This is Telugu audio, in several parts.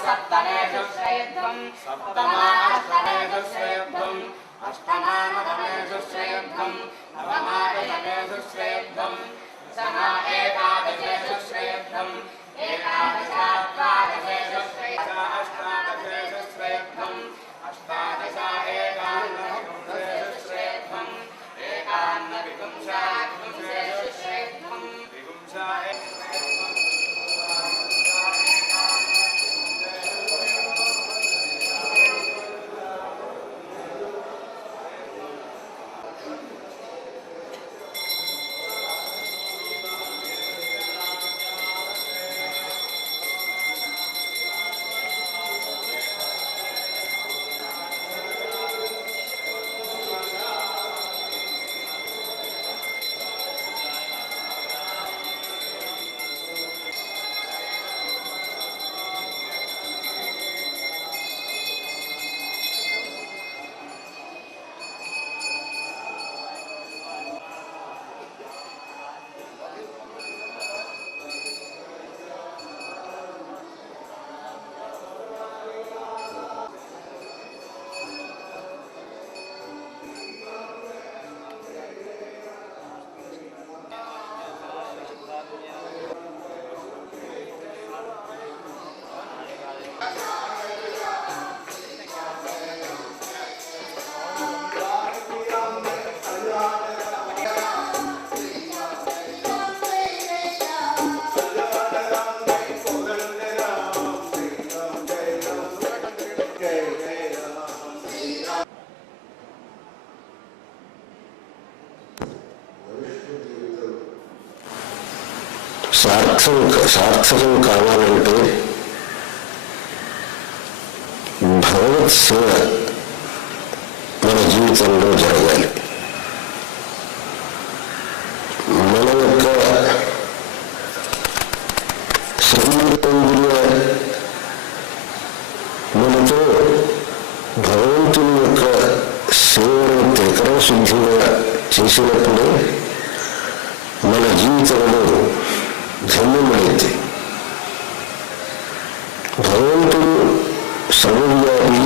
सप्तमेषु श्रेयध्वम् सप्तमाष्टमेषु श्रेयध्वम् अष्टमानवमेषु श्रेयध्वम् नवमादशमेषु श्रेयध्वम् दशमा एकादशेषु श्रेयध्वम् एकादशाद्वादशेषु श्रेयध्वम् अष्टादशेषु श्रेयध्वम् अष्टादश एकादशेषु श्रेयध्वम् एकान्नविपुंसाविपुंसेषु श्रेयध्वम् विपुंसा సార్థకం కావాలంటే భగవత్ సేవ మన జీవితంలో జరగాలి. మన యొక్క శరీరంలో మనతో భగవంతుని యొక్క సేవను త్రికరణ శుద్ధిగా చేసినప్పుడే మన జీవితంలో ధన్యమైంది. భగవంతుడు సర్వవ్యాపి.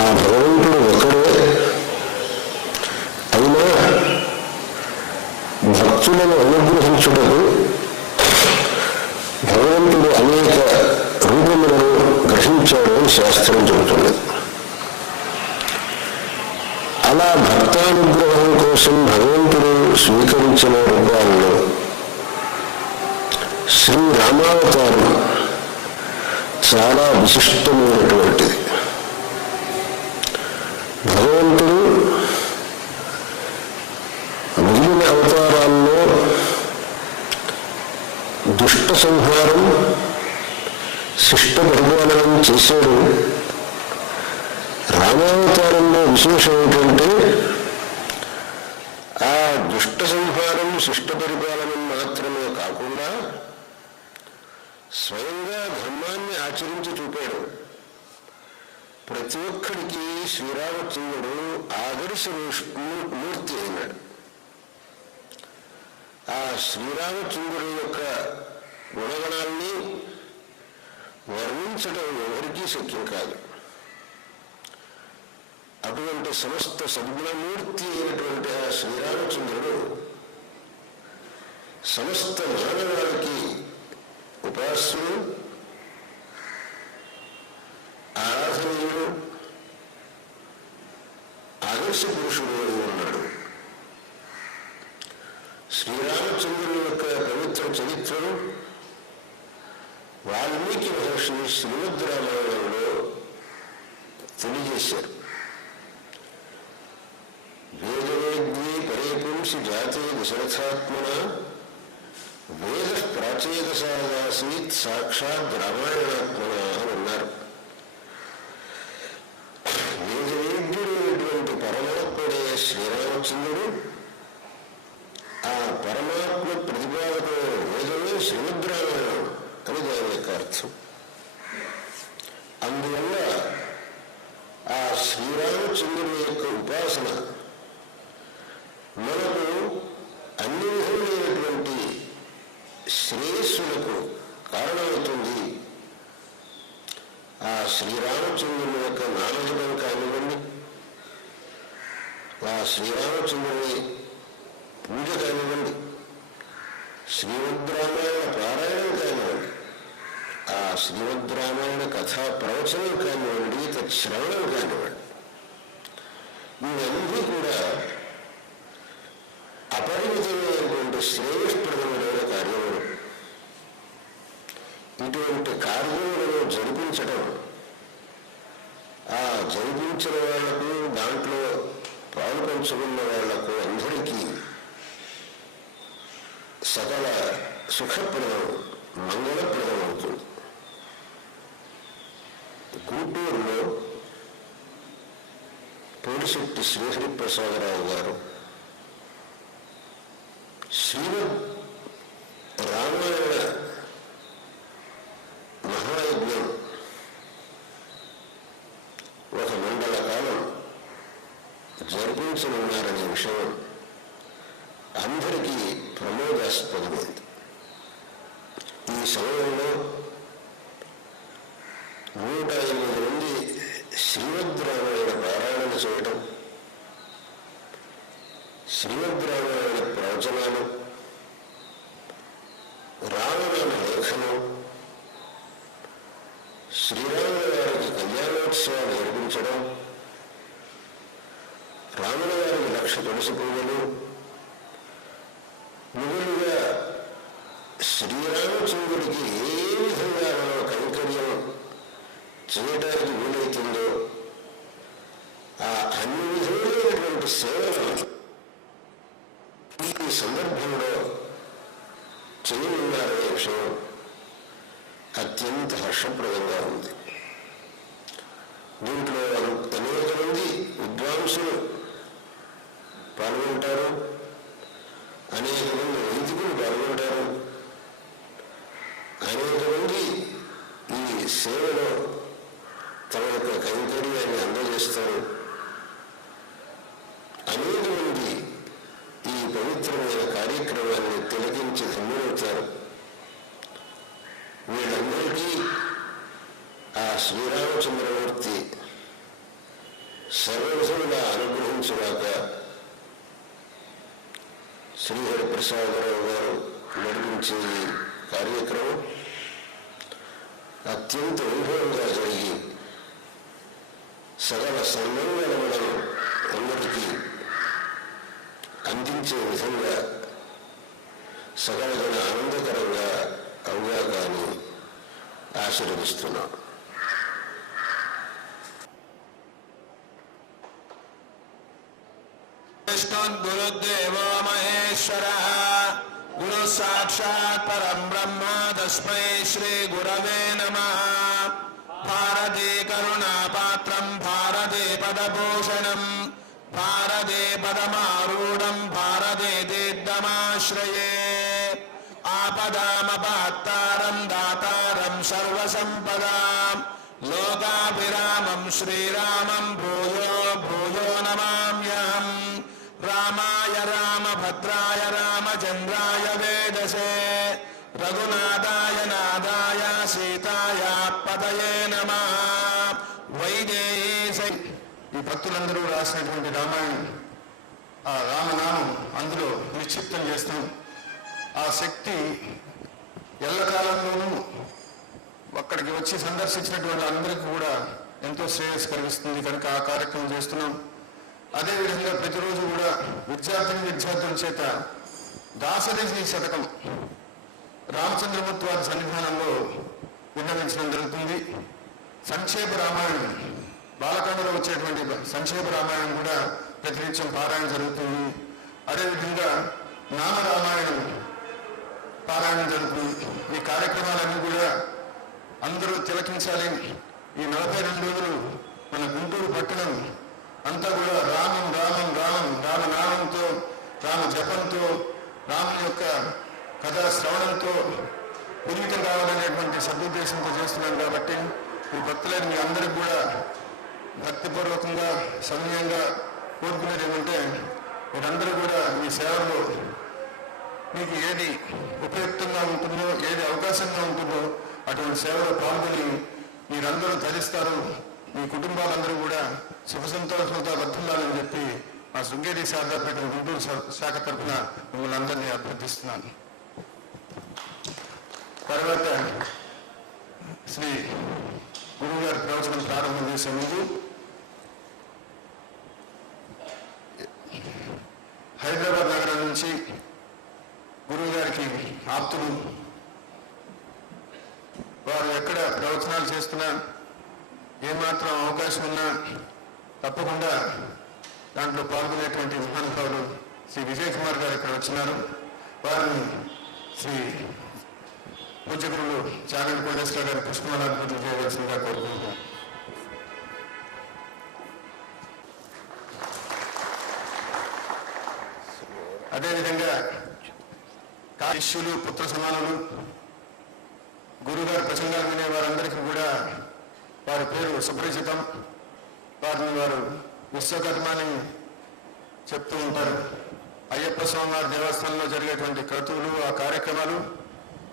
ఆ భగవంతుడు ఒకడే. అయినా భక్తులను అనుగ్రహించుటకు భగవంతుడు అనేక రూపములను గ్రహించాడు అని శాస్త్రం చెబుతున్నది. అలా భక్తానుగ్రహం కోసం భగవంతుడు స్వీకరించిన రూపాల్లో శ్రీరామావతారం చాలా విశిష్టమైనటువంటిది. భగవంతుడు మిగిలిన అవతారాల్లో దుష్ట సంహారం, శిష్ట పరిపాలనం చేశాడు. రామావతారంలో విశేషం ఏంటంటే ఆ దుష్ట సంహారం, శిష్ట పరిపాలనం మాత్రమే కాకుండా స్వయంగా ధర్మాన్ని ఆచరించి చూపాడు. ప్రతి ఒక్కడికి శ్రీరామచంద్రుడు ఆదర్శ మూర్తి అయినాడు. ఆ శ్రీరామచంద్రుడి యొక్క గుణగణాన్ని వర్ణించడం ఎవరికీ శక్యం కాదు. అటువంటి సమస్త సద్గుణమూర్తి అయినటువంటి ఆ శ్రీరామచంద్రుడు సమస్త మానవాళికి ఉపాస్యుడు, ఆరాధనీయుడు, ఆదర్శ పురుషుడు అని ఉన్నాడు. శ్రీరామచంద్రుని యొక్క పవిత్ర చరిత్రను వాల్మీకి మహర్షి శ్రీమద్ రామాయణంలో తెలియజేశారు. వేదవేద్యే పరేపుంసి జాతే దశరథాత్మన వేద ప్రాచేతసాసీత్ సాక్షాత్ రామాయణాత్మన అని అన్నారు. వేదవేద్యుడైనటువంటి పరమాత్ముడే శ్రీరామచంద్రుడు. ఆ పరమాత్మ ప్రతిపాదకమైన వేదమే శ్రీమద్ రామాయణం అని దాని యొక్క అర్థం. అందువల్ల ఆ శ్రీరామచంద్రుని యొక్క ఉపాసన మనకు అన్ని విధములైనటువంటి ప్రసిద్ధిలకు కారణమవుతుంది. ఆ శ్రీరామచంద్రుని యొక్క నామజపం కానివ్వండి, ఆ శ్రీరామచంద్రుని పూజ కానివ్వండి, శ్రీమద్రామాయణ పారాయణం కానివ్వండి, ఆ శ్రీమద్రామాయణ కథా ప్రవచనం కానివ్వండి, తత్శ్రవణం కానివ్వండి, ఇవన్నీ కూడా అపరిమితమైనటువంటి శ్రేయస్ప్రదమైన కార్యములు. ఇటువంటి కార్యములను జరిపించడం, ఆ జరిపించిన వాళ్లకు, దాంట్లో పాలు పంచుకున్న వాళ్లకు అందరికీ సకల సుఖప్రదం, మంగళప్రదం అవుతుంది. గుంటూరులో పోలిశెట్టి శ్రీహరిప్రసాదరావు గారు శ్రీమద్ రామాయణ మహాయజ్ఞం ఒక మండల కాలం జరిపించనున్నారనే విషయం అందరికీ ప్రమోదాస్పదమైంది. ఈ సమయంలో 108 మంది శ్రీమద్ రామాయణ పారాయణ చేయడం, శ్రీమద్ రామాయణ ప్రవచనాలు, రామనామ లేఖనం, శ్రీరాముల వారికి కళ్యాణోత్సవాలు జరిపించడం, రాముల వారికి 1,00,000 తులసి పూజలు, మిగులుగా శ్రీరామచంద్రుడికి ఏ విధంగా మనం కైంకర్యం చేయడానికి వీలవుతుందో ఆ అన్ని విధములైనటువంటి సేవలు ఈ సందర్భంలో చేయనున్నారనే విషయం అత్యంత హర్షప్రదంగా ఉంది. దీంట్లో అనేక మంది విద్వాంసులు పాల్గొంటారు, అనేక మంది వైదికులు పాల్గొంటారు, అనేక మంది ఈ సేవలో తమ యొక్క కైంకర్యాన్ని అందజేస్తారు, అనేక మంది ఈ పవిత్రమైన కార్యక్రమాన్ని తిలకించి ధన్యులవుతారు. వీళ్ళందరికీ ఆ శ్రీరామచంద్రమూర్తి సర్వవిధంగా అనుగ్రహించుగాక. శ్రీహరి ప్రసాదరావు గారు నడిపించే ఈ కార్యక్రమం అత్యంత వైభవంగా జరిగి సకల సన్మంగళములను అందరికీ అందించే విధంగా సకల జన ఆనందకరంగా అవుగాక అని ఆశీర్వదిస్తున్నాం. గురుదేవో మహేశ్వరః గురు సాక్షాత్ పరం బ్రహ్మ తస్మై శ్రీ గురవే నమః. భారతే కరుణాపాత్రం భారతే పదభూషణం భారతే పదమారూఢం భారతే తీర్థమాశ్రయే. ఆపదామపాత్తారం దాతారం సర్వసంపదాం లోకాభిరామం శ్రీరామం భూయో భూయో నమామ్యహం. రామాయ రామభద్రాయ రామచంద్రాయ వేదసే రఘునాథాయ నాథాయ సీతాయ పతయే నమః. వైదేహీ ఈ భక్తులందరూ రాసినటువంటి రామాయణం, ఆ రామనామం అందులో నిక్షిప్తం చేస్తాం. ఆ శక్తి ఎల్లకాలంలోనూ అక్కడికి వచ్చి సందర్శించినటువంటి అందరికీ కూడా ఎంతో శ్రేయస్సు కలిగిస్తుంది కనుక ఆ కార్యక్రమం చేస్తున్నాం. అదేవిధంగా ప్రతిరోజు కూడా విద్యార్థుల చేత దాసరథి శతకం రామచంద్రమూర్తి వారి సన్నిధానంలో విన్నవించడం జరుగుతుంది. సంక్షేప రామాయణం, బాలకాండలో వచ్చేటువంటి సంక్షేప రామాయణం కూడా ప్రతినిత్యం పారాయణ జరుగుతుంది. అదేవిధంగా నామరామాయణం పారాయణ జరుగుతుంది. ఈ కార్యక్రమాలన్నీ కూడా అందరూ తిలకించాలి. ఈ 42 రోజులు మన గుంటూరు పట్టణం అంతా కూడా రామం రామం రామం రామనామంతో, రామ జపంతో, రాముని యొక్క కథా శ్రవణంతో పునీతం కావాలనేటువంటి సదుద్దేశంతో చేస్తున్నాం. కాబట్టి ఈ భక్తులైన మీ అందరికి కూడా భక్తిపూర్వకంగా సమయంగా కోరుకునేది ఏమంటే, మీరందరూ కూడా మీ సేవలో మీకు ఏది ఉపయుక్తంగా ఉంటుందో, ఏది అవకాశంగా ఉంటుందో అటువంటి సేవలో పాల్గొని మీరందరూ ధరిస్తారు. మీ కుటుంబాలందరూ కూడా సుఖ సంతోషంతో వర్ధిల్లాలని చెప్పి మా శృంగేరి శారదాపేట గుంటూరు శాఖ తరఫున మిమ్మల్ని అందరినీ అభ్యర్థిస్తున్నాను. తర్వాత శ్రీ గురువు గారి ప్రవచనం ప్రారంభం చేసే ముందు హైదరాబాద్ నగరం నుంచి గురువు గారికి ఆప్తులు, వారు ఎక్కడ ప్రవచనాలు చేస్తున్నా ఏమాత్రం అవకాశం ఉన్నా తప్పకుండా దాంట్లో పాల్గొనేటువంటి మహానుభావులు శ్రీ విజయ్ కుమార్ గారు ఇక్కడ వచ్చినారు. వారిని శ్రీ పూజ్య గురువులు చాగంటి కోటేశ్వర గారి పుష్పమాలార్పణ చేయవలసిందిగా కోరుకుంటున్నాను. అదేవిధంగా శిష్యులు, పుత్ర సమానులు, గురుగారు ప్రసంగాలు వినే వారందరికీ కూడా వారి పేరు సుపరిచితం. వారిని వారు విశ్వకర్మని చెప్తూ ఉంటారు. అయ్యప్ప స్వామి వారి దేవస్థానంలో జరిగేటువంటి క్రతువులు, ఆ కార్యక్రమాలు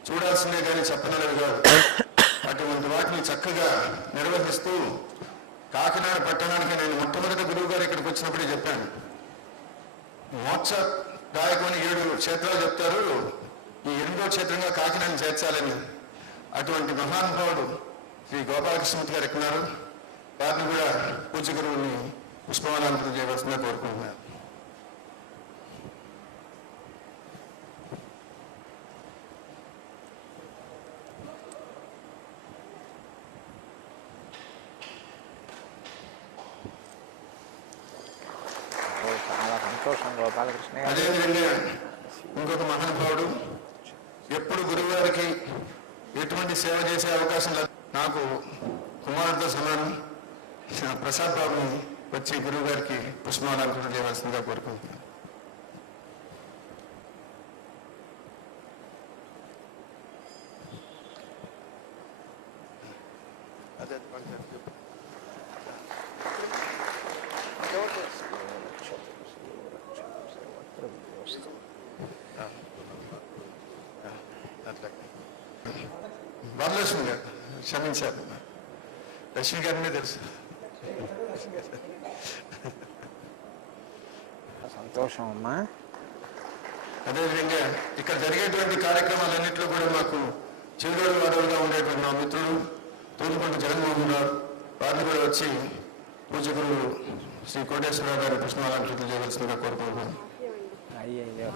చూడాల్సిందే కానీ చెప్పనలేవి కాదు. అటువంటి వాటిని చక్కగా నిర్వహిస్తూ కాకినాడ పట్టణానికి నేను మొట్టమొదటి గురువు గారు ఇక్కడికి వచ్చినప్పుడే చెప్పాను, మోక్ష దాయకుని 7 క్షేత్రాలు చెప్తారు, ఈ 8వ క్షేత్రంగా కాకినాడ చేర్చాలని. అటువంటి మహానుభావుడు శ్రీ గోపాలకృష్ణమూర్తి గారు ఎక్కున్నారు. వారిని కూడా పూజ్య గురువుని పుష్పమాలార్పణ చేయవలసిందిగా కోరుకుంటున్నారు. చాలా సంతోషం గోపాలకృష్ణ గారు. అదేవిధంగా ఇంకొక మహానుభావుడు ఎప్పుడు గురువుగారికి ఎటువంటి సేవ చేసే అవకాశం లేదు. నాకు కుమారుడితో సమానం ప్రసాద్ బాబుని వచ్చి గురువు గారికి పుష్పమాలార్పణ చేయవలసిందిగా కోరుకుంటున్నాను. వరలక్ష్మి గారు క్షమించారు, లక్ష్మి గారినే తెలుసు. సంతోషం అమ్మా. అదేవిధంగా ఇక్కడ జరిగేటువంటి కార్యక్రమాలన్నింటిలో కూడా మాకు చిరుగోడు వాడవులుగా ఉండేటువంటి మా మిత్రులు తూరుకొండ జగన్మోహన్ రావు, వారిని కూడా వచ్చి పూజ్య గురువు శ్రీ కోటేశ్వరరావు గారి పుష్పమాలార్పణ చేయవలసిందిగా కోరుకుంటున్నాను. అయ్యయ్యో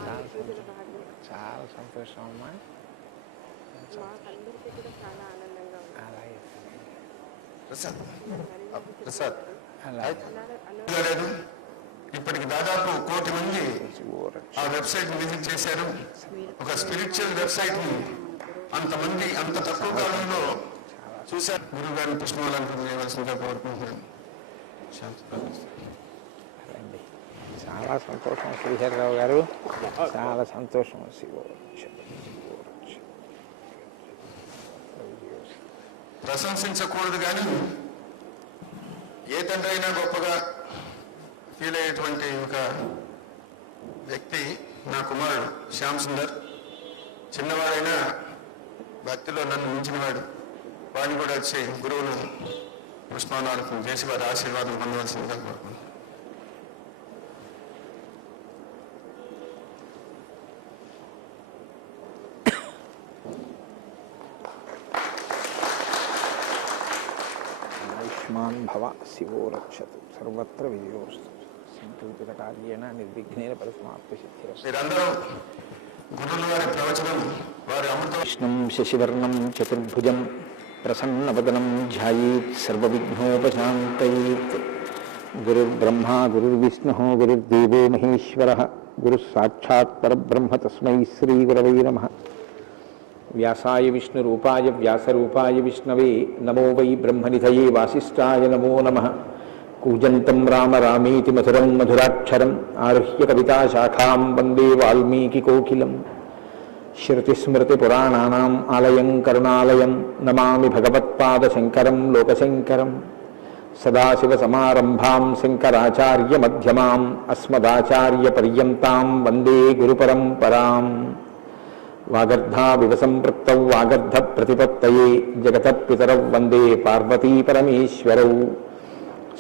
చాలా సంతోషం అమ్మా. అలాగే ప్రసాద్ అలాగే లేదు, ఇప్పటికి దాదాపు 1 కోటి మంది ఆ వెబ్సైట్ విజిట్ చేశారు. ఒక స్పిరిచువల్ వెబ్సైట్ ని అంతమంది అంత తక్కువ కాలంలో చూశారు. గురువు గారిని పుష్పమాలార్పణ చేయవలసిందిగా కోరుకుంటున్నాను. చాలా సంతోషం శ్రీహరిరావు గారు, చాలా సంతోషం. ప్రశంసించకూడదు కానీ ఏ తండ్రి అయినా గొప్పగా ఫీల్ అయ్యేటువంటి ఒక వ్యక్తి నా కుమారుడు శ్యామ్ సుందర్. చిన్నవాడైనా భక్తిలో నన్ను మించినవాడు. వాడిని కూడా వచ్చి గురువులు పుష్పమాలార్పణ చేసి వారి ఆశీర్వాదం పొందవలసిందిగా కోరుకుంటున్నాను. ఆయుష్మాన్ భవ శివో రక్షతు సర్వత్ర విజయోస్తు సంకల్పిత కార్యేణ నిర్విఘ్నేన పరిసమాప్తి సిద్ధిరస్తు. మీరందరూ గురువుల వారి ప్రవచనం, వారి అమృత కృష్ణం శశివర్ణం చతుర్భుజం ప్రసన్నవదనం ధ్యాయేత్ సర్వవిఘ్నోపశాంతయేత్. గురుర్బ్రహ్మా గురుర్విష్ణుః గురుర్దేవో మహేశ్వరః గురుః సాక్షాత్ పరబ్రహ్మ తస్మై శ్రీగురవై నమః. వ్యాసాయ విష్ణురూపాయ వ్యాసరూపాయ విష్ణవే నమో వై బ్రహ్మనిధయే వాసిష్ఠాయ నమో నమః. కూజంతం రామ రామేతి మధురం మధురాక్షరం ఆరుహ్య కవితాశాఖాం వందే వాల్మీకికోకిలం. శృతిస్మృతిపురాణానాం ఆలయం కరుణాలయం నమామి భగవత్పాదశంకరం లోకశంకరం. సదాశివసమారంభాం శంకరాచార్యమధ్యమాం అస్మదాచార్యపర్యంతాం వందే గురుపరంపరాం. వాగర్ధావివ సంపృక్తౌ వాగర్ధ ప్రతిపత్తయే జగతః పితరౌ వందే పార్వతీ పరమేశ్వరౌ.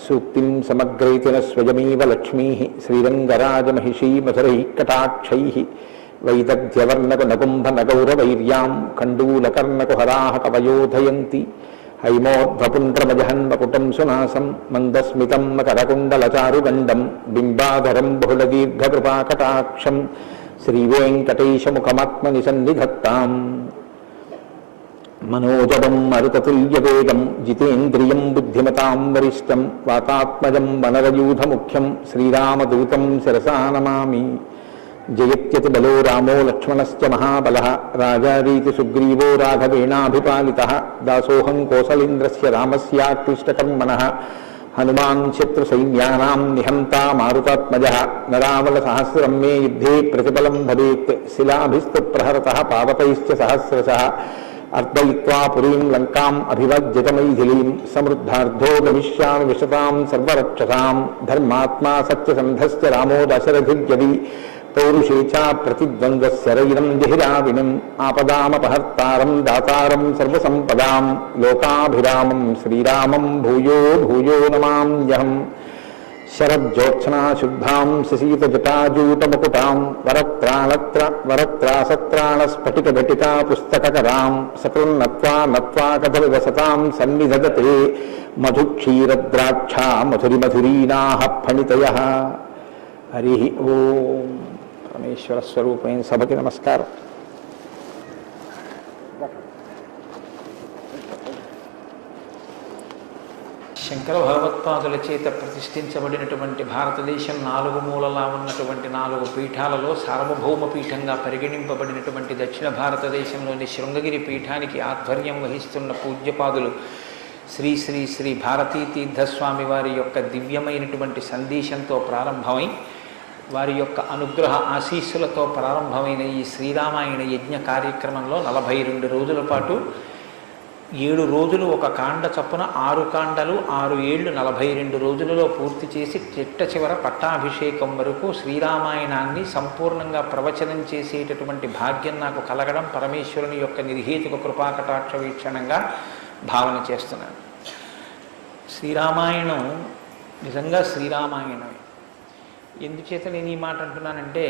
సూక్తిం సమగ్రైతిన స్వయమేవ లక్ష్మీ శ్రీరంగరాజమహిషీ మధురైః కటాక్షైః వైదగ్ధ్యవర్ణకునకుంభనగౌరవైర్యాం కండూలకర్ణకుహరాः కవయోధయంతి. హైమోర్ధ్వపుండ్రమజహన్మకుటం సునాసం మందస్మితం మకరకుండలచారుగండం బింబాధరం బహుళదీర్ఘకృపాకటాక్షం శ్రీవేంకటేశముఖమాత్మని సన్నిధత్తాం. మనోజవం మరుతతుల్యవేగం జితేంద్రియం బుద్ధిమతాం వరిష్టం వాతాత్మజం వనరయూధముఖ్యం శ్రీరామదూతం శిరసా నమామి. జయత్యతి బలో రామో లక్ష్మణశ్చ మహాబలః రాజారీతి సుగ్రీవో రాఘవేణాభిపాలితః దాసోహం కోసలేంద్రస్య రామస్యాక్లిష్టకర్మణః హనుమాన్ శత్రుసైన్యానాం నిహంతా మారుతాత్మజః నరావలసహస్రం మే యుద్ధే ప్రతిఫలం భవేత్ శిలాభిస్తు ప్రహరతః పావకైశ్చ సహస్రశః అర్పయిత్వా పురీం లంకాం అభివజ్యత మైథిలీం సమృద్ధార్థో గమిష్యామి విశతాం సర్వరక్షసాం ధర్మాత్మా సత్యసంధశ్చ రామో దశరథిర్యది పౌరుషే చ ప్రతిద్వంద్వశరైరం జహిరావినం ఆపదామపహర్తారం దాతారం సర్వసంపదాం లోకాభిరామం శ్రీరామం భూయో భూయో నమామ్యహం. శరజ్యోత్స్నాశుద్ధాం శశీతజటాజూటముకుటాం వరత్రాసత్రాణస్ఫటికఘటికా పుస్తకకరాం సకృన్నత్వా నత్వా కథవివసతాం సన్నిధదతే మధుక్షీరద్రాక్షా మధురిమధురీనాః ఫణితయః. హరి ఓం. పరమేశ్వర స్వరూపమైన సభకి నమస్కారం. శంకర భగవత్పాదుల చేత ప్రతిష్ఠించబడినటువంటి భారతదేశం 4 మూలలా ఉన్నటువంటి 4 పీఠాలలో సార్వభౌమ పీఠంగా పరిగణింపబడినటువంటి దక్షిణ భారతదేశంలోని శృంగగిరి పీఠానికి ఆధ్వర్యం వహిస్తున్న పూజ్యపాదులు శ్రీ శ్రీ శ్రీ భారతీ తీర్థస్వామి వారి యొక్క దివ్యమైనటువంటి సందేశంతో ప్రారంభమై వారి యొక్క అనుగ్రహ ఆశీస్సులతో ప్రారంభమైన ఈ శ్రీరామాయణ యజ్ఞ కార్యక్రమంలో 42 రోజుల పాటు 7 రోజులు ఒక కాండ చొప్పున 6 కాండలు 6 ఏళ్ళు 42 రోజులలో పూర్తి చేసి చిట్ట చివర పట్టాభిషేకం వరకు శ్రీరామాయణాన్ని సంపూర్ణంగా ప్రవచనం చేసేటటువంటి భాగ్యం నాకు కలగడం పరమేశ్వరుని యొక్క నిర్హేతుక కృపాకటాక్ష వీక్షణంగా భావన చేస్తున్నాను. శ్రీరామాయణం నిజంగా శ్రీరామాయణమే. ఎందుచేత నేను ఈ మాట అంటున్నానంటే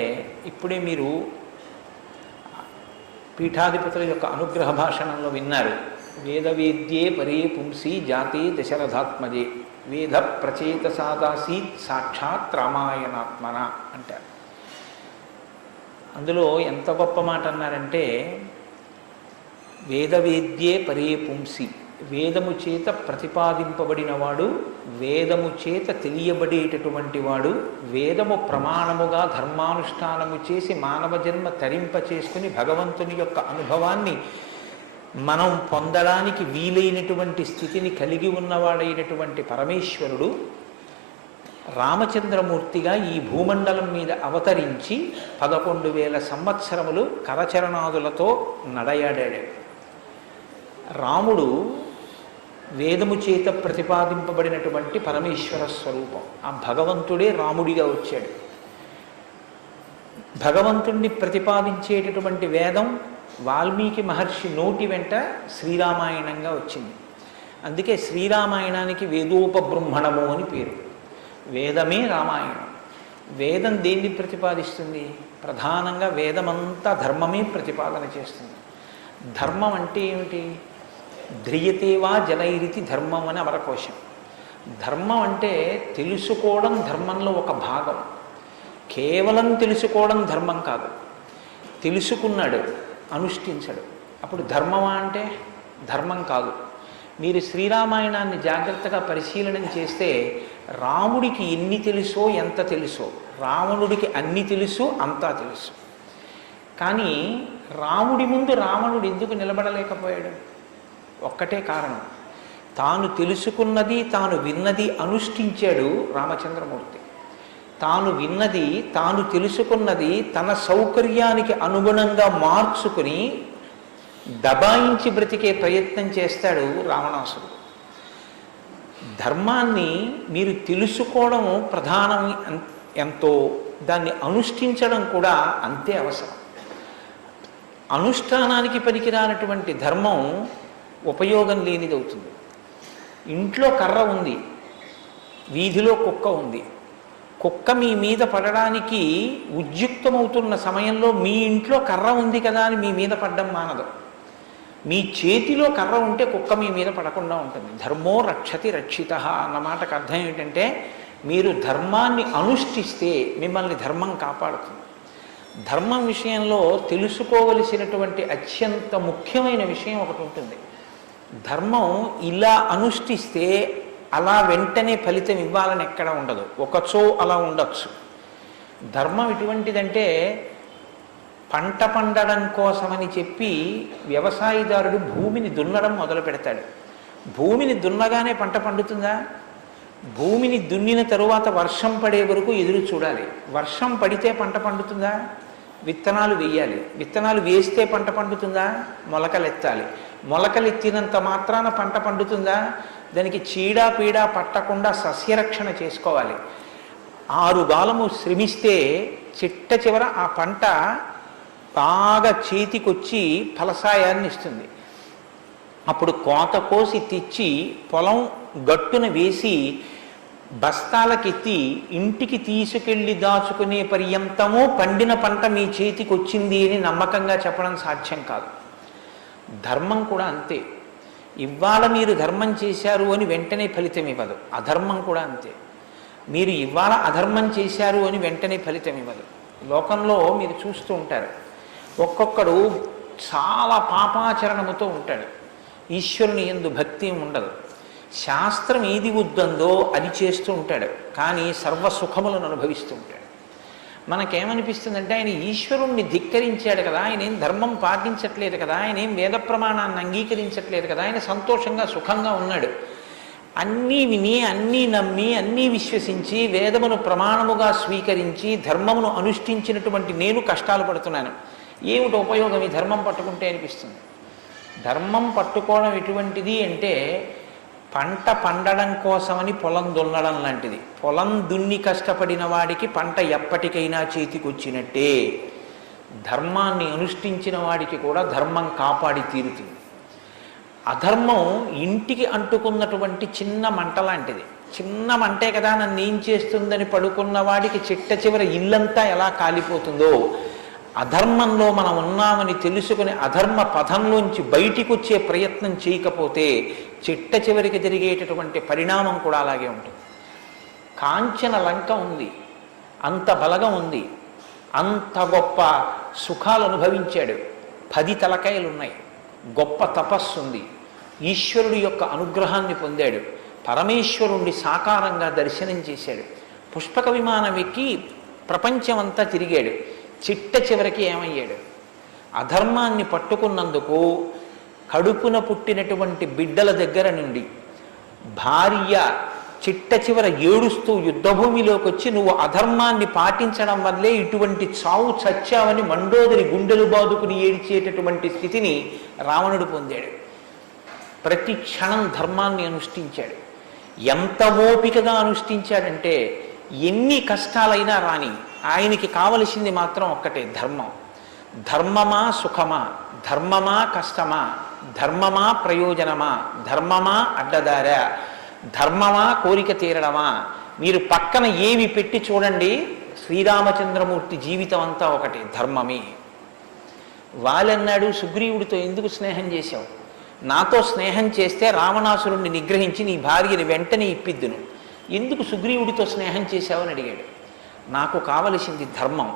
ఇప్పుడే మీరు పీఠాధిపతుల యొక్క అనుగ్రహ భాషణంలో విన్నారు. వేదవేద్యే పరే పుంసి జాతే దశరథాత్మజే వేద ప్రచేతసాదాసీత్ సాక్షాత్ రామాయణాత్మన అంటారు. అందులో ఎంత గొప్ప మాట అన్నారంటే వేదవేద్యే పరే పుంసి, వేదము చేత ప్రతిపాదింపబడినవాడు, వేదము చేత తెలియబడేటటువంటి వాడు, వేదము ప్రమాణముగా ధర్మానుష్ఠానము చేసి మానవ జన్మ తరింప చేసుకుని భగవంతుని యొక్క అనుభవాన్ని మనం పొందడానికి వీలైనటువంటి స్థితిని కలిగి ఉన్నవాడైనటువంటి పరమేశ్వరుడు రామచంద్రమూర్తిగా ఈ భూమండలం మీద అవతరించి 11,000 సంవత్సరములు కరచరణాదులతో నడయాడాడు. రాముడు వేదము చేత ప్రతిపాదింపబడినటువంటి పరమేశ్వర స్వరూపం. ఆ భగవంతుడే రాముడిగా వచ్చాడు. భగవంతుణ్ణి ప్రతిపాదించేటటువంటి వేదం వాల్మీకి మహర్షి నోటి వెంట శ్రీరామాయణంగా వచ్చింది. అందుకే శ్రీరామాయణానికి వేదోపబృంహణము అని పేరు. వేదమే రామాయణం. వేదం దేన్ని ప్రతిపాదిస్తుంది? ప్రధానంగా వేదమంతా ధర్మమే ప్రతిపాదన చేస్తుంది. ధర్మం అంటే ఏమిటి? ధ్రియతేవా జనైరితి ధర్మం అని అమరకోశం. ధర్మం అంటే తెలుసుకోవడం ధర్మంలో ఒక భాగం. కేవలం తెలుసుకోవడం ధర్మం కాదు. తెలుసుకున్నాడు, అనుష్ఠించడు, అప్పుడు ధర్మమా అంటే ధర్మం కాదు. మీరు శ్రీరామాయణాన్ని జాగ్రత్తగా పరిశీలన చేస్తే రాముడికి ఎన్ని తెలుసో ఎంత తెలుసో, రావణుడికి అన్ని తెలుసు అంతా తెలుసు. కానీ రాముడి ముందు రావణుడు ఎందుకు నిలబడలేకపోయాడు? ఒక్కటే కారణం, తాను తెలుసుకున్నది తాను విన్నది అనుష్ఠించాడు రామచంద్రమూర్తి. తాను విన్నది తాను తెలుసుకున్నది తన సౌకర్యానికి అనుగుణంగా మార్చుకుని దబాయించి బ్రతికే ప్రయత్నం చేస్తాడు రావణాసురుడు. ధర్మాన్ని మీరు తెలుసుకోవడం ప్రధానం ఎంతో, దాన్ని అనుష్ఠించడం కూడా అంతే అవసరం. అనుష్ఠానానికి పనికిరానటువంటి ధర్మం ఉపయోగం లేనిదవుతుంది. ఇంట్లో కర్ర ఉంది, వీధిలో కుక్క ఉంది. కుక్క మీ మీద పడడానికి ఉద్యుక్తమవుతున్న సమయంలో మీ ఇంట్లో కర్ర ఉంది కదా అని మీ మీద పడ్డం మానదు. మీ చేతిలో కర్ర ఉంటే కుక్క మీ మీద పడకుండా ఉంటుంది. ధర్మో రక్షతి రక్షిత అన్న మాటకు అర్థం ఏంటంటే మీరు ధర్మాన్ని అనుష్ఠిస్తే మిమ్మల్ని ధర్మం కాపాడుతుంది. ధర్మం విషయంలో తెలుసుకోవలసినటువంటి అత్యంత ముఖ్యమైన విషయం ఒకటి ఉంటుంది. ధర్మం ఇలా అనుష్ఠిస్తే అలా వెంటనే ఫలితం ఇవ్వాలని ఎక్కడ ఉండదు. ఒకచో అలా ఉండొచ్చు. ధర్మం ఎటువంటిదంటే పంట పండడం కోసమని చెప్పి వ్యవసాయదారుడు భూమిని దున్నడం మొదలు పెడతాడు. భూమిని దున్నగానే పంట పండుతుందా? భూమిని దున్నిన తరువాత వర్షం పడే వరకు ఎదురు చూడాలి. వర్షం పడితే పంట పండుతుందా? విత్తనాలు వేయాలి. విత్తనాలు వేస్తే పంట పండుతుందా? మొలకలెత్తాలి. మొలకలెత్తినంత మాత్రాన పంట పండుతుందా? దానికి చీడా పీడా పట్టకుండా సస్యరక్షణ చేసుకోవాలి. 6 గాలము శ్రమిస్తే చిట్ట చివర ఆ పంట బాగా చేతికొచ్చి ఫలసాయాన్ని ఇస్తుంది. అప్పుడు కోత కోసి తెచ్చి పొలం గట్టున వేసి బస్తాలకెత్తి ఇంటికి తీసుకెళ్ళి దాచుకునే పర్యంతము పండిన పంట మీ చేతికి వచ్చింది అని నమ్మకంగా చెప్పడం సాధ్యం కాదు. ధర్మం కూడా అంతే. ఇవాళ మీరు ధర్మం చేశారు అని వెంటనే ఫలితం ఇవ్వదు. అధర్మం కూడా అంతే. మీరు ఇవాళ అధర్మం చేశారు అని వెంటనే ఫలితం ఇవ్వదు. లోకంలో మీరు చూస్తూ ఉంటారు, ఒక్కొక్కడు చాలా పాపాచరణముతో ఉంటాడు. ఈశ్వరుని యందు భక్తి ఉండదు. శాస్త్రం ఏది వద్దందో అది చేస్తూ ఉంటాడు, కానీ సర్వసుఖములను అనుభవిస్తూ ఉంటాడు. మనకేమనిపిస్తుందంటే ఆయన ఈశ్వరుణ్ణి ధిక్కరించాడు కదా, ఆయన ఏం ధర్మం పాటించట్లేదు కదా, ఆయన ఏం వేద ప్రమాణాన్ని అంగీకరించట్లేదు కదా, ఆయన సంతోషంగా సుఖంగా ఉన్నాడు. అన్నీ విని అన్నీ నమ్మి అన్నీ విశ్వసించి వేదమును ప్రమాణముగా స్వీకరించి ధర్మమును అనుష్ఠించినటువంటి నేను కష్టాలు పడుతున్నాను. ఏమిటి ఉపయోగం ఈ ధర్మం పట్టుకుంటే అనిపిస్తుంది. ధర్మం పట్టుకోవడం ఎటువంటిది అంటే పంట పండడం కోసమని పొలం దున్నడం లాంటిది. పొలం దున్ని కష్టపడిన వాడికి పంట ఎప్పటికైనా చేతికొచ్చినట్టే. ధర్మాన్ని అనుష్ఠించిన వాడికి కూడా ధర్మం కాపాడి తీరుతుంది. అధర్మం ఇంటికి అంటుకున్నటువంటి చిన్న మంట లాంటిది. చిన్న మంటే కదా నన్ను ఏం చేస్తుందని పడుకున్న వాడికి చిట్ట చివర ఇల్లంతా ఎలా కాలిపోతుందో, అధర్మంలో మనం ఉన్నామని తెలుసుకుని అధర్మ పథంలోంచి బయటికి వచ్చే ప్రయత్నం చేయకపోతే చిట్ట చివరికి జరిగేటటువంటి పరిణామం కూడా అలాగే ఉంటుంది. కాంచన లంక ఉంది, అంత బలగం ఉంది, అంత గొప్ప సుఖాలు అనుభవించాడు, 10 తలకాయలు ఉన్నాయి, గొప్ప తపస్సు ఉంది, ఈశ్వరుడి యొక్క అనుగ్రహాన్ని పొందాడు, పరమేశ్వరుణ్ణి సాకారంగా దర్శనం చేశాడు, పుష్పక విమానం ఎక్కి ప్రపంచమంతా తిరిగాడు. చిట్ట చివరికి ఏమయ్యాడు? అధర్మాన్ని పట్టుకున్నందుకు కడుపున పుట్టినటువంటి బిడ్డల దగ్గర నుండి భార్య చిట్ట చివర ఏడుస్తూ యుద్ధభూమిలోకి వచ్చి నువ్వు అధర్మాన్ని పాటించడం వల్లే ఇటువంటి చావు చచ్చావని మండోదరి గుండెలు బాదుకుని ఏడ్చేటటువంటి స్థితిని రావణుడు పొందాడు. ప్రతి క్షణం ధర్మాన్ని అనుష్ఠించాడు. ఎంత ఓపికగా అనుష్ఠించాడంటే ఎన్ని కష్టాలైనా రాని ఆయనకి కావలసింది మాత్రం ఒక్కటే, ధర్మం. ధర్మమా సుఖమా, ధర్మమా కష్టమా, ధర్మమా ప్రయోజనమా, ధర్మమా అడ్డదారా, ధర్మమా కోరిక తీరడమా, మీరు పక్కన ఏమి పెట్టి చూడండి, శ్రీరామచంద్రమూర్తి జీవితం అంతా ఒకటి, ధర్మమే. వాళ్ళన్నాడు, సుగ్రీవుడితో ఎందుకు స్నేహం చేశావు? నాతో స్నేహం చేస్తే రావణాసురుణ్ణి నిగ్రహించి నీ భార్యని వెంటనే ఇప్పిద్దును. ఎందుకు సుగ్రీవుడితో స్నేహం చేశావని అడిగాడు. నాకు కావలసింది ధర్మం.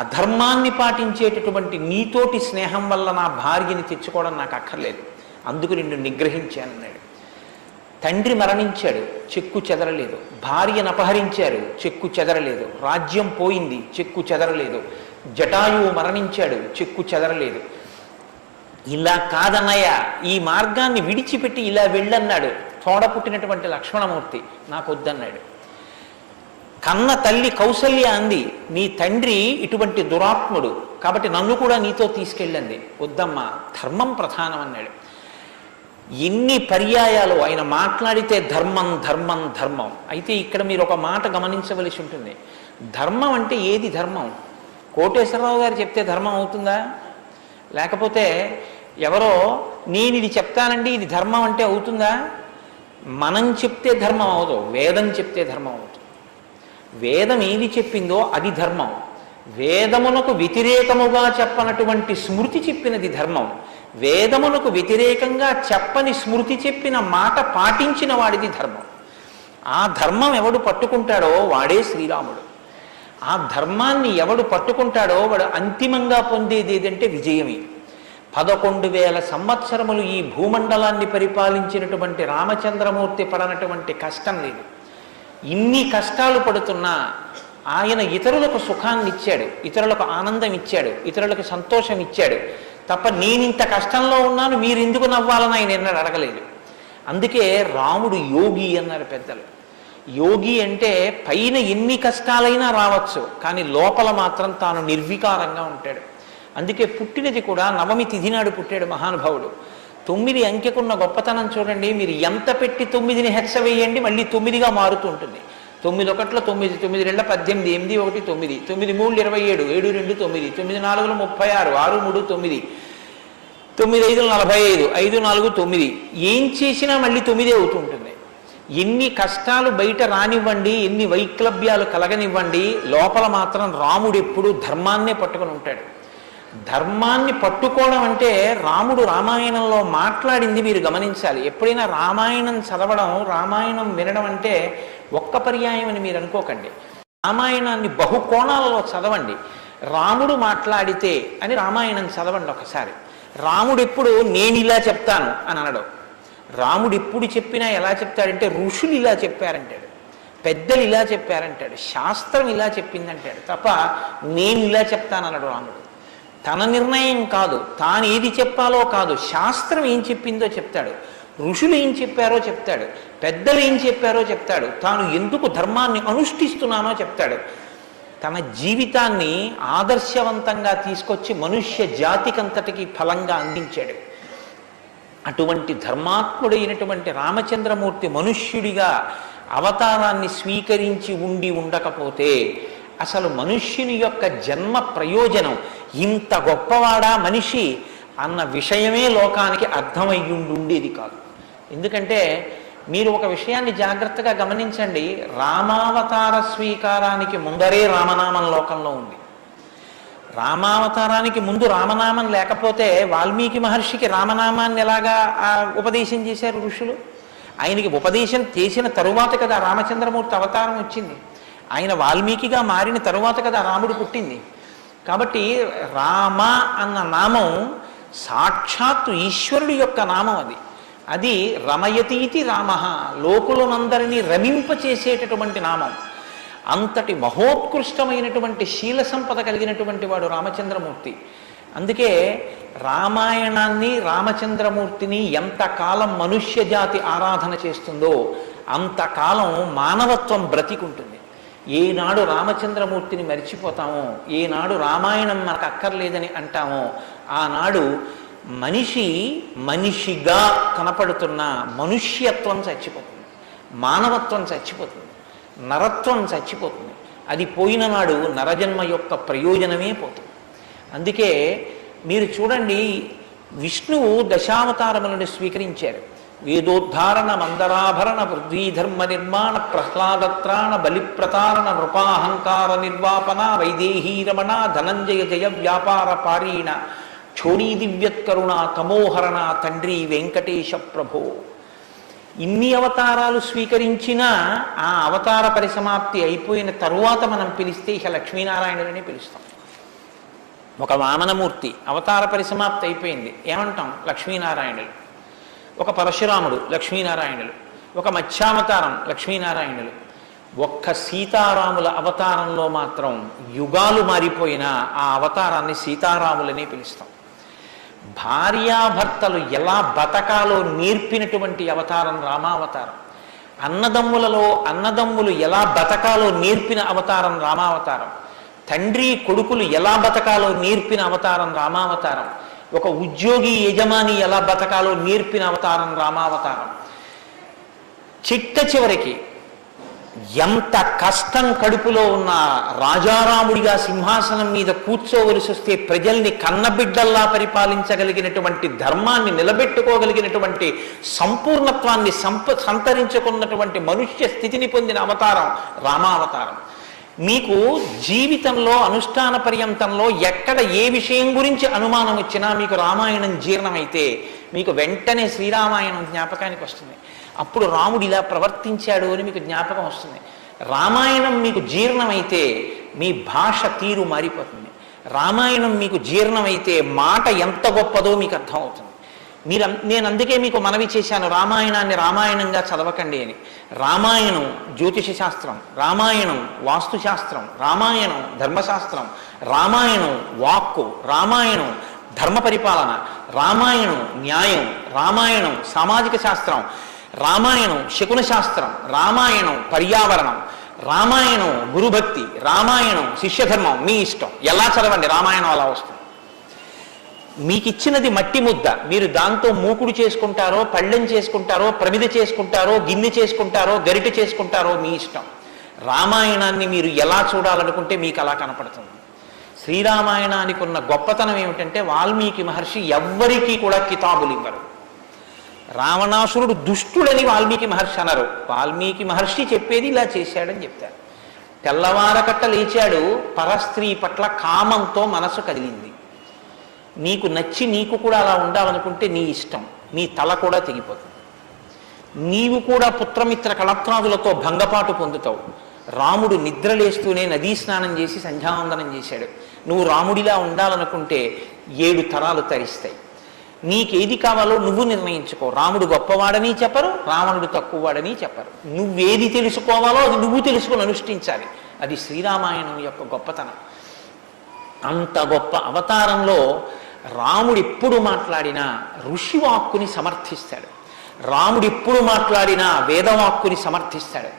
అధర్మాన్ని పాటించేటటువంటి నీతోటి స్నేహం వల్ల నా భార్యని తెచ్చుకోవడం నాకు అక్కర్లేదు, అందుకు నిన్ను నిగ్రహించానన్నాడు. తండ్రి మరణించాడు, చెక్కు చెదరలేదు. భార్యను అపహరించారు, చెక్కు చెదరలేదు. రాజ్యం పోయింది, చెక్కు చెదరలేదు. జటాయువు మరణించాడు, చెక్కు చెదరలేదు. ఇలా కాదన్నయ్య, ఈ మార్గాన్ని విడిచిపెట్టి ఇలా వెళ్ళన్నాడు. తోడ పుట్టినటువంటి లక్ష్మణమూర్తి నాకు వద్దన్నాడు. కన్న తల్లి కౌసల్య అంది, నీ తండ్రి ఇటువంటి దురాత్ముడు కాబట్టి నన్ను కూడా నీతో తీసుకెళ్ళండి. వద్దమ్మా, ధర్మం ప్రధానం అన్నాడు. ఎన్ని పర్యాయాలు ఆయన మాట్లాడితే ధర్మం ధర్మం ధర్మం. అయితే ఇక్కడ మీరు ఒక మాట గమనించవలసి ఉంటుంది. ధర్మం అంటే ఏది ధర్మం? కోటేశ్వరరావు గారు చెప్తే ధర్మం అవుతుందా? లేకపోతే ఎవరో నేను ఇది చెప్తానండి ఇది ధర్మం అంటే అవుతుందా? మనం చెప్తే ధర్మం అవదు, వేదం చెప్తే ధర్మం అవుతుంది. వేదం ఏది చెప్పిందో అది ధర్మం. వేదమునకు వ్యతిరేకముగా చెప్పనటువంటి స్మృతి చెప్పినది ధర్మం. వేదమునకు వ్యతిరేకంగా చెప్పని స్మృతి చెప్పిన మాట పాటించిన వాడిది ధర్మం. ఆ ధర్మం ఎవడు పట్టుకుంటాడో వాడే శ్రీరాముడు. ఆ ధర్మాన్ని ఎవడు పట్టుకుంటాడో వాడు అంతిమంగా పొందేది ఏదంటే విజయమే. 11,000 సంవత్సరములు ఈ భూమండలాన్ని పరిపాలించినటువంటి రామచంద్రమూర్తి పడనటువంటి కష్టం లేదు. ఇన్ని కష్టాలు పడుతున్నా ఆయన ఇతరులకు సుఖాన్ని ఇచ్చాడు, ఇతరులకు ఆనందం ఇచ్చాడు, ఇతరులకు సంతోషం ఇచ్చాడు తప్ప నేనింత కష్టంలో ఉన్నాను మీరు ఎందుకు నవ్వాలని ఆయన ఎన్నడూ అడగలేదు. అందుకే రాముడు యోగి అన్నారు పెద్దలు. యోగి అంటే పైన ఎన్ని కష్టాలైనా రావచ్చు, కానీ లోపల మాత్రం తాను నిర్వికారంగా ఉంటాడు. అందుకే పుట్టినది కూడా నవమి తిథి నాడు పుట్టాడు మహానుభావుడు. 9 అంకెకున్న గొప్పతనం చూడండి. మీరు ఎంత పెట్టి 9ని హెచ్చ వేయండి మళ్ళీ 9గా మారుతూ ఉంటుంది. 9 ఒకట్లో 9, 9 2 18, 8 1 9, 9 3 27, 7 2 9, 9 4 36, 6 3 9, 9 5 45, 5 4 9. ఏం చేసినా మళ్ళీ 9 అవుతూ ఉంటుంది. ఎన్ని కష్టాలు బయట రానివ్వండి, ఎన్ని వైక్లభ్యాలు కలగనివ్వండి, లోపల మాత్రం రాముడు ఎప్పుడూ ధర్మాన్నే పట్టుకొని ఉంటాడు. ధర్మాన్ని పట్టుకోవడం అంటే రాముడు రామాయణంలో మాట్లాడింది మీరు గమనించాలి. ఎప్పుడైనా రామాయణం చదవడం, రామాయణం వినడం అంటే ఒక్క పర్యాయం అని మీరు అనుకోకండి. రామాయణాన్ని బహుకోణాలలో చదవండి. రాముడు మాట్లాడితే అని రామాయణం చదవండి ఒకసారి. రాముడు ఎప్పుడు నేను ఇలా చెప్తాను అని అనడు. రాముడు ఎప్పుడు చెప్పినా ఎలా చెప్తాడంటే ఋషులు ఇలా చెప్పారంటాడు, పెద్దలు ఇలా చెప్పారంటాడు, శాస్త్రం ఇలా చెప్పిందంటాడు తప్ప నేను ఇలా చెప్తానన్నాడు రాముడు. తన నిర్ణయం కాదు, తాను ఏది చెప్పాలో కాదు, శాస్త్రం ఏం చెప్పిందో చెప్తాడు, ఋషులు ఏం చెప్పారో చెప్తాడు, పెద్దలు ఏం చెప్పారో చెప్తాడు, తాను ఎందుకు ధర్మాన్ని అనుష్ఠిస్తున్నానో చెప్తాడు. తన జీవితాన్ని ఆదర్శవంతంగా తీసుకొచ్చి మనుష్య జాతికంతటికి ఫలంగా అందించాడు. అటువంటి ధర్మాత్ముడైనటువంటి రామచంద్రమూర్తి మనుష్యుడిగా అవతారాన్ని స్వీకరించి ఉండకపోతే అసలు మనుష్యుని యొక్క జన్మ ప్రయోజనం ఇంత గొప్పవాడా మనిషి అన్న విషయమే లోకానికి అర్థమయ్యుండేది కాదు. ఎందుకంటే మీరు ఒక విషయాన్ని జాగ్రత్తగా గమనించండి. రామావతార స్వీకారానికి ముందరే రామనామం లోకంలో ఉంది. రామావతారానికి ముందు రామనామం లేకపోతే వాల్మీకి మహర్షికి రామనామాన్ని ఎలాగా ఉపదేశం చేశారు ఋషులు? ఆయనకి ఉపదేశం చేసిన తరువాత కదా రామచంద్రమూర్తి అవతారం వచ్చింది. ఆయన వాల్మీకిగా మారిన తరువాత కదా రాముడు పుట్టింది. కాబట్టి రామ అన్న నామం సాక్షాత్తు ఈశ్వరుడి యొక్క నామం. అది రమయతీతి రామ, లోకులనందరినీ రమింపచేసేటటువంటి నామం. అంతటి మహోత్కృష్టమైనటువంటి శీల సంపద కలిగినటువంటి వాడు రామచంద్రమూర్తి. అందుకే రామాయణాన్ని, రామచంద్రమూర్తిని ఎంతకాలం మనుష్య జాతి ఆరాధన చేస్తుందో అంతకాలం మానవత్వం బ్రతికుంటుంది. ఏనాడు రామచంద్రమూర్తిని మరిచిపోతామో, ఏనాడు రామాయణం మనకు అక్కర్లేదని అంటామో, ఆనాడు మనిషిగా కనపడుతున్న మనుష్యత్వం చచ్చిపోతుంది, మానవత్వం చచ్చిపోతుంది, నరత్వం చచ్చిపోతుంది. అది పోయిన నాడు నరజన్మ యొక్క ప్రయోజనమే పోతుంది. అందుకే మీరు చూడండి, విష్ణువు దశావతారములను స్వీకరించారు. వేదోద్ధారణ, మందరాభరణ, పృథ్వీధర్మ నిర్మాణ, ప్రహ్లాదత్రాణ, బలిప్రతారణ, నృపాహంకార నిర్వాపన, వైదేహీ రమణ, ధనంజయ జయ వ్యాపార పారీణ, క్షోణీ దివ్యత్కరుణ, తమోహరణ, తండ్రి వెంకటేశ ప్రభో. ఇన్ని అవతారాలు స్వీకరించినా ఆ అవతార పరిసమాప్తి అయిపోయిన తరువాత మనం పిలిస్తే ఇక లక్ష్మీనారాయణులని పిలుస్తాం. ఒక వామనమూర్తి అవతార పరిసమాప్తి అయిపోయింది, ఏమంటాం? లక్ష్మీనారాయణులు. ఒక పరశురాముడు, లక్ష్మీనారాయణులు. ఒక మత్స్యావతారం, లక్ష్మీనారాయణులు. ఒక్క సీతారాముల అవతారంలో మాత్రం యుగాలు మారిపోయినా ఆ అవతారాన్ని సీతారాములని పిలుస్తాం. భార్యాభర్తలు ఎలా బతకాలో నేర్పినటువంటి అవతారం రామావతారం. అన్నదమ్ములు ఎలా బతకాలో నేర్పిన అవతారం రామావతారం. తండ్రి కొడుకులు ఎలా బతకాలో నేర్పిన అవతారం రామావతారం. ఒక ఉద్యోగి యజమాని ఎలా బతకాలో నేర్పిన అవతారం రామావతారం. చిట్ట చివరికి ఎంత కష్టం కడుపులో ఉన్న రాజారాముడిగా సింహాసనం మీద కూర్చోవలసి వస్తే ప్రజల్ని కన్నబిడ్డల్లా పరిపాలించగలిగినటువంటి ధర్మాన్ని నిలబెట్టుకోగలిగినటువంటి సంపూర్ణత్వాన్ని సంతరించుకున్నటువంటి మనుష్య స్థితిని పొందిన అవతారం రామావతారం. మీకు జీవితంలో అనుష్ఠాన పర్యంతంలో ఎక్కడ ఏ విషయం గురించి అనుమానం వచ్చినా మీకు రామాయణం జీర్ణమైతే మీకు వెంటనే శ్రీరామాయణం జ్ఞాపకానికి వస్తుంది. అప్పుడు రాముడు ఇలా ప్రవర్తించాడు అని మీకు జ్ఞాపకం వస్తుంది. రామాయణం మీకు జీర్ణమైతే మీ భాష తీరు మారిపోతుంది. రామాయణం మీకు జీర్ణమైతే మాట ఎంత గొప్పదో మీకు అర్థమవుతుంది. నేను అందుకే మీకు మనవి చేశాను, రామాయణాన్ని రామాయణంగా చదవకండి అని. రామాయణం జ్యోతిష శాస్త్రం, రామాయణం వాస్తుశాస్త్రం, రామాయణం ధర్మశాస్త్రం, రామాయణం వాక్కు, రామాయణం ధర్మ పరిపాలన, రామాయణం న్యాయం, రామాయణం సామాజిక శాస్త్రం, రామాయణం శకున శాస్త్రం, రామాయణం పర్యావరణం, రామాయణం గురుభక్తి, రామాయణం శిష్యధర్మం. మీ ఇష్టం, ఎలా చదవండి, రామాయణం అలా వస్తుంది. మీకు ఇచ్చినది మట్టి ముద్ద, మీరు దాంతో మూకుడు చేసుకుంటారో, పళ్ళెం చేసుకుంటారో, ప్రమిద చేసుకుంటారో, గిన్నె చేసుకుంటారో, గరిట చేసుకుంటారో మీ ఇష్టం. రామాయణాన్ని మీరు ఎలా చూడాలనుకుంటే మీకు అలా కనపడుతుంది. శ్రీరామాయణానికి ఉన్న గొప్పతనం ఏమిటంటే వాల్మీకి మహర్షి ఎవ్వరికీ కూడా కితాబులు ఇవ్వరు. రావణాసురుడు దుష్టుడని వాల్మీకి మహర్షి అనరు. వాల్మీకి మహర్షి చెప్పేది ఇలా చేశాడని చెప్తారు. తెల్లవారకట్ట లేచాడు, పరస్త్రీ పట్ల కామంతో మనసు కదిలింది. నీకు నచ్చి నీకు కూడా అలా ఉండాలనుకుంటే నీ ఇష్టం, నీ తల కూడా తెగిపోతుంది. నీవు కూడా పుత్రమిత్ర కళత్రాదులతో భంగపాటు పొందుతావు. రాముడు నిద్రలేస్తూనే నదీ స్నానం చేసి సంధ్యావందనం చేశాడు. నువ్వు రాముడిలా ఉండాలనుకుంటే 7 తరాలు తరిస్తాయి. నీకేది కావాలో నువ్వు నిర్ణయించుకో. రాముడు గొప్పవాడని చెప్పరు, రావణుడు తక్కువవాడని చెప్పరు. నువ్వేది తెలుసుకోవాలో అది నువ్వు తెలుసుకుని అనుష్ఠించాలి. అది శ్రీరామాయణం యొక్క గొప్పతనం. అంత గొప్ప అవతారంలో రాముడు ఎప్పుడు మాట్లాడినా ఋషివాక్కుని సమర్థిస్తాడు. రాముడు ఎప్పుడు మాట్లాడినా వేదవాక్కుని సమర్థిస్తాడు.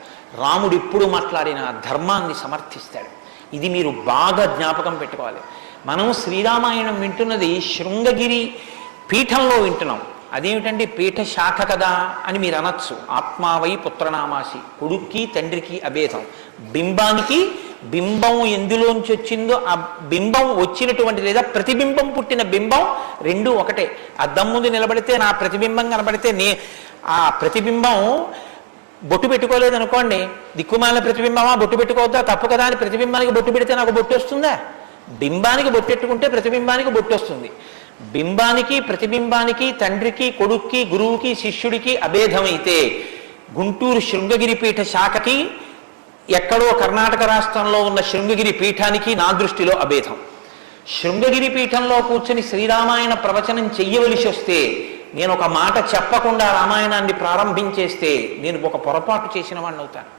రాముడు ఎప్పుడు మాట్లాడినా ధర్మాన్ని సమర్థిస్తాడు. ఇది మీరు బాగా జ్ఞాపకం పెట్టుకోవాలి. మనం శ్రీరామాయణం వింటున్నది శృంగగిరి పీఠంలో వింటున్నాం. అదేమిటండి పీఠ శాఖ కదా అని మీరు అనొచ్చు. ఆత్మావై పుత్రనామాసి, కొడుక్కి తండ్రికి అభేదం. బింబానికి బింబం ఎందులోంచి వచ్చిందో ఆ బింబం వచ్చినటువంటి లేదా ప్రతిబింబం పుట్టిన బింబం రెండు ఒకటే. అద్దం ముందు నిలబడితే నా ప్రతిబింబం కనబడితే ఆ ప్రతిబింబం బొట్టు పెట్టుకోలేదు అనుకోండి, దిక్కుమాలిన ప్రతిబింబమా బొట్టు పెట్టుకోవద్దా, తప్పు కదా అని ప్రతిబింబానికి బొట్టు పెడితే నాకు బొట్టు వస్తుందా? బింబానికి బొట్టెట్టుకుంటే ప్రతిబింబానికి బొట్టు వస్తుంది. బింబానికి ప్రతిబింబానికి తండ్రికి కొడుక్కి గురువుకి శిష్యుడికి అభేదమైతే గుంటూరు శృంగగిరి పీఠ శాఖకి ఎక్కడో కర్ణాటక రాష్ట్రంలో ఉన్న శృంగగిరి పీఠానికి నా దృష్టిలో అభేదం. శృంగగిరి పీఠంలో కూర్చొని శ్రీరామాయణ ప్రవచనం చెయ్యవలసి వస్తే నేను ఒక మాట చెప్పకుండా రామాయణాన్ని ప్రారంభించేస్తే నేను ఒక పొరపాటు చేసిన వాడిని అవుతాను.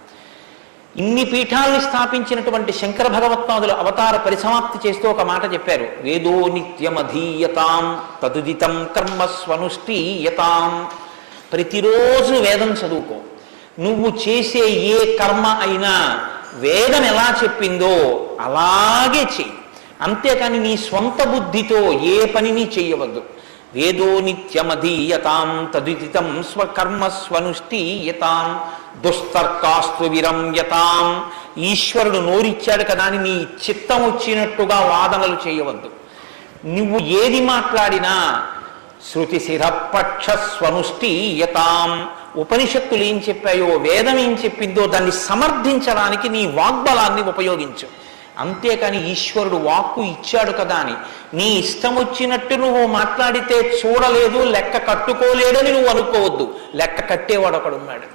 ఇన్ని పీఠాల్ని స్థాపించినటువంటి శంకర భగవత్పాదులు అవతార పరిసమాప్తి చేస్తూ ఒక మాట చెప్పారు. వేదో నిత్యమధీయతాం తదుదితం కర్మస్వనుష్ఠీయతాం. ప్రతిరోజు వేదం చదువుకో. నువ్వు చేసే ఏ కర్మ అయినా వేదం ఎలా చెప్పిందో అలాగే చెయ్యి. అంతేకాని నీ స్వంత బుద్ధితో ఏ పనిని చెయ్యవద్దు. వేదో నిత్యమధీయతాం తదుదితం స్వకర్మస్వనుష్ఠీయతాం దుస్తర్కాస్తు విరమ్యతాం. ఈశ్వరుడు నోరిచ్చాడు కదా అని నీ చిత్తం వచ్చినట్టుగా వాదనలు చేయవద్దు. నువ్వు ఏది మాట్లాడినా శృతి శిరపక్ష స్వనుష్ఠీయతాం. ఉపనిషత్తులు ఏం చెప్పాయో వేదం ఏం చెప్పిందో దాన్ని సమర్థించడానికి నీ వాగ్బలాన్ని ఉపయోగించు. అంతేకాని ఈశ్వరుడు వాక్కు ఇచ్చాడు కదా అని నీ ఇష్టం వచ్చినట్టు నువ్వు మాట్లాడితే చూడలేదు లెక్క కట్టుకోలేడని నువ్వు అనుకోవద్దు. లెక్క కట్టేవాడు ఒకడు ఉన్నాడు.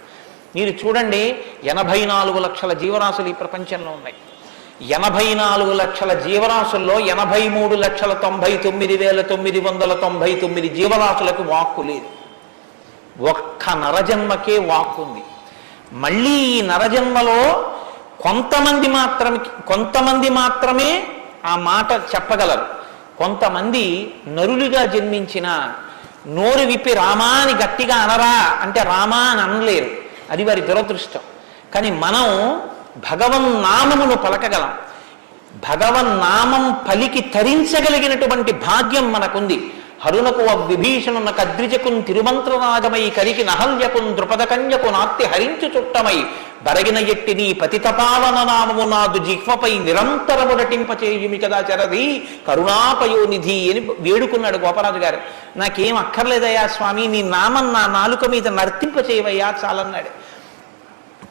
మీరు చూడండి, 84 లక్షల జీవరాశులు ఈ ప్రపంచంలో ఉన్నాయి. 84 లక్షల జీవరాశుల్లో 83,99,999 జీవరాశులకు వాక్కు లేదు. ఒక్క నరజన్మకే వాక్కు ఉంది. మళ్ళీ ఈ నరజన్మలో కొంతమంది మాత్రమే ఆ మాట చెప్పగలరు. కొంతమంది నరులుగా జన్మించిన నోరు విప్పి రామా అని గట్టిగా అనరా అంటే రామా అని అనలేరు. అది వారి దురదృష్టం. కానీ మనం భగవన్నామమును పలకగలం. భగవన్నామం పలికి తరించగలిగినటువంటి భాగ్యం మనకుంది. హరునకు విభీషణున కద్రిజకున్ తిరుమంత్రనాదమై కరికి నహల్యకున్ ద్రుపదకన్యకు నాత్తి హరించు చుట్టమై బరగిన ఎట్టి నీ పతితపావన నామము నాదు జిహ్వపై నిరంతరము నటింపచేయుమి కదా చరది కరుణాపయోనిధి అని వేడుకున్నాడు గోపరాజు గారు. నాకేం అక్కర్లేదయ్యా స్వామి, నీ నామం నా నాలుక మీద నర్తింపచేయవయ్యా చాలన్నాడు.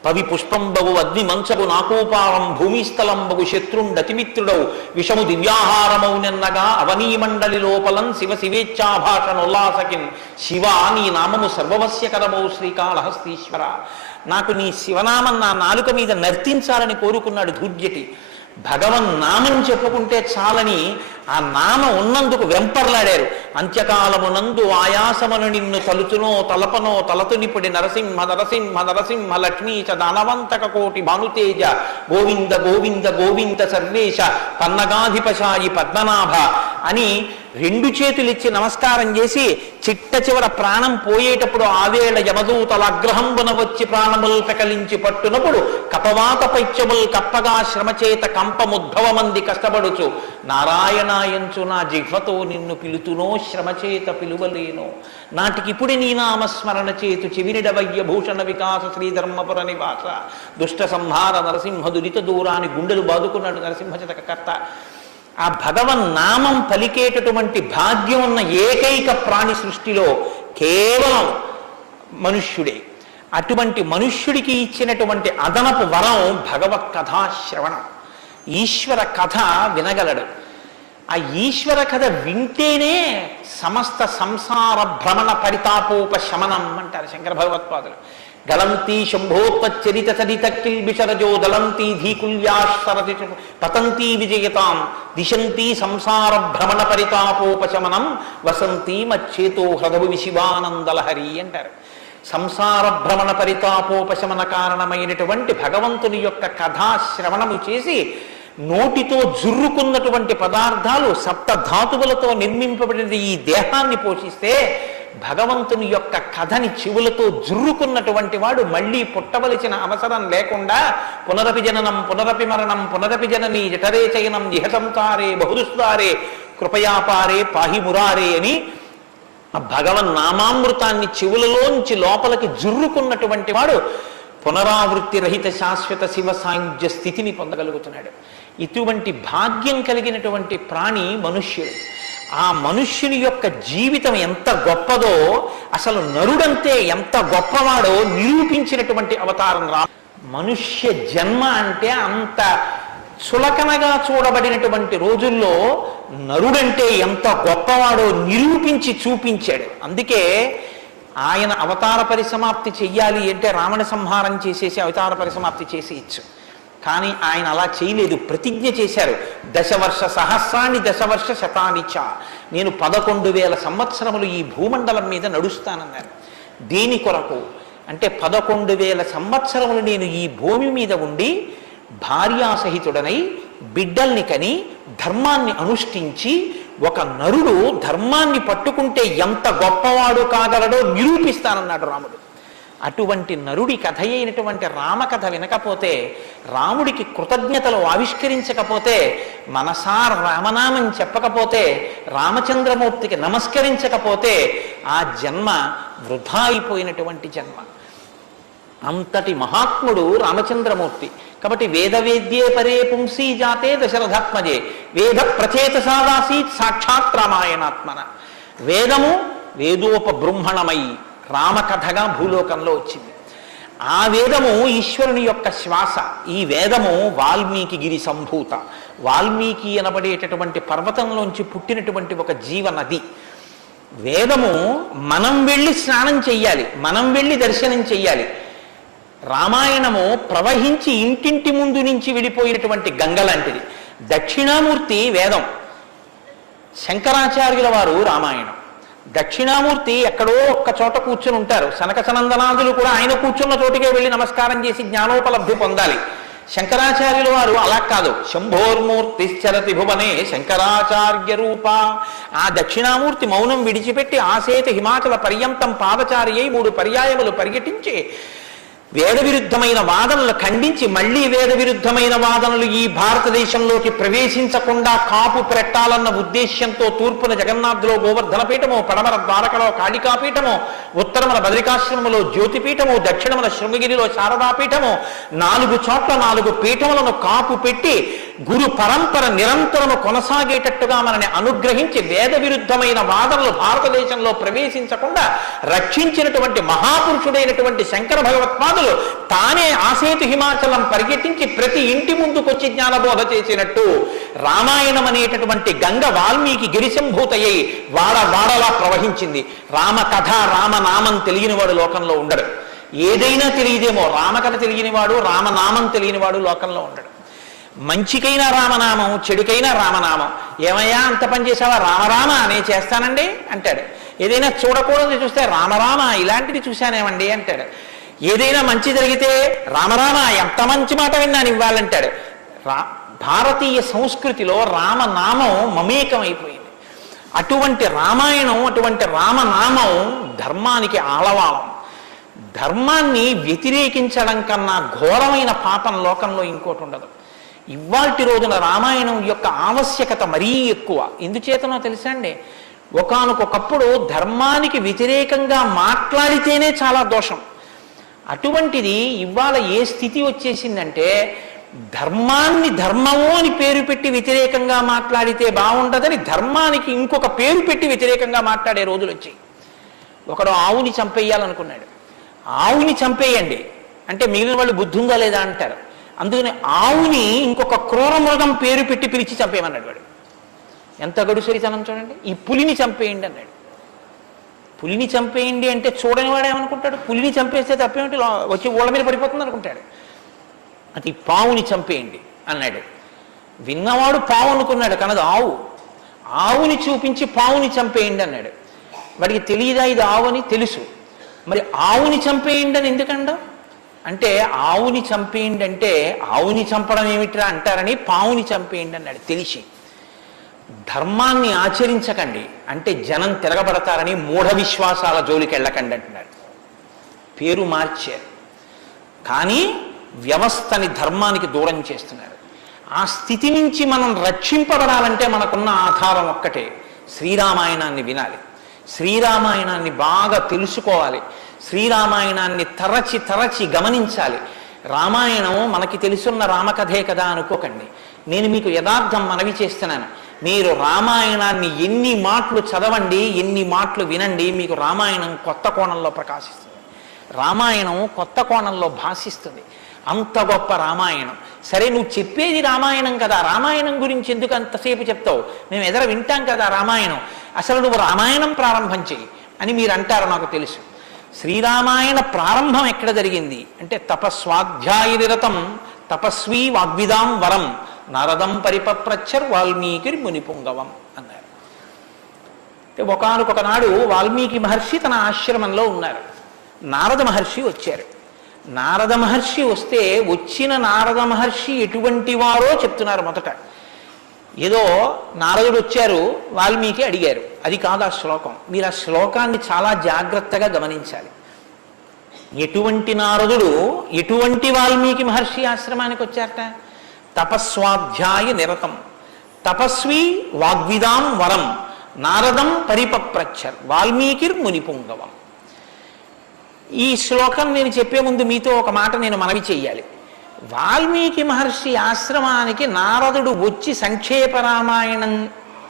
పవి పుష్పంబగు అగ్ని మంచగు నాకోపారం భూమిస్థలంబగు శత్రుండతిమిత్రుడవు విషము దివ్యాహారమౌ నిన్నగా అవనీమండలి లోపలం శివ శివేచ్ఛాభాషణోల్లాసకిన్ శివ నీ నామము సర్వవస్యకరమౌ శ్రీకాళహస్తీశ్వర. నాకు నీ శివనామం నా నాలుక మీద నర్తించాలని కోరుకున్నాడు ధూర్జటి. భగవన్ నామం చెప్పుకుంటే చాలని ఆ నామ ఉన్నందుకు వెంపర్లాడారు. అంత్యకాలమునందు ఆయాసమును నిన్ను తలుచునో తలపనో తలతునిపుడి నరసింహ నరసింహ నరసింహ లక్ష్మీచ దానవంతక కోటి భానుతేజ గోవింద గోవింద గోవింద సర్వేశ పన్నగాధిపశాయి పద్మనాభ అని 2 చేతులిచ్చి నమస్కారం చేసి చిట్ట చివర ప్రాణం పోయేటప్పుడు ఆవేళ యమదూతల అగ్రహంబున వచ్చి ప్రాణముల్ పెకలించి పట్టునప్పుడు కపవాత పైత్యముల్ కప్పగా శ్రమచేత కంపముద్భవమంది కష్టపడుచు నారాయణాయంచు నా జిహ్వతో నిన్ను పిలుతునో శ్రమచేత పిలువలేనో నాటికిపుడి నీ నామస్మరణ చేతు చెవినిడవయ్య భూషణ వికాస శ్రీధర్మపుర నివాస దుష్ట సంహార నరసింహ దురిత దూరాన్ని గుండెలు బాదుకున్నాడు నరసింహశతకర్త. ఆ భగవన్ నామం పలికేటటువంటి భాగ్యం ఉన్న ఏకైక ప్రాణి సృష్టిలో కేవలం మనుష్యుడే. అటువంటి మనుష్యుడికి ఇచ్చినటువంటి అదనపు వరం భగవత్ కథాశ్రవణం. ఈశ్వర కథ వినగలడు. ఆ ఈశ్వర కథ వింటేనే సమస్త సంసార భ్రమణ పరితాపోపశమనం అంటారు శంకర భగవత్పాదులు. గలంతి శంభోత్పచ్చరిత చరిత కిల్బిషరజో దళంతి ధీకుల్యాశ్వరతి పతంతి విజయతాం దిశంతి సంసార భ్రమణ పరితాపోపశమనం వసంతి మచ్చేతో హృదవి శివానందలహరి అంటారు. సంసార భ్రమణ పరితాపోపశమన కారణమైనటువంటి భగవంతుని యొక్క కథాశ్రవణము చేసి నోటితో జుర్రుకున్నటువంటి పదార్థాలు సప్తధాతువులతో నిర్మింపబడిన ఈ దేహాన్ని పోషిస్తే భగవంతుని యొక్క కథని చెవులతో జుర్రుకున్నటువంటి వాడు మళ్ళీ పుట్టవలసిన అవసరం లేకుండా పునరపి జననం పునరపి మరణం పునరపి జనని జఠరే చయనం ఇహ సంసారే బహుదుస్తారే కృపయాపారే పాహి మురారే అని ఆ భగవన్ నామామృతాన్ని చెవులలోంచి లోపలికి జుర్రుకున్నటువంటి వాడు పునరావృత్తి రహిత శాశ్వత శివ సాయుధ్య స్థితిని పొందగలుగుతున్నాడు. ఇటువంటి భాగ్యం కలిగినటువంటి ప్రాణి మనుష్యుడు. ఆ మనుష్యుని యొక్క జీవితం ఎంత గొప్పదో, అసలు నరుడంతే ఎంత గొప్పవాడో నిరూపించినటువంటి అవతారం మనుష్య జన్మ అంటే అంత చులకనగా చూడబడినటువంటి రోజుల్లో నరుడంటే ఎంత గొప్పవాడో నిరూపించి చూపించాడు. అందుకే ఆయన అవతార పరిసమాప్తి చెయ్యాలి అంటే రావణ సంహారం చేసేసి అవతార పరిసమాప్తి చేసేయచ్చు. కానీ ఆయన అలా చేయలేదు, ప్రతిజ్ఞ చేశారు. 10 వర్ష సహస్రాన్ని 10 వర్ష శతానిచ, నేను 11,000 సంవత్సరములు ఈ భూమండలం మీద నడుస్తానన్నారు. దేని కొరకు అంటే 11,000 సంవత్సరములు నేను ఈ భూమి మీద ఉండి భార్యాసహితుడనై బిడ్డల్ని కని ధర్మాన్ని అనుష్ఠించి ఒక నరుడు ధర్మాన్ని పట్టుకుంటే ఎంత గొప్పవాడు కాగలడో నిరూపిస్తానన్నాడు రాముడు. అటువంటి నరుడి కథ అయినటువంటి రామకథ వినకపోతే, రాముడికి కృతజ్ఞతలు ఆవిష్కరించకపోతే, మనసార రామనామం చెప్పకపోతే, రామచంద్రమూర్తికి నమస్కరించకపోతే ఆ జన్మ వృధా అయిపోయినటువంటి జన్మ. అంతటి మహాత్ముడు రామచంద్రమూర్తి. కాబట్టి వేదవేద్యే పరే పుంసీ జాతే దశరథాత్మజే వేద ప్రచేతసాదాసీత్ సాక్షాత్ రామాయణాత్మన. వేదము వేదోపబృంహణమై రామకథగా భూలోకంలో వచ్చింది. ఆ వేదము ఈశ్వరుని యొక్క శ్వాస. ఈ వేదము వాల్మీకి గిరి సంభూత. వాల్మీకి అనబడేటటువంటి పర్వతంలోంచి పుట్టినటువంటి ఒక జీవనది. వేదము మనం వెళ్ళి స్నానం చెయ్యాలి, మనం వెళ్ళి దర్శనం చెయ్యాలి. రామాయణము ప్రవహించి ఇంటింటి ముందు నుంచి వెళ్ళిపోయినటువంటి గంగ లాంటిది. దక్షిణామూర్తి వేదం, శంకరాచార్యుల వారు రామాయణం. దక్షిణామూర్తి ఎక్కడో ఒక్క చోట కూర్చుని ఉంటారు. సనక సనందనాదులు కూడా ఆయన కూర్చున్న చోటికే వెళ్ళి నమస్కారం చేసి జ్ఞానోపలబ్ధి పొందాలి. శంకరాచార్యుల వారు అలా కాదు. శంభోర్మూర్తిశ్చరతి భువనే శంకరాచార్య రూప. ఆ దక్షిణామూర్తి మౌనం విడిచిపెట్టి ఆసేత హిమాచల పర్యంతం పాదచారి అయి 3 పర్యాయములు పర్యటించి వేద విరుద్ధమైన వాదనలు ఖండించి మళ్లీ వేద విరుద్ధమైన వాదనలు ఈ భారతదేశంలోకి ప్రవేశించకుండా కాపు పెట్టాలన్న ఉద్దేశ్యంతో తూర్పున జగన్నాథ్లో గోవర్ధన పీఠమో, పడమర ద్వారకలో కాళికాపీఠమో, ఉత్తరమున బద్రికాశ్రమములో జ్యోతిపీఠమో, దక్షిణమున శృంగగిరిలో శారదాపీఠమో 4 చోట్ల 4 పీఠములను కాపు పెట్టి గురు పరంపర నిరంతరము కొనసాగేటట్టుగా మనని అనుగ్రహించి వేద విరుద్ధమైన వాదనలు భారతదేశంలో ప్రవేశించకుండా రక్షించినటువంటి మహాపురుషుడైనటువంటి శంకర భగవత్పాదులు తానే ఆసేతు హిమాచలం పరిగెట్టించి ప్రతి ఇంటి ముందుకొచ్చి జ్ఞానబోధ చేసినట్టు రామాయణం అనేటటువంటి గంగ వాల్మీకి గిరిశంభూతయ్యి వాడలా ప్రవహించింది. రామకథ రామనామం తెలియనివాడు లోకంలో ఉండడు. ఏదైనా తెలియదేమో, రామకథ తెలియనివాడు రామనామం తెలియనివాడు లోకంలో ఉండడు. మంచికైనా రామనామం, చెడుకైనా రామనామం. ఏమయ్యా అంత పని చేసావా? రామరామ నేను చేస్తానండి అంటాడు. ఏదైనా చూడకూడదు చూస్తే రామరామ ఇలాంటిది చూశానేమండి అంటాడు. ఏదైనా మంచి జరిగితే రామరామ ఎంత మంచి మాట విన్నాను ఇవ్వాలంటాడు. భారతీయ సంస్కృతిలో రామనామం మమేకమైపోయింది. అటువంటి రామాయణం, అటువంటి రామనామం ధర్మానికి ఆలవాళం. ధర్మాన్ని వ్యతిరేకించడం కన్నా ఘోరమైన పాపం లోకంలో ఇంకోటి ఉండదు. ఇవాల్టి రోజున రామాయణం యొక్క ఆవశ్యకత మరీ ఎక్కువ. ఎందుచేతనో తెలుసా అండి? ఒకానొకప్పుడు ధర్మానికి వ్యతిరేకంగా మాట్లాడితేనే చాలా దోషం. అటువంటిది ఇవాళ ఏ స్థితి వచ్చేసిందంటే ధర్మాన్ని ధర్మము అని పేరు పెట్టి వ్యతిరేకంగా మాట్లాడితే బాగుండదని ధర్మానికి ఇంకొక పేరు పెట్టి వ్యతిరేకంగా మాట్లాడే రోజులు వచ్చాయి. ఒకడు ఆవుని చంపేయాలనుకున్నాడు. ఆవుని చంపేయండి అంటే మిగిలిన వాళ్ళు బుద్ధి ఉందా లేదా అంటారు. అందుకని ఆవుని ఇంకొక క్రూర మృగం పేరు పెట్టి పిలిచి చంపేయమన్నాడు వాడు. ఎంత గడుసరితనం చూడండి. ఈ పులిని చంపేయండి అన్నాడు. పులిని చంపేయండి అంటే చూడని వాడు ఏమనుకుంటాడు? పులిని చంపేస్తే తప్పేమిటి, వచ్చి ఊళ్ళ మీద పడిపోతుంది అనుకుంటాడు. అది పావుని చంపేయండి అన్నాడు. విన్నవాడు పావు అనుకున్నాడు, కనదు ఆవు. ఆవుని చూపించి పావుని చంపేయండి అన్నాడు. వాడికి తెలియదా ఇది ఆవు అని? తెలుసు. మరి ఆవుని చంపేయండి అని ఎందుకండ అంటే ఆవుని చంపేయండి అంటే ఆవుని చంపడం ఏమిట్రా అంటారని పావుని చంపేయండి అన్నాడు. తెలిసి ధర్మాన్ని ఆచరించకండి అంటే జనం తిరగబడతారని మూఢ విశ్వాసాల జోలికి వెళ్ళకండి అంటున్నాడు. పేరు మార్చారు కానీ వ్యవస్థని ధర్మానికి దూరం చేస్తున్నారు. ఆ స్థితి నుంచి మనం రక్షింపబడాలంటే మనకున్న ఆధారం ఒక్కటే, శ్రీరామాయణాన్ని వినాలి, శ్రీరామాయణాన్ని బాగా తెలుసుకోవాలి, శ్రీరామాయణాన్ని తరచి తరచి గమనించాలి. రామాయణం మనకి తెలుసున్న రామకథే కదా అనుకోకండి. నేను మీకు యథార్థం మనవి చేస్తున్నాను. మీరు రామాయణాన్ని ఎన్ని మాటలు చదవండి, ఎన్ని మాటలు వినండి, మీకు రామాయణం కొత్త కోణంలో ప్రకాశిస్తుంది, రామాయణం కొత్త కోణంలో భాషిస్తుంది. అంత గొప్ప రామాయణం. సరే నువ్వు చెప్పేది రామాయణం కదా, రామాయణం గురించి ఎందుకు అంతసేపు చెప్తావు? మేము ఎదర వింటాం కదా రామాయణం, అసలు నువ్వు రామాయణం ప్రారంభం చెయ్యి అని మీరు అంటారు. నాకు తెలుసు. శ్రీరామాయణ ప్రారంభం ఎక్కడ జరిగింది అంటే తపస్వాధ్యాయ నిరతం తపస్వీ వాగ్విదాం వరం నారదం పరిపప్రచ్చర్ వాల్మీకి మునిపుంగవం అన్నారు. ఒకానొక నాడు వాల్మీకి మహర్షి తన ఆశ్రమంలో ఉన్నారు. నారద మహర్షి వచ్చారు. నారద మహర్షి వస్తే వచ్చిన నారద మహర్షి ఎటువంటి వారో చెప్తున్నారు. మొదట ఏదో నారదుడు వచ్చారు, వాల్మీకి అడిగారు, అది కాదు ఆ శ్లోకం. మీరు ఆ శ్లోకాన్ని చాలా జాగ్రత్తగా గమనించాలి. ఎటువంటి నారదుడు ఎటువంటి వాల్మీకి మహర్షి ఆశ్రమానికి వచ్చారట? తపస్వాధ్యాయ నిరతం తపస్వి వాగ్విదాం వరం నారదం పరిపప్రచ్చర్ వాల్మీకిర్ మునిపుంగవం. ఈ శ్లోకం నేను చెప్పే ముందు మీతో ఒక మాట నేను మనవి చెయ్యాలి. వాల్మీకి మహర్షి ఆశ్రమానికి నారదుడు వచ్చి సంక్షేప రామాయణం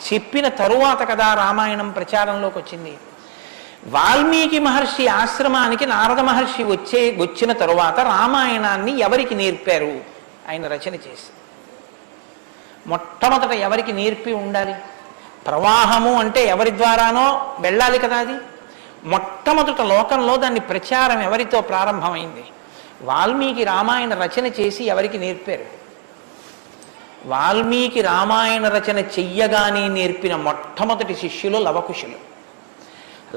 చెప్పిన తరువాత కదా రామాయణం ప్రచారంలోకి వచ్చింది. వాల్మీకి మహర్షి ఆశ్రమానికి నారద మహర్షి వచ్చిన తరువాత రామాయణాన్ని ఎవరికి నేర్పారు? ఆయన రచన చేసి మొట్టమొదట ఎవరికి నేర్పి ఉండాలి? ప్రవాహము అంటే ఎవరి ద్వారానో వెళ్ళాలి కదా. అది మొట్టమొదట లోకంలో దాన్ని ప్రచారం ఎవరితో ప్రారంభమైంది? వాల్మీకి రామాయణ రచన చేసి ఎవరికి నేర్పారు? వాల్మీకి రామాయణ రచన చెయ్యగానే నేర్పిన మొట్టమొదటి శిష్యులు లవకుశులు.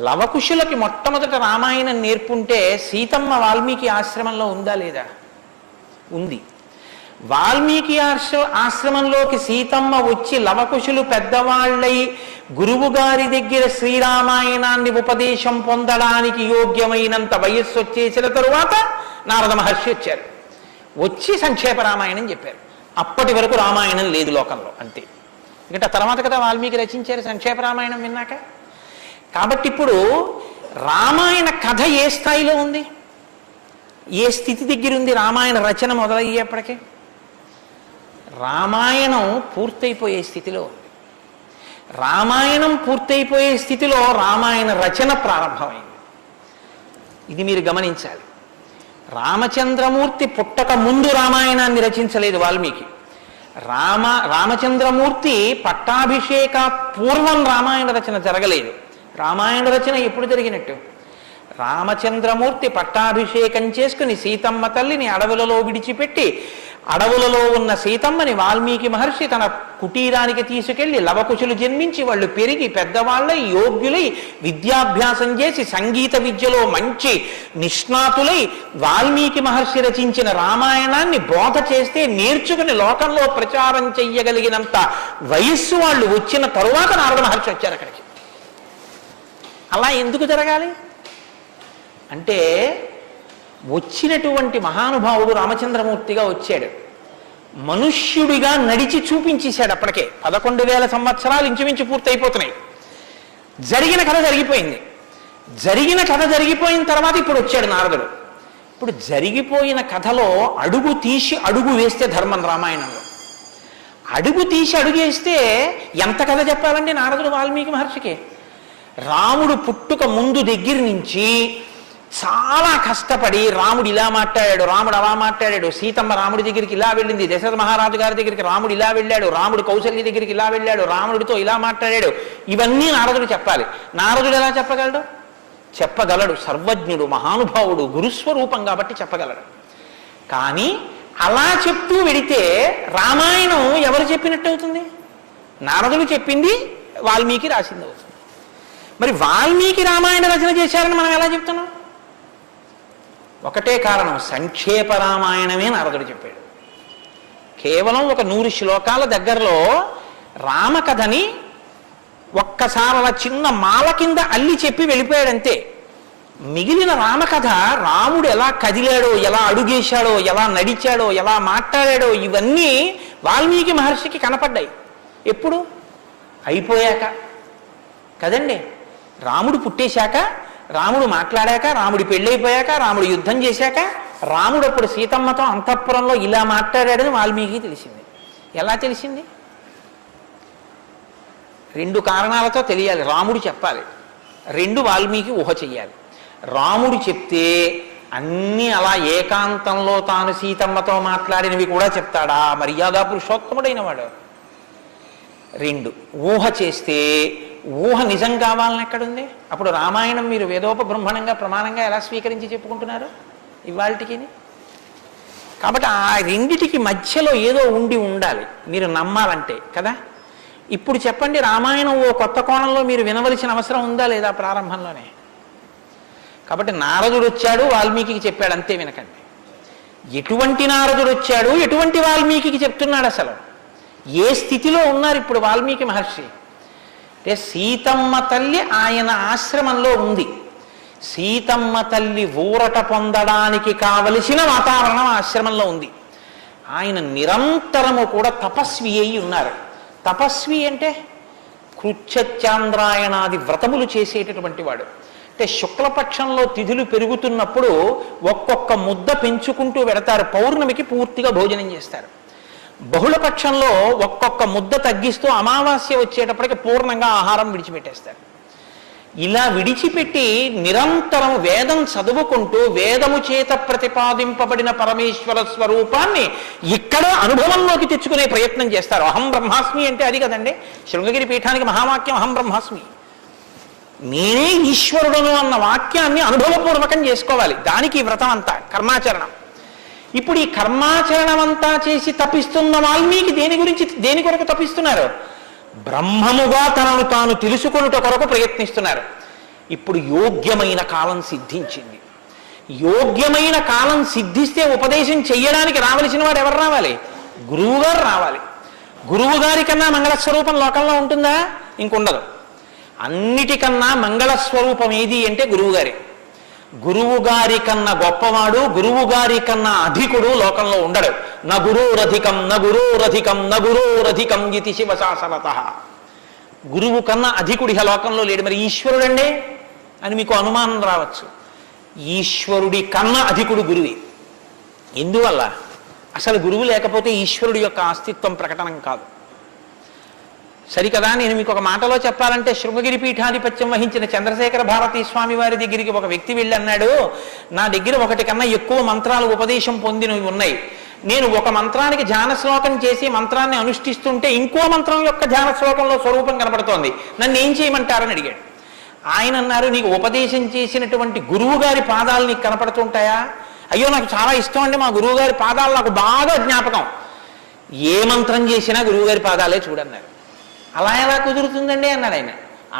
లవకుశులకి మొట్టమొదట రామాయణం నేర్పుంటే సీతమ్మ వాల్మీకి ఆశ్రమంలో ఉందా లేదా? ఉంది. వాల్మీకి ఆశ్రమంలోకి సీతమ్మ వచ్చి లవకుశులు పెద్దవాళ్ళై గురువు గారి దగ్గర శ్రీరామాయణాన్ని ఉపదేశం పొందడానికి యోగ్యమైనంత వయస్సు వచ్చేసిన తరువాత నారద మహర్షి వచ్చారు. వచ్చి సంక్షేప రామాయణం చెప్పారు. అప్పటి వరకు రామాయణం లేదు లోకంలో, అంతే. ఎందుకంటే తర్వాత కదా వాల్మీకి రచించారు సంక్షేప రామాయణం విన్నాక. కాబట్టి ఇప్పుడు రామాయణ కథ ఏ స్థాయిలో ఉంది, ఏ స్థితి దగ్గర ఉంది రామాయణ రచన మొదలయ్యేప్పటికీ? రామాయణం పూర్తయిపోయే స్థితిలో ఉంది. రామాయణం పూర్తయిపోయే స్థితిలో రామాయణ రచన ప్రారంభమైంది. ఇది మీరు గమనించాలి. రామచంద్రమూర్తి పుట్టక ముందు రామాయణాన్ని రచించలేదు వాల్మీకి. రామచంద్రమూర్తి పట్టాభిషేక పూర్వం రామాయణ రచన జరగలేదు. రామాయణ రచన ఎప్పుడు జరిగినట్టు? రామచంద్రమూర్తి పట్టాభిషేకం చేసుకుని సీతమ్మ తల్లిని అడవులలో విడిచిపెట్టి, అడవులలో ఉన్న సీతమ్మని వాల్మీకి మహర్షి తన కుటీరానికి తీసుకెళ్లి లవకుశులు జన్మించి వాళ్ళు పెరిగి పెద్దవాళ్ళై యోగ్యులై విద్యాభ్యాసం చేసి సంగీత విద్యలో మంచి నిష్ణాతులై వాల్మీకి మహర్షి రచించిన రామాయణాన్ని బోధ చేస్తే నేర్చుకుని లోకంలో ప్రచారం చెయ్యగలిగినంత వయస్సు వాళ్ళు వచ్చిన తరువాత నారద మహర్షి వచ్చారు అక్కడికి. అలా ఎందుకు జరగాలి అంటే, వచ్చినటువంటి మహానుభావుడు రామచంద్రమూర్తిగా వచ్చాడు, మనుష్యుడిగా నడిచి చూపించేశాడు. అప్పటికే 11,000 సంవత్సరాలు ఇంచుమించు పూర్తయిపోతున్నాయి. జరిగిన కథ జరిగిపోయింది. జరిగిన కథ జరిగిపోయిన తర్వాత ఇప్పుడు వచ్చాడు నారదుడు. ఇప్పుడు జరిగిపోయిన కథలో అడుగు తీసి అడుగు వేస్తే ధర్మం రామాయణంలో. అడుగు తీసి అడుగేస్తే ఎంత కథ చెప్పాలండి నారదుడు వాల్మీకి మహర్షికి? రాముడు పుట్టుక ముందు దగ్గర నుంచి చాలా కష్టపడి రాముడు ఇలా మాట్లాడాడు, రాముడు అలా మాట్లాడాడు, సీతమ్మ రాముడి దగ్గరికి ఇలా వెళ్ళింది, దశరథ మహారాజు గారి దగ్గరికి రాముడు ఇలా వెళ్ళాడు, రాముడు కౌశల్య దగ్గరికి ఇలా వెళ్ళాడు, రాముడితో ఇలా మాట్లాడాడు, ఇవన్నీ నారదుడు చెప్పాలి. నారదుడు ఎలా చెప్పగలడు? చెప్పగలడు. సర్వజ్ఞుడు, మహానుభావుడు, గురుస్వరూపం కాబట్టి చెప్పగలడు. కానీ అలా చెప్తూ వెడితే రామాయణం ఎవరు చెప్పినట్టు అవుతుంది? నారదుడు చెప్పింది వాల్మీకి రాసింది అవుతుంది. మరి వాల్మీకి రామాయణ రచన చేశారని మనం ఎలా చెప్తున్నాం? ఒకటే కారణం, సంక్షేప రామాయణమే నారదుడు చెప్పాడు. కేవలం ఒక 100 శ్లోకాల దగ్గరలో రామకథని ఒక్కసారి అలా చిన్న మాల కింద అల్లి చెప్పి వెళ్ళిపోయాడంతే. మిగిలిన రామకథ రాముడు ఎలా కదిలాడో, ఎలా అడుగేశాడో, ఎలా నడిచాడో, ఎలా మాట్లాడాడో ఇవన్నీ వాల్మీకి మహర్షికి కనపడ్డాయి. ఎప్పుడు? అయిపోయాక కదండి. రాముడు పుట్టేశాక, రాముడు మాట్లాడాక, రాముడి పెళ్ళైపోయాక, రాముడు యుద్ధం చేశాక, రాముడు అప్పుడు సీతమ్మతో అంతఃపురంలో ఇలా మాట్లాడాడని వాల్మీకి తెలిసింది. ఎలా తెలిసింది? 2 కారణాలతో తెలియాలి. రాముడు చెప్పాలి, 2 వాల్మీకి ఊహ చెయ్యాలి. రాముడు చెప్తే అన్నీ అలా ఏకాంతంలో తాను సీతమ్మతో మాట్లాడినవి కూడా చెప్తాడా? మర్యాదా పురుషోత్తముడైన వాడు. 2 ఊహ చేస్తే ఊహ నిజం కావాలని ఎక్కడుంది? అప్పుడు రామాయణం మీరు వేదోపబ్రహ్మణంగా ప్రమాణంగా ఎలా స్వీకరించి చెప్పుకుంటున్నారు ఇవాళకి? కాబట్టి ఆ రెండిటికి మధ్యలో ఏదో ఉండాలి మీరు నమ్మాలంటే కదా. ఇప్పుడు చెప్పండి, రామాయణం ఓ కొత్త కోణంలో మీరు వినవలసిన అవసరం ఉందా లేదా ప్రారంభంలోనే? కాబట్టి నారదుడు వచ్చాడు, వాల్మీకి చెప్పాడు, అంతే. వినకండి. ఎటువంటి నారదుడు వచ్చాడు, ఎటువంటి వాల్మీకి చెప్తున్నాడు, అసలు ఏ స్థితిలో ఉన్నారు ఇప్పుడు వాల్మీకి మహర్షి అంటే, సీతమ్మ తల్లి ఆయన ఆశ్రమంలో ఉంది. సీతమ్మ తల్లి ఊరట పొందడానికి కావలసిన వాతావరణం ఆశ్రమంలో ఉంది. ఆయన నిరంతరము కూడా తపస్వి అయి ఉన్నారు. తపస్వి అంటే కృచ్ఛత్యాంద్రాయణాది వ్రతములు చేసేటటువంటి వాడు. అంటే శుక్లపక్షంలో తిథులు పెరుగుతున్నప్పుడు ఒక్కొక్క ముద్ద పెంచుకుంటూ వెడతారు. పౌర్ణమికి పూర్తిగా భోజనం చేస్తారు. బహుళపక్షంలో ఒక్కొక్క ముద్ద తగ్గిస్తూ అమావాస్య వచ్చేటప్పటికి పూర్ణంగా ఆహారం విడిచిపెట్టేస్తారు. ఇలా విడిచిపెట్టి నిరంతరం వేదం చదువుకుంటూ వేదము చేత ప్రతిపాదింపబడిన పరమేశ్వర స్వరూపాన్ని ఇక్కడ అనుభవంలోకి తెచ్చుకునే ప్రయత్నం చేస్తారు. అహం బ్రహ్మాస్మి అంటే అది కదండి. శృంగగిరి పీఠానికి మహావాక్యం అహం బ్రహ్మాస్మి, నేనే ఈశ్వరుడును అన్న వాక్యాన్ని అనుభవపూర్వకం చేసుకోవాలి. దానికి వ్రతం అంతా, కర్మాచరణం. ఇప్పుడు ఈ కర్మాచరణం అంతా చేసి తపిస్తున్న వాల్మీకి దేని కొరకు తపిస్తున్నారు? బ్రహ్మముగా తనను తాను తెలుసుకొనుట కొరకు ప్రయత్నిస్తున్నారు. ఇప్పుడు యోగ్యమైన కాలం సిద్ధించింది. యోగ్యమైన కాలం సిద్ధిస్తే ఉపదేశం చెయ్యడానికి రావలసిన వాడు ఎవరు రావాలి? గురువుగారు రావాలి. గురువు గారి కన్నా మంగళస్వరూపం లోకంలో ఉంటుందా? ఇంకుండదు. అన్నిటికన్నా మంగళస్వరూపం ఏది అంటే గురువుగారే. గురువు గారి కన్నా గొప్పవాడు, గురువు గారి కన్నా అధికుడు లోకంలో ఉండడు. న గురురధికం న గురురధికం న గురురధికం ఇది శివశాసనత. గురువు కన్నా అధికుడి లోకంలో లేడు. మరి ఈశ్వరుడండి అని మీకు అనుమానం రావచ్చు. ఈశ్వరుడి కన్నా అధికుడు గురువే. ఎందువల్ల? అసలు గురువు లేకపోతే ఈశ్వరుడి యొక్క అస్తిత్వం ప్రకటనం కాదు. సరికదా? నేను మీకు ఒక మాటలో చెప్పాలంటే, శృంగగిరి పీఠాధిపత్యం వహించిన చంద్రశేఖర భారతీ స్వామి వారి దగ్గరికి ఒక వ్యక్తి వెళ్ళి అన్నాడు, నా దగ్గర ఒకటి కన్నా ఎక్కువ మంత్రాలు ఉపదేశం పొందినవి ఉన్నాయి. నేను ఒక మంత్రానికి ధ్యాన శ్లోకం చేసి మంత్రాన్ని అనుష్ఠిస్తుంటే ఇంకో మంత్రం యొక్క ధ్యాన శ్లోకంలో స్వరూపం కనబడుతోంది, నన్ను ఏం చేయమంటారని అడిగాడు. ఆయన అన్నారు, నీకు ఉపదేశం చేసినటువంటి గురువు గారి పాదాలు నీకు కనపడుతుంటాయా? అయ్యో నాకు చాలా ఇష్టం అండి, మా గురువు గారి పాదాలు నాకు బాగా జ్ఞాపకం. ఏ మంత్రం చేసినా గురువు గారి పాదాలే చూడన్నారు. అలా ఎలా కుదురుతుందండి అన్నాడు ఆయన.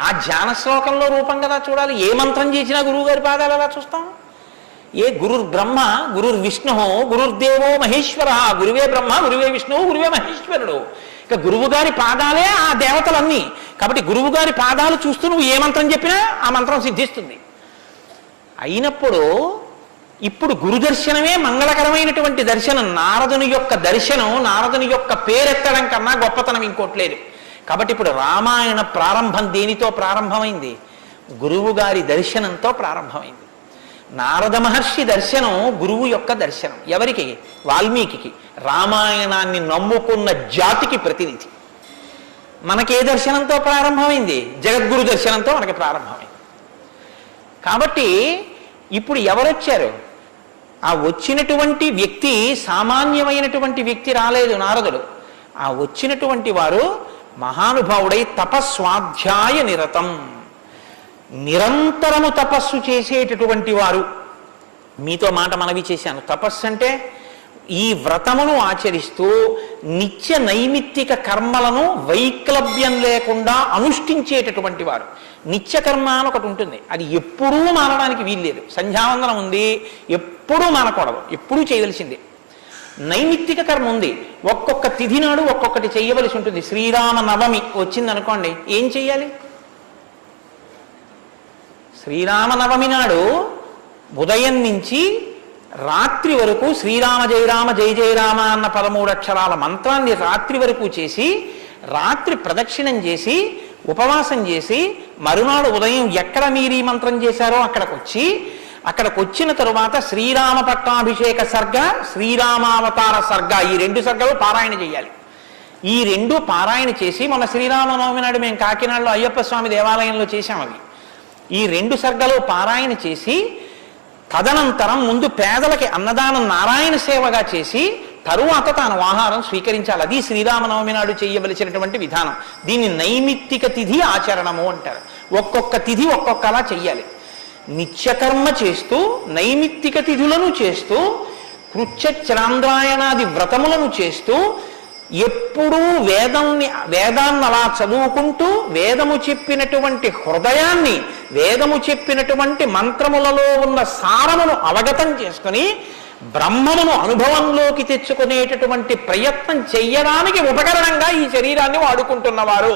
ఆ ధ్యాన శ్లోకంలో రూపం కదా చూడాలి. ఏ మంత్రం చేసినా గురువు గారి పాదాలు ఎలా చూస్తాం? ఏ గురుర్ బ్రహ్మ గురుర్ విష్ణు గురుర్దేవో మహేశ్వర, గురువే బ్రహ్మ గురువే విష్ణువు గురువే మహేశ్వరుడు. ఇక గురువు గారి పాదాలే ఆ దేవతలన్నీ. కాబట్టి గురువు గారి పాదాలు చూస్తూ నువ్వు ఏ మంత్రం చెప్పినా ఆ మంత్రం సిద్ధిస్తుంది. అయినప్పుడు ఇప్పుడు గురు దర్శనమే మంగళకరమైనటువంటి దర్శనం. నారదుని యొక్క దర్శనం, నారదుని యొక్క పేరెత్తడం కన్నా గొప్పతనం ఇంకోట్లేదు. కాబట్టి ఇప్పుడు రామాయణ ప్రారంభం దేనితో ప్రారంభమైంది? గురువు గారి దర్శనంతో ప్రారంభమైంది. నారద మహర్షి దర్శనం గురువు యొక్క దర్శనం. ఎవరికి? వాల్మీకి. రామాయణాన్ని నమ్ముకున్న జాతికి ప్రతినిధి. మనకే దర్శనంతో ప్రారంభమైంది? జగద్గురు దర్శనంతో మనకి ప్రారంభమైంది. కాబట్టి ఇప్పుడు ఎవరొచ్చారు? ఆ వచ్చినటువంటి వ్యక్తి సామాన్యమైనటువంటి వ్యక్తి రాలేదు, నారదుడు. ఆ వచ్చినటువంటి వారు మహానుభావుడై తపస్వాధ్యాయ నిరతం, నిరంతరము తపస్సు చేసేటటువంటి వారు. మీతో మాట మనవి చేశాను. తపస్సు అంటే ఈ వ్రతమును ఆచరిస్తూ నిత్య నైమిత్తిక కర్మలను వైక్లభ్యం లేకుండా అనుష్ఠించేటటువంటి వారు. నిత్యకర్మ అని ఒకటి ఉంటుంది, అది ఎప్పుడూ మానడానికి వీల్లేదు. సంధ్యావందనం ఉంది, ఎప్పుడూ మానకూడదు, ఎప్పుడూ చేయవలసిందే. నైమిత్తిక కర్మ ఉంది, ఒక్కొక్క తిథి నాడు ఒక్కొక్కటి చేయవలసి ఉంటుంది. శ్రీరామ నవమి వచ్చిందనుకోండి, ఏం చెయ్యాలి? శ్రీరామనవమి నాడు ఉదయం నుంచి రాత్రి వరకు శ్రీరామ జయ రామ జయ జయ రామ అన్న 13 అక్షరాల మంత్రాన్ని రాత్రి వరకు చేసి, రాత్రి ప్రదక్షిణం చేసి, ఉపవాసం చేసి, మరునాడు ఉదయం ఎక్కడ మీరు ఈ మంత్రం చేశారో అక్కడికి వచ్చిన తరువాత శ్రీరామ పట్టాభిషేక సర్గ, శ్రీరామావతార సర్గ, ఈ 2 సర్గలు పారాయణ చేయాలి. ఈ 2 పారాయణ చేసి, మొన్న శ్రీరామనవమి నాడు మేము కాకినాడలో అయ్యప్ప స్వామి దేవాలయంలో చేశాం. అవి ఈ 2 సర్గలు పారాయణ చేసి, తదనంతరం ముందు పేదలకి అన్నదానం నారాయణ సేవగా చేసి, తరువాత తాను ఆహారం స్వీకరించాలి. అది శ్రీరామనవమి నాడు చేయవలసినటువంటి విధానం. దీన్ని నైమిత్తిక తిథి ఆచరణము అంటారు. ఒక్కొక్క తిథి ఒక్కొక్కలా చెయ్యాలి. నిత్యకర్మ చేస్తూ, నైమిత్తిక తిథులను చేస్తూ, కృత్యచరాంద్రాయణాది వ్రతములను చేస్తూ, ఎప్పుడూ వేదాన్ని అలా చదువుకుంటూ, వేదము చెప్పినటువంటి హృదయాన్ని, వేదము చెప్పినటువంటి మంత్రములలో ఉన్న సారమును అవగతం చేసుకుని బ్రహ్మమును అనుభవంలోకి తెచ్చుకునేటటువంటి ప్రయత్నం చెయ్యడానికి ఉపకరణంగా ఈ శరీరాన్ని వాడుకుంటున్నవారు.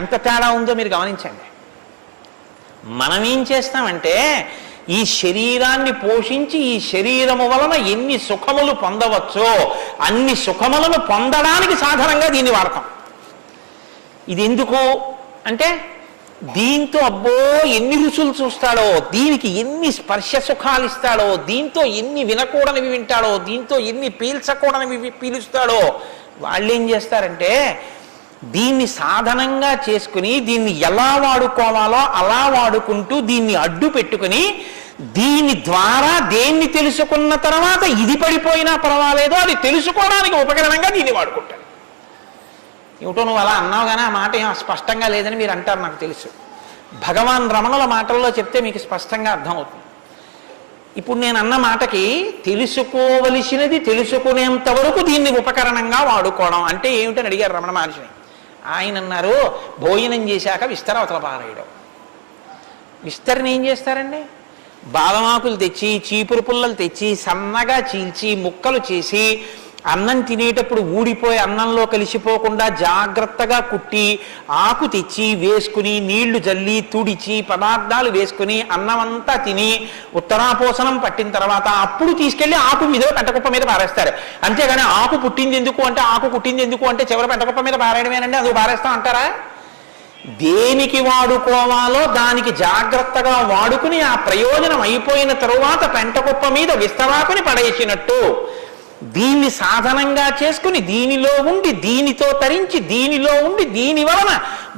ఎంత తేడా ఉందో మీరు గమనించండి. మనం ఏం చేస్తామంటే, ఈ శరీరాన్ని పోషించి ఈ శరీరము వలన ఎన్ని సుఖములు పొందవచ్చో అన్ని సుఖములను పొందడానికి సాధనంగా దీన్ని వాడతాం. ఇది ఎందుకు అంటే, దీంతో అబ్బో ఎన్ని రుచులు చూస్తాడో, దీనికి ఎన్ని స్పర్శ సుఖాలు ఇస్తాడో, దీంతో ఎన్ని వినకూడనివి వింటాడో, దీంతో ఎన్ని పీల్చకూడనివి పీలుస్తాడో. వాళ్ళు ఏం చేస్తారంటే, దీన్ని సాధనంగా చేసుకుని దీన్ని ఎలా వాడుకోవాలో అలా వాడుకుంటూ దీన్ని అడ్డు పెట్టుకుని, దీని ద్వారా దేన్ని తెలుసుకున్న తర్వాత ఇది పడిపోయినా పర్వాలేదు, అది తెలుసుకోవడానికి ఉపకరణంగా దీన్ని వాడుకుంటాడు. ఏమిటో నువ్వు అలా అన్నావు కానీ ఆ మాట ఏం స్పష్టంగా లేదని మీరు అంటారు, నాకు తెలుసు. భగవాన్ రమణుల మాటల్లో చెప్తే మీకు స్పష్టంగా అర్థమవుతుంది. ఇప్పుడు నేను అన్న మాటకి తెలుసుకోవలసినది తెలుసుకునేంత వరకు దీన్ని ఉపకరణంగా వాడుకోవడం అంటే ఏమిటని అడిగారు రమణ మహర్షిని. ఆయన అన్నారు, భోజనం చేశాక విస్తరావతల పారేయడం. విస్తరణ ఏం చేస్తారండి? బాదమాకులు తెచ్చి, చీపురు పుల్లలు తెచ్చి, సన్నగా చీల్చి, ముక్కలు చేసి, అన్నం తినేటప్పుడు ఊడిపోయి అన్నంలో కలిసిపోకుండా జాగ్రత్తగా కుట్టి ఆకు తెచ్చి వేసుకుని నీళ్లు జల్లి తుడిచి పదార్థాలు వేసుకుని అన్నం అంతా తిని ఉత్తరాపోసనం పట్టిన తర్వాత అప్పుడు తీసుకెళ్లి ఆకు మీద పెంటకుప్ప మీద పారేస్తారు. అంతేగాని ఆకు పుట్టింది ఎందుకు అంటే ఆకు పుట్టింది ఎందుకు అంటే చివరి పెంటకుప్ప మీద పారేయడమేనండి, అది పారేస్తాం అంటారా? దేనికి వాడుకోవాలో దానికి జాగ్రత్తగా వాడుకుని ఆ ప్రయోజనం అయిపోయిన తరువాత పెంటకుప్ప మీద విస్తరాకుని పడేసినట్టు దీన్ని సాధనంగా చేసుకుని దీనిలో ఉండి దీనితో తరించి దీనిలో ఉండి దీని వలన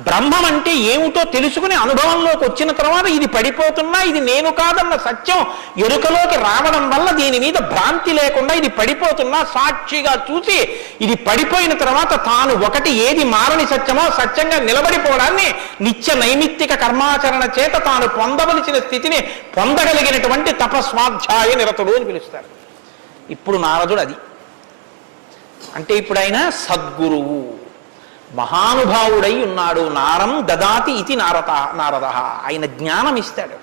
బ్రహ్మం అంటే ఏమిటో తెలుసుకుని అనుభవంలోకి వచ్చిన తర్వాత ఇది పడిపోతున్నా ఇది నేను కాదన్న సత్యం ఎరుకలోకి రావడం వల్ల దీని మీద భ్రాంతి లేకుండా ఇది పడిపోతున్నా సాక్షిగా చూసి ఇది పడిపోయిన తర్వాత తాను ఒకటి ఏది మారని సత్యమో సత్యంగా నిలబడిపోవడాన్ని నిత్య నైమిత్తిక కర్మాచరణ చేత తాను పొందవలసిన స్థితిని పొందగలిగినటువంటి తపస్వాధ్యాయ నిరతుడు అని పిలుస్తారు. ఇప్పుడు నారదుడు అది అంటే ఇప్పుడు ఆయన సద్గురువు మహానుభావుడై ఉన్నాడు. నారం దదాతి ఇది నారద, ఆయన జ్ఞానం ఇస్తాడు.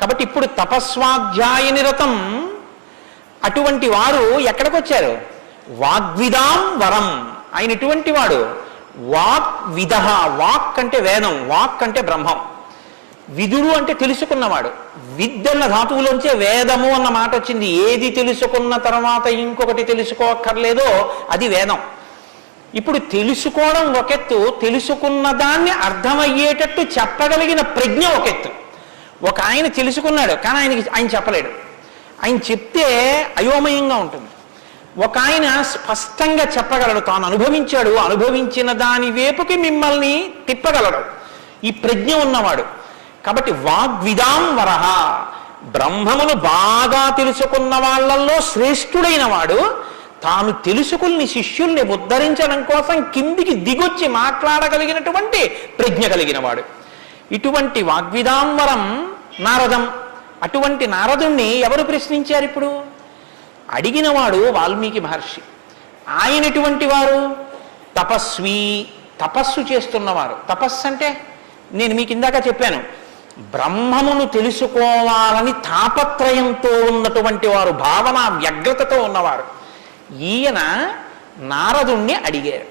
కాబట్టి ఇప్పుడు తపస్వాధ్యాయ నిరతం అటువంటి వారు ఎక్కడికి వచ్చారు? వాగ్విదాం వరం. ఆయన ఎటువంటి వాడు? వాగ్విద. వాక్ అంటే వేదం, వాక్ అంటే బ్రహ్మం, విదుడు అంటే తెలుసుకున్నవాడు. విద్యన్న ధాతువులోంచే వేదము అన్న మాట వచ్చింది. ఏది తెలుసుకున్న తర్వాత ఇంకొకటి తెలుసుకోక్కర్లేదో అది వేదం. ఇప్పుడు తెలుసుకోవడం ఒకెత్తు, తెలుసుకున్న దాన్ని అర్థమయ్యేటట్టు చెప్పగలిగిన ప్రజ్ఞ ఒకెత్తు. ఒక ఆయన తెలుసుకున్నాడు కానీ ఆయన చెప్పలేడు, ఆయన చెప్తే అయోమయంగా ఉంటుంది. ఒక ఆయన స్పష్టంగా చెప్పగలడు, తాను అనుభవించాడు, అనుభవించిన దాని వైపుకి మిమ్మల్ని తిప్పగలడు, ఈ ప్రజ్ఞ ఉన్నవాడు. కాబట్టి వాగ్విదాం వరహ, బ్రహ్మమును బాగా తెలుసుకున్న వాళ్ళల్లో శ్రేష్ఠుడైన వాడు తాను తెలుసుకుని శిష్యుల్ని ఉద్ధరించడం కోసం కిందికి దిగొచ్చి మాట్లాడగలిగినటువంటి ప్రజ్ఞ కలిగిన వాడు. ఇటువంటి వాగ్విదాంవరం నారదం. అటువంటి నారదుణ్ణి ఎవరు ప్రశ్నించారు? ఇప్పుడు అడిగినవాడు వాల్మీకి మహర్షి. ఆయన ఎటువంటి వారు? తపస్వి, తపస్సు చేస్తున్నవారు. తపస్సు అంటే నేను మీకు ఇందాక చెప్పాను, బ్రహ్మమును తెలుసుకోవాలని తాపత్రయంతో ఉన్నటువంటి వారు, భావన వ్యగ్రతతో ఉన్నవారు. ఈయన నారదుణ్ణి అడిగారు.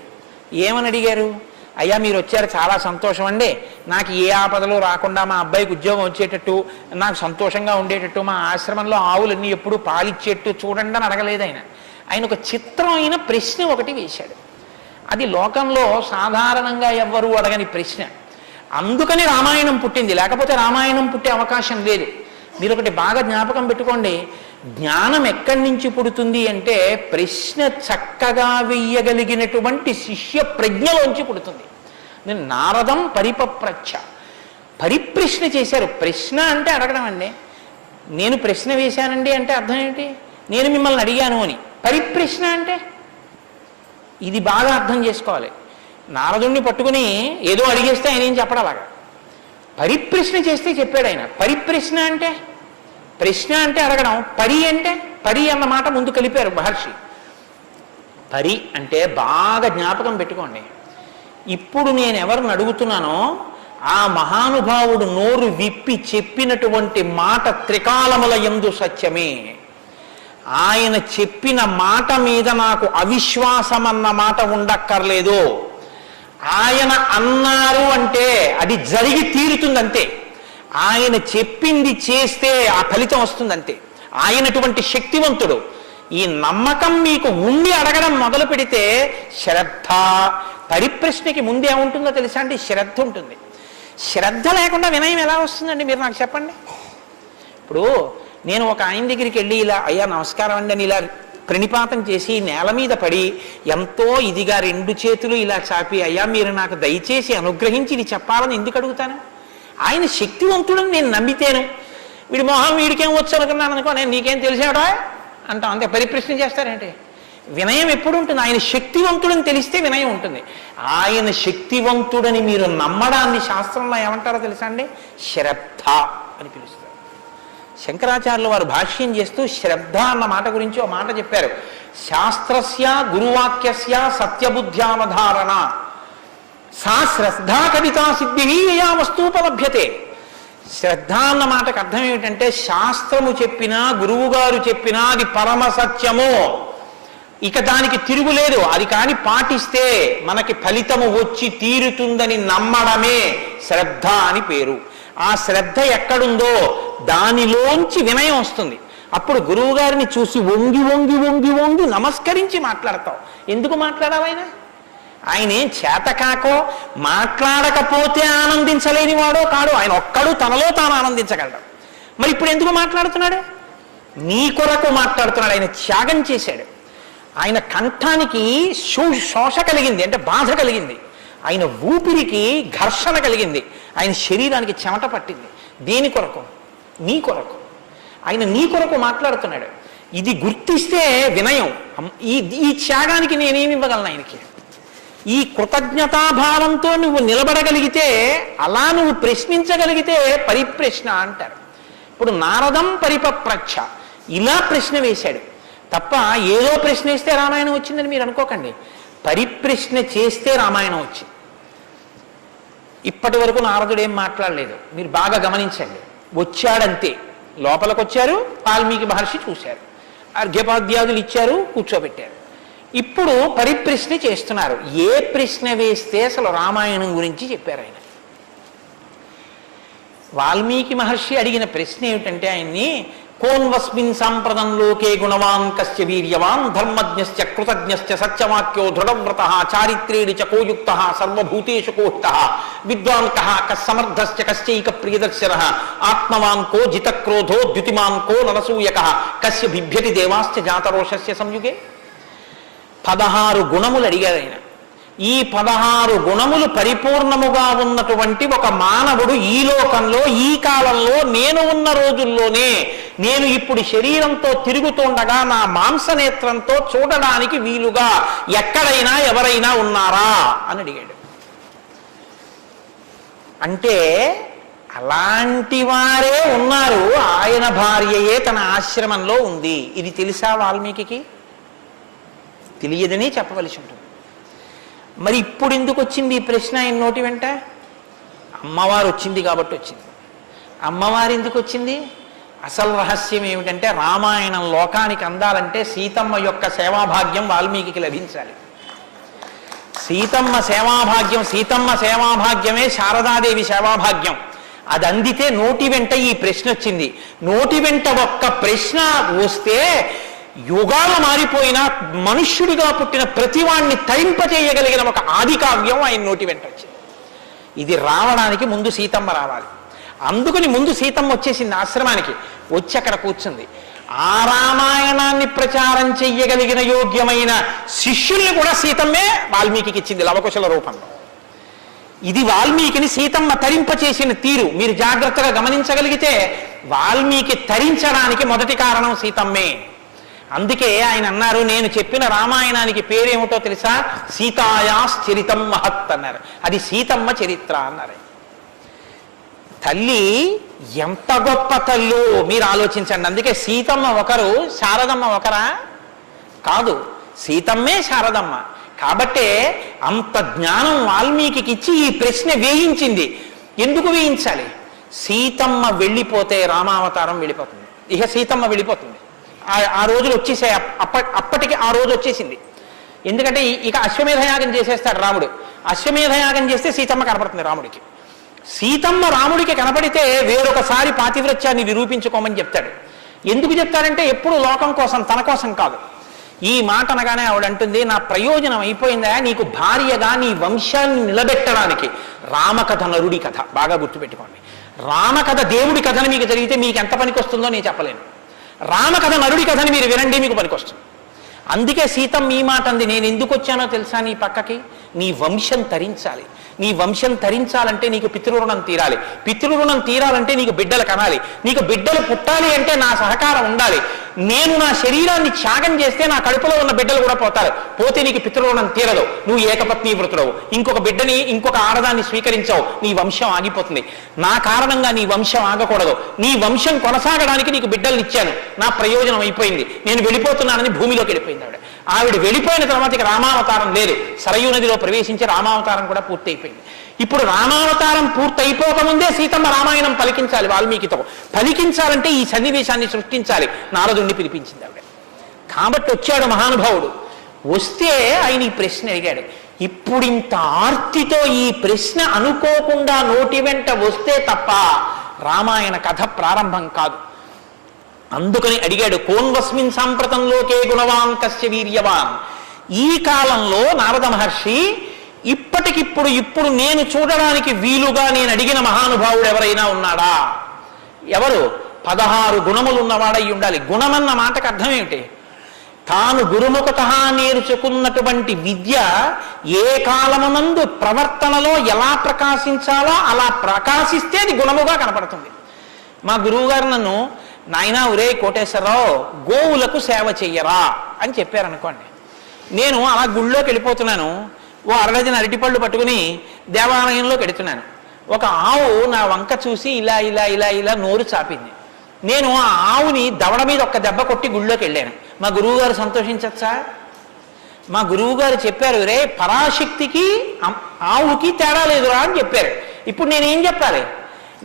ఏమని అడిగారు? అయ్యా మీరు వచ్చారు, చాలా సంతోషం అండి, నాకు ఏ ఆపదలు రాకుండా మా అబ్బాయికి ఉద్యోగం వచ్చేటట్టు, నాకు సంతోషంగా ఉండేటట్టు, మా ఆశ్రమంలో ఆవులన్నీ ఎప్పుడు పాలిచ్చేట్టు చూడండి అని అడగలేదు. ఆయన ఒక చిత్రమైన ప్రశ్న ఒకటి వేశాడు. అది లోకంలో సాధారణంగా ఎవ్వరూ అడగని ప్రశ్న. అందుకని రామాయణం పుట్టింది, లేకపోతే రామాయణం పుట్టే అవకాశం లేదు. మీరు ఒకటి బాగా జ్ఞాపకం పెట్టుకోండి, జ్ఞానం ఎక్కడి నుంచి పుడుతుంది అంటే ప్రశ్న చక్కగా వెయ్యగలిగినటువంటి శిష్య ప్రజ్ఞలోంచి పుడుతుంది. నేను నారదం పరిపప్రచ్ఛ, పరిప్రశ్న చేశారు. ప్రశ్న అంటే అడగడం అండి. నేను ప్రశ్న వేశానండి అంటే అర్థం ఏంటి? నేను మిమ్మల్ని అడిగాను అని. పరిప్రశ్న అంటే ఇది బాగా అర్థం చేసుకోవాలి. నారదుణ్ణి పట్టుకుని ఏదో అడిగేస్తే ఆయన ఏం చెప్పడాలాగా, పరిప్రశ్న చేస్తే చెప్పాడు ఆయన. పరిప్రశ్న అంటే, ప్రశ్న అంటే అడగడం, పరి అంటే, పరి అన్న మాట ముందు కలిపారు మహర్షి. పరి అంటే బాగా జ్ఞాపకం పెట్టుకోండి, ఇప్పుడు నేను ఎవరిని అడుగుతున్నానో ఆ మహానుభావుడు నోరు విప్పి చెప్పినటువంటి మాట త్రికాలముల యందు సత్యమే. ఆయన చెప్పిన మాట మీద నాకు అవిశ్వాసం అన్న మాట ఉండక్కర్లేదు. ఆయన అన్నారు అంటే అది జరిగి తీరుతుందంతే. ఆయన చెప్పింది చేస్తే ఆ ఫలితం వస్తుందంతే. ఆయనటువంటి శక్తివంతుడు. ఈ నమ్మకం మీకు ఉండి అడగడం మొదలు పెడితే శ్రద్ధ, పరిప్రశ్నకి ముందే ఉంటుందో తెలుసా అండి? శ్రద్ధ ఉంటుంది. శ్రద్ధ లేకుండా వినయం ఎలా వస్తుందండి? మీరు నాకు చెప్పండి. ఇప్పుడు నేను ఒక ఆయన దగ్గరికి వెళ్ళి ఇలా అయ్యా నమస్కారం అండి అని ఇలా ప్రణిపాతం చేసి నేల మీద పడి ఎంతో ఇదిగా రెండు చేతులు ఇలా చాపి అయ్యా మీరు నాకు దయచేసి అనుగ్రహించి ఇది చెప్పాలని ఎందుకు అడుగుతాను? ఆయన శక్తివంతుడని నేను నమ్మితేను. వీడి మొహం వీడికేం వచ్చు అనుకున్నాను అనుకో, నేను నీకేం తెలిసాడా అంటాం, అంతే. పరిప్రశ్న చేస్తారంటే వినయం ఎప్పుడు ఉంటుంది? ఆయన శక్తివంతుడని తెలిస్తే వినయం ఉంటుంది. ఆయన శక్తివంతుడని మీరు నమ్మడాన్ని శాస్త్రంలో ఏమంటారో తెలుసా అండి? శ్రద్ధ అని పిలుస్తారు. శంకరాచార్యుల వారు భాష్యం చేస్తూ శ్రద్ధ అన్న మాట గురించి ఒక మాట చెప్పారు. శాస్త్రస్య గురువాక్యస్య సత్యబుద్ధ్యావధారణ సా శ్రద్ధా కవితా సిద్ధి యయా వస్తూపలభ్యతే. శ్రద్ధ అన్న మాటకు అర్థం ఏమిటంటే శాస్త్రము చెప్పినా గురువు గారు చెప్పినా అది పరమ సత్యము. ఇక దానికి తిరుగులేదు. అది కాని పాటిస్తే మనకి ఫలితము వచ్చి తీరుతుందని నమ్మడమే శ్రద్ధ అని పేరు. ఆ శ్రద్ధ ఎక్కడుందో దానిలోంచి వినయం వస్తుంది. అప్పుడు గురువు గారిని చూసి వంగి వంగి వంగి వంగి నమస్కరించి మాట్లాడతావు. ఎందుకు మాట్లాడావు? ఆయన ఏం చేతకాకో మాట్లాడకపోతే ఆనందించలేని వాడో కాడు. ఆయన ఒక్కడు తనలో తాను ఆనందించగలడు. మరి ఇప్పుడు ఎందుకు మాట్లాడుతున్నాడు? నీ కొరకు మాట్లాడుతున్నాడు. ఆయన త్యాగం చేశాడు. ఆయన కంఠానికి శోష కలిగింది, అంటే బాధ కలిగింది. ఆయన ఊపిరికి ఘర్షణ కలిగింది. ఆయన శరీరానికి చెమట పట్టింది. దేని కొరకు? నీ కొరకు. ఆయన నీ కొరకు మాట్లాడుతున్నాడు. ఇది గుర్తిస్తే వినయం. ఈ త్యాగానికి నేనేమి ఇవ్వగలను ఆయనకి? ఈ కృతజ్ఞతాభావంతో నువ్వు నిలబడగలిగితే, అలా నువ్వు ప్రశ్నించగలిగితే పరిప్రశ్న అంటారు. ఇప్పుడు నారదం పరిపప్రచ్ఛ ఇలా ప్రశ్న వేశాడు తప్ప ఏదో ప్రశ్న వేస్తే రామాయణం వచ్చిందని మీరు అనుకోకండి. పరిప్రశ్న చేస్తే రామాయణం వచ్చింది. ఇప్పటి వరకు నారదుడు ఏం మాట్లాడలేదు. మీరు బాగా గమనించండి. వచ్చాడంతే. లోపలికి వచ్చారు, వాల్మీకి మహర్షి చూశారు, అర్ఘ్యపాద్యాదులు ఇచ్చారు, కూర్చోబెట్టారు. ఇప్పుడు పరిప్రశ్న చేస్తున్నారు. ఏ ప్రశ్న వేస్తే అసలు రామాయణం గురించి చెప్పారు ఆయన. వాల్మీకి మహర్షి అడిగిన ప్రశ్న ఏమిటంటే ఆయన్ని, కోన్వస్మిన్ సాంప్రదం లోకే గుణవాన్ కస్య వీర్యవాన్ ధర్మజ్ఞశ్చ కృతజ్ఞశ్చ సత్యవాక్యో దృఢవ్రతః చారిత్రేణ చ కోయుక్తః సర్వభూతేషు కోహితః విద్వాన్ కః కస్సమర్థశ్చ కశ్చైక ప్రియదర్శనః ఆత్మవాన్ కో జితక్రోధో ద్యుతిమాన్ కో నరసూయకః కస్య బిభ్యతి దేవాశ్చ జాతరోషస్య సంయుగే. 16 గుణములు అడిగారు ఆయన. ఈ 16 గుణములు పరిపూర్ణముగా ఉన్నటువంటి ఒక మానవుడు ఈ లోకంలో, ఈ కాలంలో, నేను ఉన్న రోజుల్లోనే, నేను ఇప్పుడు శరీరంతో తిరుగుతుండగా నా మాంసనేత్రంతో చూడడానికి వీలుగా ఎక్కడైనా ఎవరైనా ఉన్నారా అని అడిగాడు. అంటే అలాంటి వారే ఉన్నారు. ఆయన భార్యయే తన ఆశ్రమంలో ఉంది. ఇది తెలుసా వాల్మీకి? తెలియదని చెప్పవలసి ఉంటుంది. మరి ఇప్పుడు ఎందుకు వచ్చింది ఈ ప్రశ్న ఆయన నోటి వెంట? అమ్మవారు వచ్చింది కాబట్టి వచ్చింది. అమ్మవారు ఎందుకు వచ్చింది? అసలు రహస్యం ఏమిటంటే, రామాయణం లోకానికి అందాలంటే సీతమ్మ యొక్క సేవాభాగ్యం వాల్మీకి లభించాలి. సీతమ్మ సేవాభాగ్యమే శారదాదేవి సేవాభాగ్యం. అది అందితే నోటి వెంట ఈ ప్రశ్న వచ్చింది. నోటి వెంట ఒక్క ప్రశ్న వస్తే యుగాలు మారిపోయినా మనుష్యుడిగా పుట్టిన ప్రతివాణ్ణి తరింపచేయగలిగిన ఒక ఆది కావ్యం ఆయన నోటి వెంట వచ్చింది. ఇది రావడానికి ముందు సీతమ్మ రావాలి. అందుకని ముందు సీతమ్మ వచ్చేసింది ఆశ్రమానికి. వచ్చి అక్కడ కూర్చుంది. ఆ రామాయణాన్ని ప్రచారం చెయ్యగలిగిన యోగ్యమైన శిష్యుల్ని కూడా సీతమ్మే వాల్మీకి ఇచ్చింది లవకుశల రూపంలో. ఇది వాల్మీకిని సీతమ్మ తరింపచేసిన తీరు మీరు జాగ్రత్తగా గమనించగలిగితే, వాల్మీకి తరించడానికి మొదటి కారణం సీతమ్మే. అందుకే ఆయన అన్నారు, నేను చెప్పిన రామాయణానికి పేరేమిటో తెలుసా? సీతాయాశ్చరితం మహత్ అన్నారు. అది సీతమ్మ చరిత్ర అన్నారు. తల్లి ఎంత గొప్ప తల్లు మీరు ఆలోచించండి. అందుకే సీతమ్మ ఒకరు, శారదమ్మ ఒకరా? కాదు, సీతమ్మే శారదమ్మ. కాబట్టే అంత జ్ఞానం వాల్మీకి ఇచ్చి ఈ ప్రశ్న వేయించింది. ఎందుకు వేయించాలి? సీతమ్మ వెళ్ళిపోతే రామావతారం వెళ్ళిపోతుంది. ఇక సీతమ్మ వెళ్ళిపోతుంది. ఆ రోజులు వచ్చేసాయి. అప్పటికి ఆ రోజు వచ్చేసింది. ఎందుకంటే ఇక అశ్వమేధయాగం చేసేస్తాడు రాముడు. అశ్వమేధయాగం చేస్తే సీతమ్మ కనపడుతుంది రాముడికి. సీతమ్మ రాముడికి కనపడితే వేరొకసారి పాతివ్రత్యాన్ని నిరూపించుకోమని చెప్తాడు. ఎందుకు చెప్తాడంటే ఎప్పుడు లోకం కోసం, తన కోసం కాదు. ఈ మాట అనగానే ఆవిడంటుంది, నా ప్రయోజనం అయిపోయిందా? నీకు భార్యగా నీ వంశాన్ని నిలబెట్టడానికి. రామకథ నరుడి కథ బాగా గుర్తుపెట్టుకోండి. రామకథ దేవుడి కథని మీకు జరిగితే మీకు ఎంత పనికి వస్తుందో నేను చెప్పలేను. రామకథ నరుడి కథని మీరు వినండి, మీకు పనికొస్తుంది. అందుకే సీతమ్మ ఈ మాట అంది, నేను ఎందుకు వచ్చానో తెలుసా నీ పక్కకి? నీ వంశం తరించాలి. నీ వంశం తరించాలంటే నీకు పితృరుణం తీరాలి. పితృరుణం తీరాలంటే నీకు బిడ్డలు కనాలి. నీకు బిడ్డలు పుట్టాలి అంటే నా సహకారం ఉండాలి. నేను నా శరీరాన్ని త్యాగం చేస్తే నా కడుపులో ఉన్న బిడ్డలు కూడా పోతారు. పోతే నీకు పితృరుణం తీరదు. నువ్వు ఏకపత్ని వృతుడవు. ఇంకొక బిడ్డని, ఇంకొక ఆడదాన్ని స్వీకరించావు, నీ వంశం ఆగిపోతుంది. నా కారణంగా నీ వంశం ఆగకూడదు. నీ వంశం కొనసాగడానికి నీకు బిడ్డలు ఇచ్చాను. నా ప్రయోజనం అయిపోయింది, నేను వెళ్ళిపోతున్నానని భూమిలోకి వెళ్ళిపోయింది ఆవిడ. ఆవిడ వెళ్ళిపోయిన తర్వాత ఇక రామావతారం లేదు. సరయూ నదిలో ప్రవేశించి రామావతారం కూడా పూర్తి అయిపోయింది. ఇప్పుడు రామావతారం పూర్తి అయిపోకముందే సీతమ్మ రామాయణం పలికించాలి. వాల్మీకితో పలికించాలంటే ఈ సన్నివేశాన్ని సృష్టించాలి. నారదుణ్ణి పిలిపించింది ఆవిడ. కాబట్టి వచ్చాడు మహానుభావుడు. వస్తే ఆయన ఈ ప్రశ్న అడిగాడు. ఇప్పుడు ఇంత ఆర్తితో ఈ ప్రశ్న అనుకోకుండా నోటి వెంట వస్తే తప్ప రామాయణ కథ ప్రారంభం కాదు. అందుకని అడిగాడు, కోన్వస్మిన్ సాంప్రతంలోకే గుణవాన్ కస్య వీర్యవాన్. ఈ కాలంలో నారద మహర్షి ఇప్పుడు నేను చూడడానికి వీలుగా నేను అడిగిన మహానుభావుడు ఎవరైనా ఉన్నాడా? ఎవరు? 16 గుణములు ఉన్నవాడై ఉండాలి. గుణమన్న మాటకు అర్థం ఏమిటి? తాను గురుముఖత నేర్చుకున్నటువంటి విద్య ఏ కాలమునందు ప్రవర్తనలో ఎలా ప్రకాశించాలో అలా ప్రకాశిస్తే అది గుణముగా కనపడుతుంది. మా గురువుగారు నన్ను, నాయనా ఒరే కోటేశ్వరరావు, గోవులకు సేవ చెయ్యరా అని చెప్పారనుకోండి. నేను అలా గుళ్ళోకి వెళ్ళిపోతున్నాను, ఓ 60 అరటిపళ్ళు పట్టుకుని దేవాలయంలోకి వెడుతున్నాను. ఒక ఆవు నా వంక చూసి ఇలా ఇలా ఇలా ఇలా నోరు చాపింది. నేను ఆ ఆవుని దవడ మీద ఒక్క దెబ్బ కొట్టి గుళ్ళోకి వెళ్ళాను. మా గురువుగారు సంతోషించచ్చా? మా గురువుగారు చెప్పారు, రే పరాశక్తికి ఆవుకి తేడా లేదురా అని చెప్పారు. ఇప్పుడు నేనేం చెప్పాలి?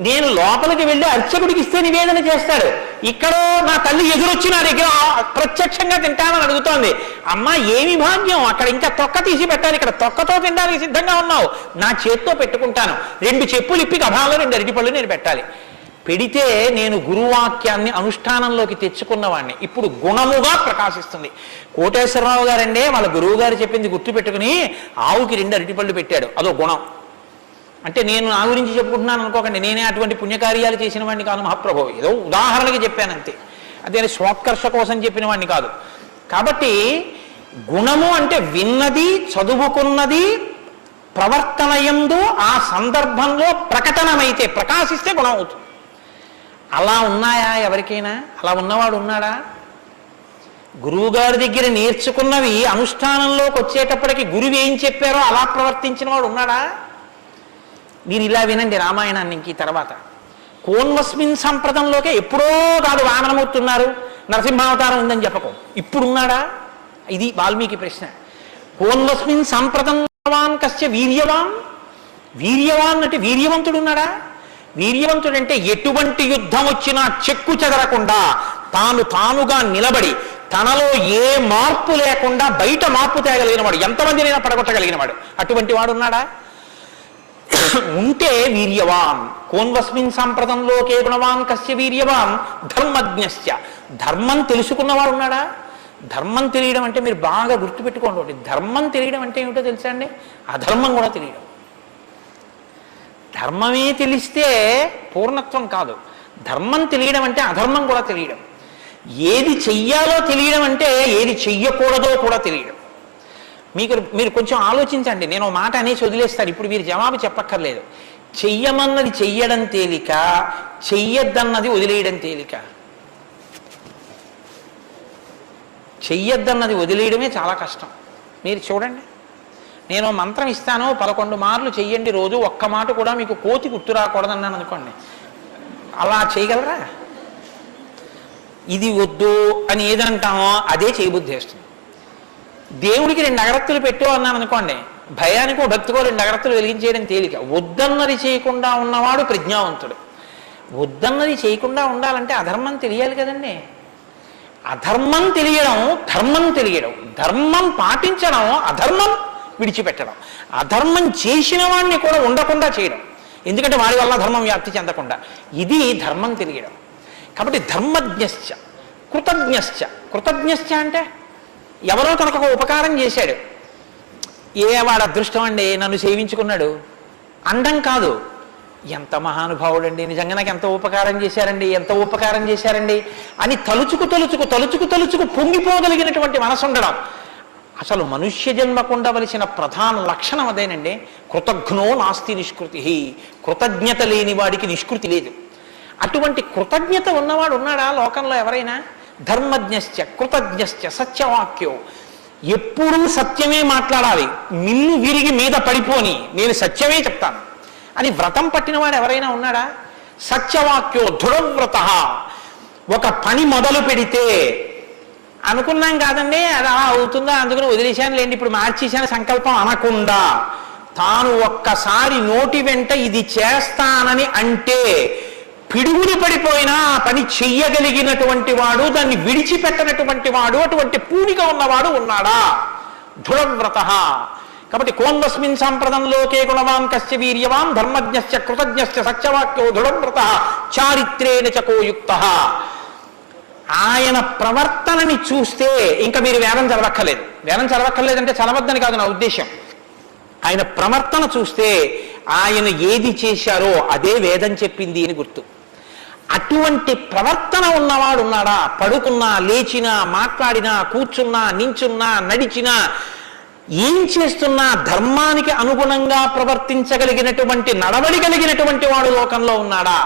నేను లోపలికి వెళ్ళి అర్చకుడికి ఇస్తే నివేదన చేస్తాడు. ఇక్కడ నా తల్లి ఎదురొచ్చి నా దగ్గర ప్రత్యక్షంగా తింటానని అడుగుతోంది. అమ్మ ఏమి భాగ్యం, అక్కడ ఇంకా తొక్క తీసి పెట్టాలి, ఇక్కడ తొక్కతో తినడానికి సిద్ధంగా ఉన్నావు, నా చేత్తో పెట్టుకుంటాను. 2 చెప్పులు ఇప్పి కభాలో 2 అరటిపళ్ళు నేను పెట్టాలి. పెడితే నేను గురువాక్యాన్ని అనుష్ఠానంలోకి తెచ్చుకున్నవాడిని. ఇప్పుడు గుణముగా ప్రకాశిస్తుంది. కోటేశ్వరరావు గారండే వాళ్ళ గురువు గారు చెప్పింది గుర్తు పెట్టుకుని ఆవుకి 2 అరటిపళ్ళు పెట్టాడు, అదో గుణం. అంటే నేను నా గురించి చెప్పుకుంటున్నాను అనుకోకండి, నేనే అటువంటి పుణ్యకార్యాలు చేసిన వాడిని కాదు మహాప్రభు, ఏదో ఉదాహరణకి చెప్పాను అంతే, అదే స్వోత్కర్ష కోసం చెప్పిన వాడిని కాదు. కాబట్టి గుణము అంటే విన్నది, చదువుకున్నది, ప్రవర్తనయందు ఆ సందర్భంలో ప్రకటనమైతే ప్రకాశిస్తే గుణం అవుతుంది. అలా ఉన్నాయా ఎవరికైనా? అలా ఉన్నవాడు ఉన్నాడా? గురువుగారి దగ్గర నేర్చుకున్నవి అనుష్ఠానంలోకి వచ్చేటప్పటికి గురువు ఏం చెప్పారో అలా ప్రవర్తించిన వాడు ఉన్నాడా? మీరు ఇలా వినండి రామాయణాన్ని. ఇంక తర్వాత కోన్వస్మిన్ సంప్రదంలోకే ఎప్పుడో కాదు వామనమూర్తి ఉన్నారు, నరసింహావతారం ఉందని చెప్పకు, ఇప్పుడు ఉన్నాడా? ఇది వాల్మీకి ప్రశ్న. కోన్వస్మిన్ సంప్రదంవాన్ కస్య వీర్యవాన్. వీర్యవాన్ అంటే వీర్యవంతుడు ఉన్నాడా? వీర్యవంతుడంటే ఎటువంటి యుద్ధం వచ్చినా చెక్కు చెదరకుండా తానుగా నిలబడి తనలో ఏ మార్పు లేకుండా బయట మార్పు తేగలిగిన వాడు, ఎంతమందినైనా పడగొట్టగలిగిన వాడు, అటువంటి వాడు ఉన్నాడా? ఉంటే వీర్యవాన్. కోన్వస్మిన్ సంప్రదంలోకే గుణవాన్ కస్య వీర్యవాన్ ధర్మజ్ఞశ్చ. ధర్మం తెలుసుకున్నవాడు ఉన్నాడా? ధర్మం తెలియడం అంటే మీరు బాగా గుర్తుపెట్టుకోండి, ధర్మం తెలియడం అంటే ఏమిటో తెలుసా అండి? అధర్మం కూడా తెలియడం. ధర్మమే తెలిస్తే పూర్ణత్వం కాదు. ధర్మం తెలియడం అంటే అధర్మం కూడా తెలియడం. ఏది చెయ్యాలో తెలియడం అంటే ఏది చెయ్యకూడదో కూడా తెలియడం. మీరు కొంచెం ఆలోచించండి. నేను మాట అనేసి వదిలేస్తాను, ఇప్పుడు మీరు జవాబు చెప్పక్కర్లేదు. చెయ్యమన్నది చెయ్యడం తేలిక, చెయ్యొద్దన్నది వదిలేయడం తేలిక. చెయ్యొద్దన్నది వదిలేయడమే చాలా కష్టం. మీరు చూడండి, నేను మంత్రం ఇస్తాను, 11 మార్లు చెయ్యండి రోజు, ఒక్క మాట కూడా మీకు కోతి గుర్తు రాకూడదన్నాను అనుకోండి, అలా చేయగలరా? ఇది వద్దు అని ఏదంటామో అదే చేయబుద్ధి వేస్తుంది. దేవుడికి 2 అగరత్తులు పెట్టు అన్నాను అనుకోండి, భయానికో భక్తికో 2 అగరత్తులు వెలిగించేయడం తేలిక. వద్దన్నది చేయకుండా ఉన్నవాడు ప్రజ్ఞావంతుడు. వద్దన్నది చేయకుండా ఉండాలంటే అధర్మం తెలియాలి కదండి. అధర్మం తెలియడం, ధర్మం తెలియడం, ధర్మం పాటించడం, అధర్మం విడిచిపెట్టడం, అధర్మం చేసిన వాడిని కూడా ఉండకుండా చేయడం, ఎందుకంటే వాడి వల్ల ధర్మం వ్యాప్తి చెందకుండా, ఇది ధర్మం తెలియడం. కాబట్టి ధర్మజ్ఞశ్చ కృతజ్ఞశ్చ. కృతజ్ఞశ్చ అంటే ఎవరో తనకు ఒక ఉపకారం చేశాడు, వాడు అదృష్టం అండి నన్ను సేవించుకున్నాడు అండం కాదు, ఎంత మహానుభావుడండి, నిజంగా నాకు ఎంత ఉపకారం చేశారండి, ఎంత ఉపకారం చేశారండి అని తలుచుకు పొంగిపోగలిగినటువంటి మనసు ఉండడం. అసలు మనుష్య జన్మకు ఉండవలసిన ప్రధాన లక్షణం అదేనండి. కృతజ్ఞో నాస్తి నిష్కృతి. కృతజ్ఞత లేని వాడికి నిష్కృతి లేదు. అటువంటి కృతజ్ఞత ఉన్నవాడు ఉన్నాడా లోకంలో ఎవరైనా? ధర్మజ్ఞశ్చ కృతజ్ఞశ్చ సత్యవాక్యో. ఎప్పుడూ సత్యమే మాట్లాడాలి, మిన్ను విరిగి మీద పడిపోని నేను సత్యమే చెప్తాను అని వ్రతం పట్టినవాడు ఎవరైనా ఉన్నాడా? సత్యవాక్యో దృఢవ్రత. ఒక పని మొదలు పెడితే అనుకున్నాం కాదండి అది అలా అవుతుందా అందుకని వదిలేశాను లేండి ఇప్పుడు మార్చేశాను సంకల్పం అనకుండా తాను ఒక్కసారి నోటి వెంట ఇది చేస్తానని అంటే పిడుగులు పడిపోయినా ఆ పని చెయ్యగలిగినటువంటి వాడు, దాన్ని విడిచిపెట్టనటువంటి వాడు, అటువంటి పూనిక ఉన్నవాడు ఉన్నాడా దృఢవ్రత. కాబట్టి కోన్వస్మిన్ సాంప్రదం లోకే గుణవాన్ కశ్చ వీర్యవాన్ ధర్మజ్ఞశ్చ కృతజ్ఞశ్చ సత్యవాక్యో దృఢవ్రత చారిత్రేణ చకోయుక్త. ఆయన ప్రవర్తనని చూస్తే ఇంకా మీరు వేదం చదవక్కర్లేదు. వేదం చదవక్కర్లేదంటే చదవద్దని కాదు నా ఉద్దేశం. ఆయన ప్రవర్తన చూస్తే ఆయన ఏది చేశారో అదే వేదం చెప్పింది అని గుర్తు. అటువంటి ప్రవర్తన ఉన్నవాడు ఉన్నాడా? పడుకున్నా, లేచినా, మాట్లాడినా, కూర్చున్నా, నించున్నా, నడిచినా, ఏం చేస్తున్నా ధర్మానికి అనుగుణంగా ప్రవర్తించగలిగినటువంటి నడవడిగలిగినటువంటి వాడు లోకంలో ఉన్నాడా?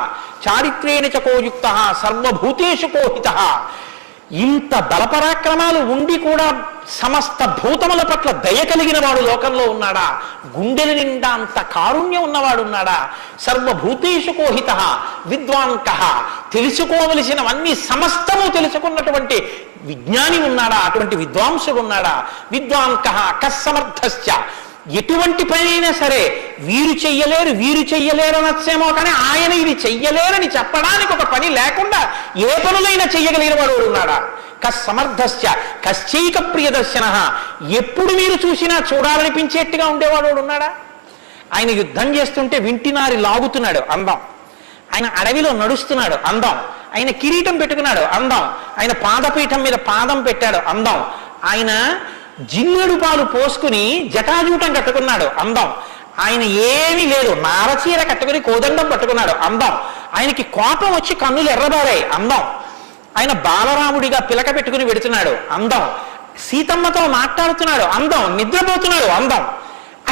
చారిత్రేణ చకోయుక్త సర్వభూతేషు కోహిత. ఇంత బలపరాక్రమాలు ఉండి కూడా సమస్త భూతముల పట్ల దయ కలిగిన వాడు లోకంలో ఉన్నాడా? గుండెల నిండా అంత కారుణ్యం ఉన్నవాడు ఉన్నాడా? సర్వభూతేషు కోహిత విద్వాంకః. తెలుసుకోవలసినవన్నీ సమస్తము తెలుసుకున్నటువంటి విజ్ఞాని ఉన్నాడా? అటువంటి విద్వాంసుడు ఉన్నాడా? విద్వాంకః కస్సమర్థశ్చ. ఎటువంటి పనైనా సరే వీరు చెయ్యలేరు అనొచ్చేమో, కానీ ఆయన ఇది చెయ్యలేరని చెప్పడానికి ఒక పని లేకుండా ఏ పనులైనా చెయ్యగలిగిన వాడు ఉన్నాడా? కస్సమర్థశ్చ కశ్చైక ప్రియదర్శన. ఎప్పుడు మీరు చూసినా చూడాలనిపించేట్టుగా ఉండేవాడు ఉన్నాడా? ఆయన యుద్ధం చేస్తుంటే వింటినారి లాగుతున్నాడు, అందం. ఆయన అడవిలో నడుస్తున్నాడు, అందం. ఆయన కిరీటం పెట్టుకున్నాడు, అందం. ఆయన పాదపీఠం మీద పాదం పెట్టాడు, అందం. ఆయన జిన్నెడు పాలు పోసుకుని జటాజూటం కట్టుకున్నాడు, అందం. ఆయన ఏమీ లేదు, నారచీర కట్టుకుని కోదండం పట్టుకున్నాడు, అందం. ఆయనకి కోపం వచ్చి కన్నులు ఎర్రబారాయి, అందం. ఆయన బాలరాముడిగా పిలక పెట్టుకుని వెడుతున్నాడు, అందం. సీతమ్మతో మాట్లాడుతున్నాడు, అందం. నిద్రపోతున్నాడు, అందం.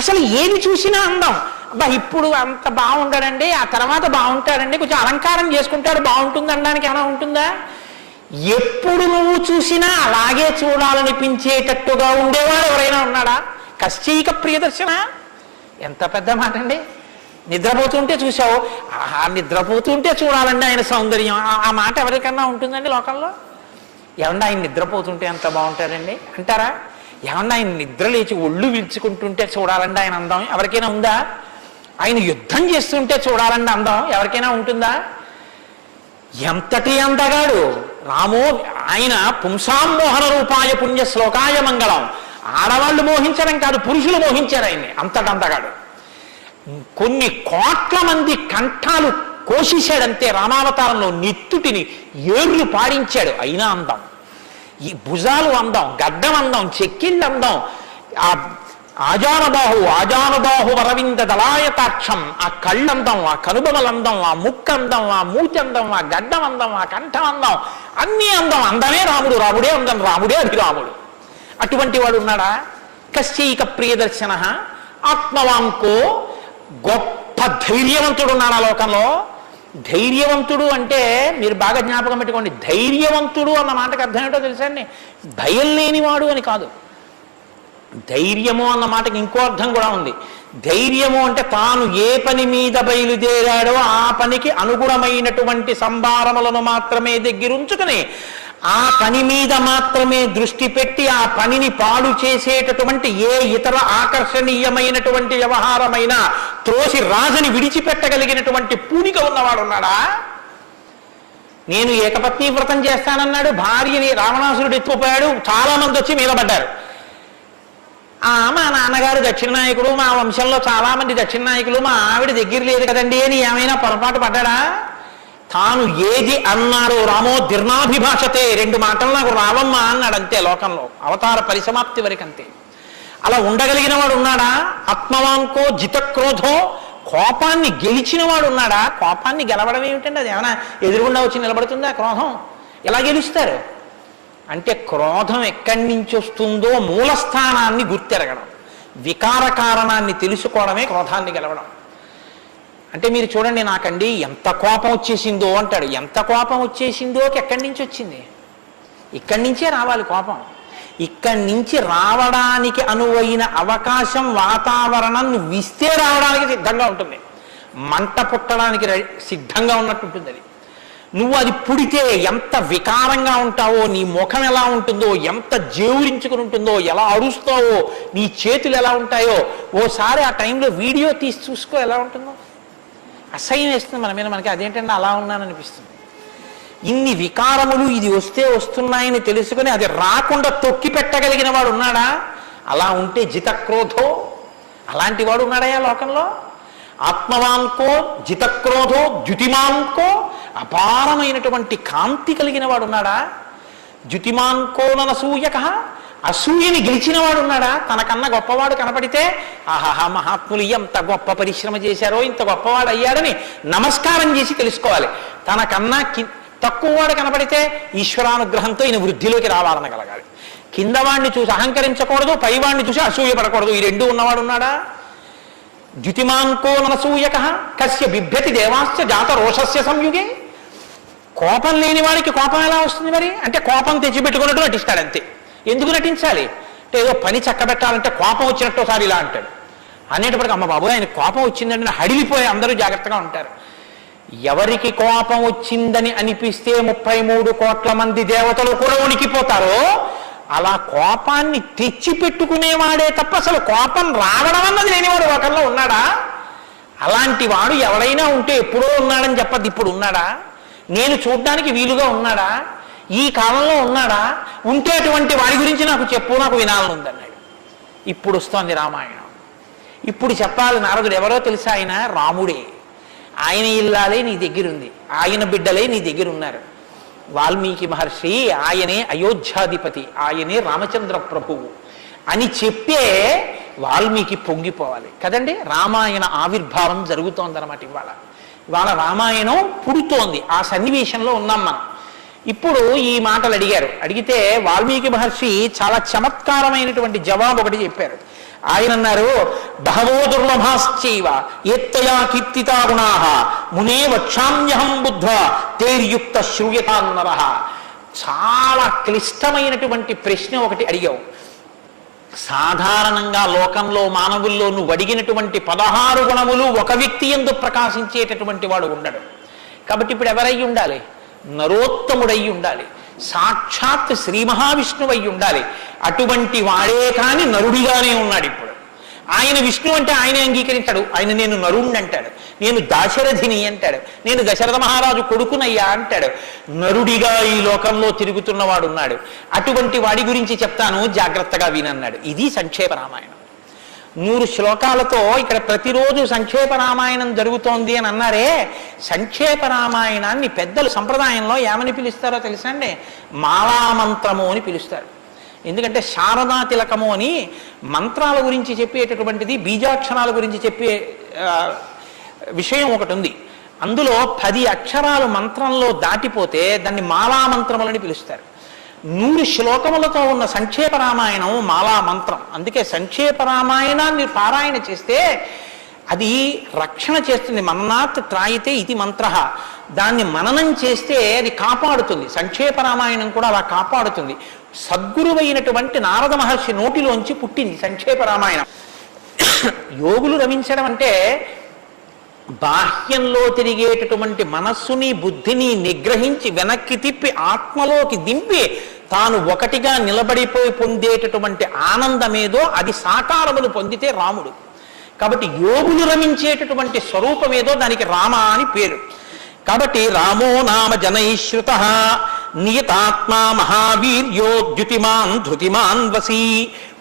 అసలు ఏది చూసినా అందం. అబ్బా ఇప్పుడు అంత బాగుంటాడండి, ఆ తర్వాత బాగుంటాడండి, కొంచెం అలంకారం చేసుకుంటాడు బాగుంటుంది అనడానికి ఏమైనా ఉంటుందా? ఎప్పుడు నువ్వు చూసినా అలాగే చూడాలనిపించేటట్టుగా ఉండేవాడు ఎవరైనా ఉన్నాడా? కశ్చైక ప్రియదర్శన. ఎంత పెద్ద మాట అండి. నిద్రపోతుంటే చూసావు, ఆహా నిద్రపోతుంటే చూడాలండి ఆయన సౌందర్యం. ఆ మాట ఎవరికన్నా ఉంటుందండి లోకంలో? ఏమన్నా ఆయన నిద్రపోతుంటే ఎంత బాగుంటారండి అంటారా? ఏమన్నా ఆయన నిద్ర లేచి ఒళ్ళు విరుచుకుంటుంటే చూడాలండి ఆయన అందం ఎవరికైనా ఉందా? ఆయన యుద్ధం చేస్తుంటే చూడాలండి అందం ఎవరికైనా ఉంటుందా? ఎంతటి అందగాడు రామో. ఆయన పుంసామోహన రూపాయ పుణ్య శ్లోకాయ మంగళం. ఆడవాళ్ళు మోహించడం కాదు, పురుషులు మోహించారు ఆయన్ని. అంతటంతగాడు. కొన్ని కోట్ల మంది కంఠాలు కోసేశాడంతే రామావతారంలో. నెత్తుటిని ఏర్లు పాడించాడు, అయినా అందం. ఈ భుజాలు అందం, గడ్డం అందం, చెక్కిళ్ళు అందం, ఆ ఆజానుబాహు వరవింద దళాయతాక్షం. ఆ కళ్ళందం, ఆ కనుబొమలందం, ఆ ముక్కందం, ఆ మూచందం, ఆ గడ్డం అందం, ఆ కంఠం అందం, అన్నీ అందం. అందమే రాముడు, రాముడే అందం, రాముడే అభిరాముడు. అటువంటి వాడు ఉన్నాడా? కశ్చైక ప్రియదర్శన ఆత్మవాంకో. గొప్ప ధైర్యవంతుడు ఉన్నాడు ఆ లోకంలో. ధైర్యవంతుడు అంటే మీరు బాగా జ్ఞాపకం పెట్టుకోండి. ధైర్యవంతుడు అన్న మాటకు అర్థం ఏంటో తెలుసా అండి? భయం లేనివాడు అని కాదు. ధైర్యము అన్న మాటకి ఇంకో అర్థం కూడా ఉంది. ధైర్యము అంటే తాను ఏ పని మీద బయలుదేరాడో ఆ పనికి అనుగుణమైనటువంటి సంభారములను మాత్రమే దగ్గరుంచుకుని ఆ పని మీద మాత్రమే దృష్టి పెట్టి ఆ పనిని పాడు చేసేటటువంటి ఏ ఇతర ఆకర్షణీయమైనటువంటి వ్యవహారమైనా త్రోసి రాజని విడిచిపెట్టగలిగినటువంటి పూనిక ఉన్నవాడు ఉన్నాడా? నేను ఏకపత్ని వ్రతం చేస్తానన్నాడు, భార్యని రావణాసురుడు ఎత్తుకుపోయాడు, చాలా మంది వచ్చి మీద పడ్డారు. మా నాన్నగారు దక్షిణ నాయకుడు, మా వంశంలో చాలా మంది దక్షిణ నాయకులు, మా ఆవిడ దగ్గర లేదు కదండి అని ఏమైనా పొరపాటు పడ్డాడా? తాను ఏది అన్నారో రామో దీర్ణాభిభాషతే, 2 మాటలు నాకు రావమ్మా అన్నాడు అంతే. లోకంలో అవతార పరిసమాప్తి వరకు అంతే. అలా ఉండగలిగిన వాడు ఉన్నాడా? ఆత్మవాంకో జితక్రోధో. కోపాన్ని గెలిచిన వాడు ఉన్నాడా? కోపాన్ని గెలవడం ఏమిటండి? అది ఏమైనా ఎదురుగుండా వచ్చి నిలబడుతుందా క్రోధం? ఎలా గెలుస్తారు అంటే క్రోధం ఎక్కడి నుంచి వస్తుందో మూలస్థానాన్ని గుర్తెరగడం, వికార కారణాన్ని తెలుసుకోవడమే క్రోధాన్ని గెలవడం. అంటే మీరు చూడండి, నాకండి ఎంత కోపం వచ్చేసిందో అంటాడు. ఎంత కోపం వచ్చేసిందోకి ఎక్కడి నుంచి వచ్చింది? ఇక్కడి నుంచే రావాలి కోపం. ఇక్కడి నుంచి రావడానికి అనువైన అవకాశం, వాతావరణం నువ్వు ఇస్తే రావడానికి సిద్ధంగా ఉంటుంది. మంట పుట్టడానికి సిద్ధంగా ఉన్నట్టు ఉంటుంది అది. నువ్వు అది పుడితే ఎంత వికారంగా ఉంటావో, నీ ముఖం ఎలా ఉంటుందో, ఎంత జేవురించుకుని ఉంటుందో, ఎలా అరుస్తావో, నీ చేతులు ఎలా ఉంటాయో ఓసారి ఆ టైంలో వీడియో తీసి చూసుకో ఎలా ఉంటుందో. అసహ్యం వేస్తుంది మన మీద. మనకి అదేంటంటే అలా ఉన్నాననిపిస్తుంది. ఇన్ని వికారములు ఇది వస్తే వస్తున్నాయని తెలుసుకుని అది రాకుండా తొక్కి పెట్టగలిగిన వాడు ఉన్నాడా? అలా ఉంటే జితక్రోధో, అలాంటి వాడు ఉన్నాడయా లోకంలో? ఆత్మవాన్కో జితక్రోధో ద్యుతిమాన్కో, అపారమైనటువంటి కాంతి కలిగిన వాడు ఉన్నాడా? ద్యుతిమాన్కో ననసూయక, అసూయని గెలిచిన వాడు ఉన్నాడా? తనకన్నా గొప్పవాడు కనపడితే ఆహాహా మహాత్ములు ఎంత గొప్ప పరిశ్రమ చేశారో, ఇంత గొప్పవాడు అయ్యాడని నమస్కారం చేసి తెలుసుకోవాలి. తనకన్నా తక్కువవాడు కనపడితే ఈశ్వరానుగ్రహంతో ఈయన వృద్ధిలోకి రావాలనగలగాలి. కిందవాడిని చూసి అహంకరించకూడదు, పైవాడిని చూసి అసూయపడకూడదు. ఈ రెండు ఉన్నవాడు ఉన్నాడా? ద్యుతిమాన్కో ననసూయక కస్య బిభ్యతి దేవాశ్చ జాత రోషస్య సంయుగే. కోపం లేని వాడికి కోపం ఎలా వస్తుంది మరి? అంటే కోపం తెచ్చిపెట్టుకున్నట్టు నటిస్తాడు అంతే. ఎందుకు నటించాలి అంటే ఏదో పని చక్కబెట్టాలంటే కోపం వచ్చినట్టు ఒకసారి ఇలా అంటాడు. అనేటప్పటికి అమ్మ బాబు ఆయన కోపం వచ్చిందంటే హడిలిపోయి అందరూ జాగ్రత్తగా ఉంటారు. ఎవరికి కోపం వచ్చిందని అనిపిస్తే 33 కోట్ల మంది దేవతలు కూడా ఉనికిపోతారో అలా కోపాన్ని తెచ్చిపెట్టుకునేవాడే తప్ప అసలు కోపం రావడం అన్నది లేనివాడు ఒకరిలో ఉన్నాడా? అలాంటి వాడు ఎవడైనా ఉంటే ఎప్పుడో ఉన్నాడని చెప్పద్దు, ఇప్పుడు ఉన్నాడా? నేను చూడ్డానికి వీలుగా ఉన్నాడా? ఈ కాలంలో ఉన్నాడా? ఉంటే అటువంటి వాడి గురించి నాకు చెప్పు, నాకు వినాలని ఉందన్నాడు. ఇప్పుడు వస్తోంది రామాయణం. ఇప్పుడు చెప్పాలి నారదుడు ఎవరో తెలుసా? ఆయన రాముడే. ఆయన ఇల్లాలే నీ దగ్గరుంది, ఆయన బిడ్డలే నీ దగ్గర ఉన్నారు. వాల్మీకి మహర్షి ఆయనే అయోధ్యాధిపతి, ఆయనే రామచంద్ర ప్రభువు అని చెప్పే వాల్మీకి పొంగిపోవాలి కదండి. రామాయణ ఆవిర్భావం జరుగుతోందన్నమాట. ఇవాళ రామాయణం పుడుతోంది. ఆ సన్నివేశంలో ఉన్నాం మనం. ఇప్పుడు ఈ మాటలు అడిగితే వాల్మీకి మహర్షి చాలా చమత్కారమైనటువంటి జవాబు ఒకటి చెప్పారు. ఆయన అన్నారు, బహవో దుర్లభాశ్చైవ ఏత్తయా కీర్తితా గుణాః మునే వక్షామ్యహం బుద్ధ్వా తేర్యుక్త శ్రూయతాన్నరః. చాలా క్లిష్టమైనటువంటి ప్రశ్న ఒకటి అడిగావు. సాధారణంగా లోకంలో మానవుల్లో నువ్వు అడిగినటువంటి 16 గుణములు ఒక వ్యక్తి యందు ప్రకాశించేటటువంటి వాడు ఉండడు. కాబట్టి ఇప్పుడు ఎవరై ఉండాలి? నరోత్తముడై ఉండాలి, సాక్షాత్ శ్రీ మహావిష్ణువు అయి ఉండాలి. అటువంటి వాడే కాని నరుడిగానే ఉన్నాడు ఇప్పుడు. ఆయన విష్ణు అంటే ఆయనే అంగీకరించాడు. ఆయన నేను నరుణ్ణి అంటాడు, నేను దాశరథిని అంటాడు, నేను దశరథ మహారాజు కొడుకునయ్యా అంటాడు. నరుడిగా ఈ లోకంలో తిరుగుతున్నవాడు ఉన్నాడు. అటువంటి వాడి గురించి చెప్తాను, జాగ్రత్తగా వినన్నాడు. ఇది సంక్షేప రామాయణం. 100 శ్లోకాలతో ఇక్కడ ప్రతిరోజు సంక్షేప రామాయణం జరుగుతోంది అని అన్నారే. సంక్షేప రామాయణాన్ని పెద్దలు సంప్రదాయంలో ఏమని పిలుస్తారో తెలుసా అండి? మాలామంత్రము అని పిలుస్తారు. ఎందుకంటే శారదా తిలకము అని మంత్రాల గురించి చెప్పేటటువంటిది, బీజాక్షరాల గురించి చెప్పే విషయం ఒకటి ఉంది. అందులో 10 అక్షరాలు మంత్రంలో దాటిపోతే దాన్ని మాలామంత్రములని పిలుస్తారు. 100 శ్లోకములతో ఉన్న సంక్షేప రామాయణం మాలా మంత్రం. అందుకే సంక్షేప రామాయణాన్ని పారాయణ చేస్తే అది రక్షణ చేస్తుంది. మన్నాత్ త్రాయితే ఇది మంత్ర. దాన్ని మననం చేస్తే అది కాపాడుతుంది. సంక్షేప రామాయణం కూడా అలా కాపాడుతుంది. సద్గురువైనటువంటి నారద మహర్షి నోటిలోంచి పుట్టింది సంక్షేప రామాయణం. యోగులు రమించడం అంటే బాహ్యంలో తిరిగేటటువంటి మనస్సుని బుద్ధిని నిగ్రహించి వెనక్కి తిప్పి ఆత్మలోకి దింపి తాను ఒకటిగా నిలబడిపోయి పొందేటటువంటి ఆనందమేదో అది సాకారమును పొందితే రాముడు. కాబట్టి యోగులు రమించేటటువంటి స్వరూపమేదో దానికి రామ అని పేరు. కాబట్టి రామో నామ జనైశ్రుత నియతాత్మా మహావీర్యో ద్యుతిమాన్ ధృతిమాన్ వసి.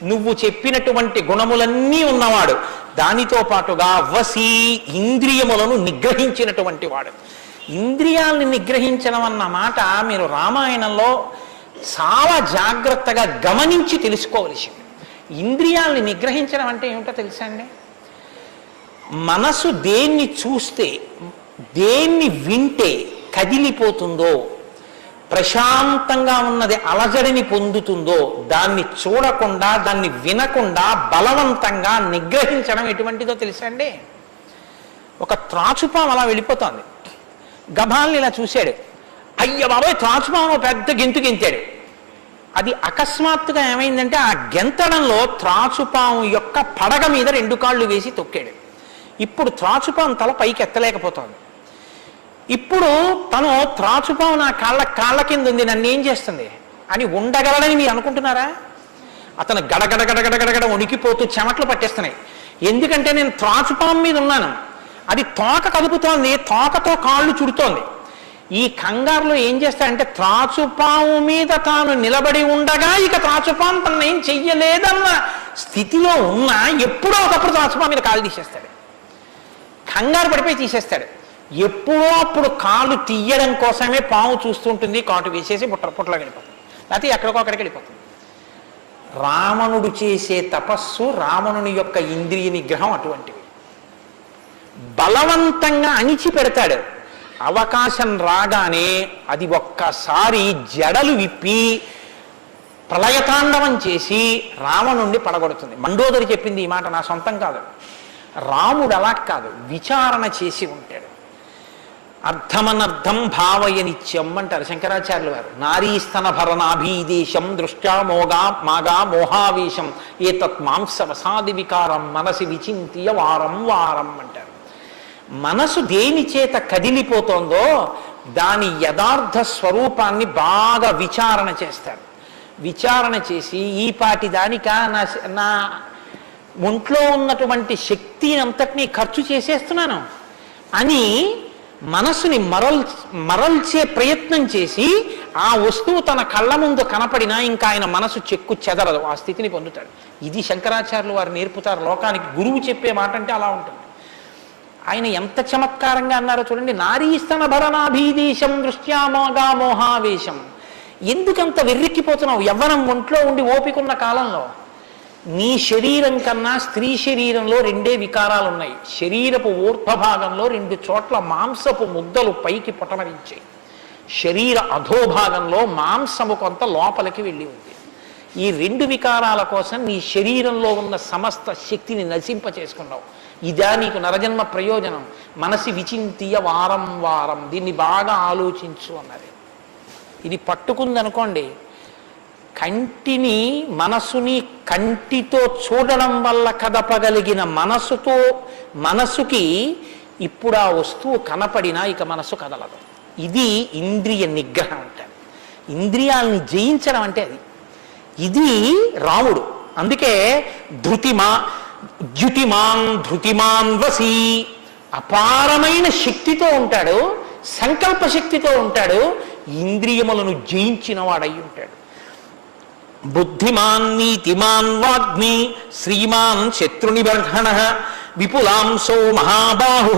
నువ్వు చెప్పినటువంటి గుణములన్నీ ఉన్నవాడు, దానితో పాటుగా వసి ఇంద్రియములను నిగ్రహించినటువంటి వాడు. ఇంద్రియాలని నిగ్రహించడం అన్న మాట మీరు రామాయణంలో చాలా జాగ్రత్తగా గమనించి తెలుసుకోవలసింది. ఇంద్రియాలని నిగ్రహించడం అంటే ఏమిటో తెలుసా అండి? మనసు దేన్ని చూస్తే, దేన్ని వింటే కదిలిపోతుందో, ప్రశాంతంగా ఉన్నది అలజడిని పొందుతుందో దాన్ని చూడకుండా, దాన్ని వినకుండా బలవంతంగా నిగ్రహించడం ఎటువంటిదో తెలుసా అండి? ఒక త్రాచుపాము అలా వెళ్ళిపోతుంది. గభాల్ని ఇలా చూశాడు, అయ్య బాబాయ్ త్రాచుపాము పెద్ద గెంతు గెంతాడు. అది అకస్మాత్తుగా ఏమైందంటే ఆ గెంతడంలో త్రాచుపాము యొక్క పడగ మీద 2 కాళ్ళు వేసి తొక్కాడు. ఇప్పుడు త్రాచుపాము తల పైకి ఎత్తలేకపోతుంది. ఇప్పుడు తను త్రాచుపాము నా కాళ్ళ కింద ఉంది, నన్ను ఏం చేస్తుంది అని ఉండగలడని మీరు అనుకుంటున్నారా? అతను గడగడగడగడగడ వణికిపోతూ చెమట్లు పట్టేస్తున్నాయి. ఎందుకంటే నేను త్రాచుపాము మీద ఉన్నాను, అది తోక కదుపుతోంది, తోకతో కాళ్ళు చుడుతోంది. ఈ కంగారులో ఏం చేస్తాడంటే త్రాచుపాము మీద తాను నిలబడి ఉండగా ఇక త్రాచుపాము తను ఏం చెయ్యలేదన్న స్థితిలో ఉన్నా ఎప్పుడో ఒకప్పుడు తాచుమా మీద కాలు తీసేస్తాడు, కంగారు పడిపోయి తీసేస్తాడు. ఎప్పుడో అప్పుడు కాలు తీయడం కోసమే పాము చూస్తుంటుంది, కాటు వేసేసి పుట్టలోకి వెళ్ళిపోతుంది, లేకపోతే ఎక్కడికో అక్కడికి వెళ్ళిపోతుంది. రావణుడు చేసే తపస్సు, రావణుని యొక్క ఇంద్రియ నిగ్రహం అటువంటివి. బలవంతంగా అణిచిపెడతాడు. అవకాశం రాగానే అది ఒక్కసారి జడలు విప్పి ప్రళయతాండవం చేసి రావణుణ్ణి పడగొడుతుంది. మండోదరి చెప్పింది ఈ మాట, నా సొంతం కాదు. రాముడు అలా కాదు, విచారణ చేసి ఉంటాడు. అర్థమనర్థం భావయనిత్యం అంటారు శంకరాచార్యులు వారు. నారీస్తన భరణాభీదేశం దృష్ట్యా మాగా మోహావేశం ఏతత్ మాంసవసాది వికారం మనసి విచింత్య వారం వారం అంటారు. మనసు దేని చేత కదిలిపోతోందో దాని యథార్థ స్వరూపాన్ని బాగా విచారణ చేస్తారు. విచారణ చేసి ఈ పాటి దానిక నా ఒంట్లో ఉన్నటువంటి శక్తిని అంతటినీ ఖర్చు చేసేస్తున్నాను అని మనసుని మరల్చే ప్రయత్నం చేసి ఆ వస్తువు తన కళ్ళ ముందు కనపడినా ఇంకా ఆయన మనసు చెక్కు చెదరదు, ఆ స్థితిని పొందుతాడు. ఇది శంకరాచార్యులు వారు నేర్పుతారు లోకానికి. గురువు చెప్పే మాట అంటే అలా ఉంటుంది. ఆయన ఎంత చమత్కారంగా అన్నారో చూడండి. నారీస్తన భరణాభీదేశం దృష్ట్యామోగా మోహావేశం. ఎందుకంత వెర్రెక్కిపోతున్నావు? యవ్వనం ఒంట్లో ఉండి ఓపికన్న కాలంలో నీ శరీరం కన్నా స్త్రీ శరీరంలో రెండే వికారాలు ఉన్నాయి. శరీరపు ఊర్ధ్వభాగంలో 2 చోట్ల మాంసపు ముద్దలు పైకి పొటమరించాయి. శరీర అధోభాగంలో మాంసము కొంత లోపలికి వెళ్ళి ఉంది. ఈ 2 వికారాల కోసం నీ శరీరంలో ఉన్న సమస్త శక్తిని నశింప చేసుకున్నావు. ఇదా నీకు నరజన్మ ప్రయోజనం? మనసి విచింతీయ వారం వారం, దీన్ని బాగా ఆలోచించు అన్నది. ఇది పట్టుకుందనుకోండి, కంటిని మనసుని కంటితో చూడడం వల్ల కదపగలిగిన మనసుకి ఇప్పుడు ఆ వస్తువు కనపడినా ఇక మనసు కదలదు. ఇది ఇంద్రియ నిగ్రహం అంటారు. ఇంద్రియాలని జయించడం అంటే అది. ఇది రాముడు. అందుకే ధృతిమాన్ వసి, అపారమైన శక్తితో ఉంటాడు, సంకల్ప శక్తితో ఉంటాడు, ఇంద్రియములను జయించిన వాడై ఉంటాడు. బుద్ధిమాన్ నీతిమాన్ వాగ్మి శ్రీమాన్ శత్రునిబర్హణ విపులాంశో మహాబాహు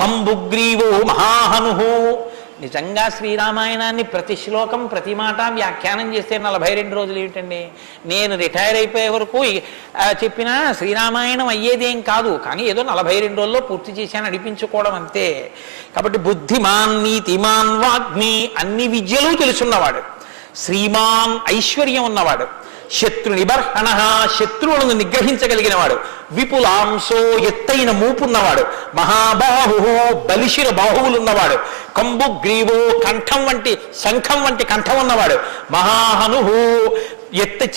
కంబుగ్రీవో మహాహను. నిజంగా శ్రీరామాయణాన్ని ప్రతి శ్లోకం ప్రతి మాట వ్యాఖ్యానం చేస్తే 42 రోజులు ఏమిటండి? నేను రిటైర్ అయిపోయే వరకు చెప్పినా శ్రీరామాయణం అయ్యేదేం కాదు, కానీ ఏదో 42 రోజుల్లో పూర్తి చేశాను అనిపించుకోవడం అంతే. కాబట్టి బుద్ధిమాన్ నీతిమాన్ వాగ్మి, అన్ని విద్యలు తెలుసున్నవాడు, శ్రీమాన్ ఐశ్వర్యం ఉన్నవాడు, శత్రు నిబర్హణ శత్రువులను నిగ్రహించగలిగిన వాడు, విపులాంశో ఎత్తైన మూపున్నవాడు, మహాబాహు బలిశిర బాహువులున్నవాడు, కంబుగ్రీవో శంఖం వంటి కంఠం ఉన్నవాడు, మహాహను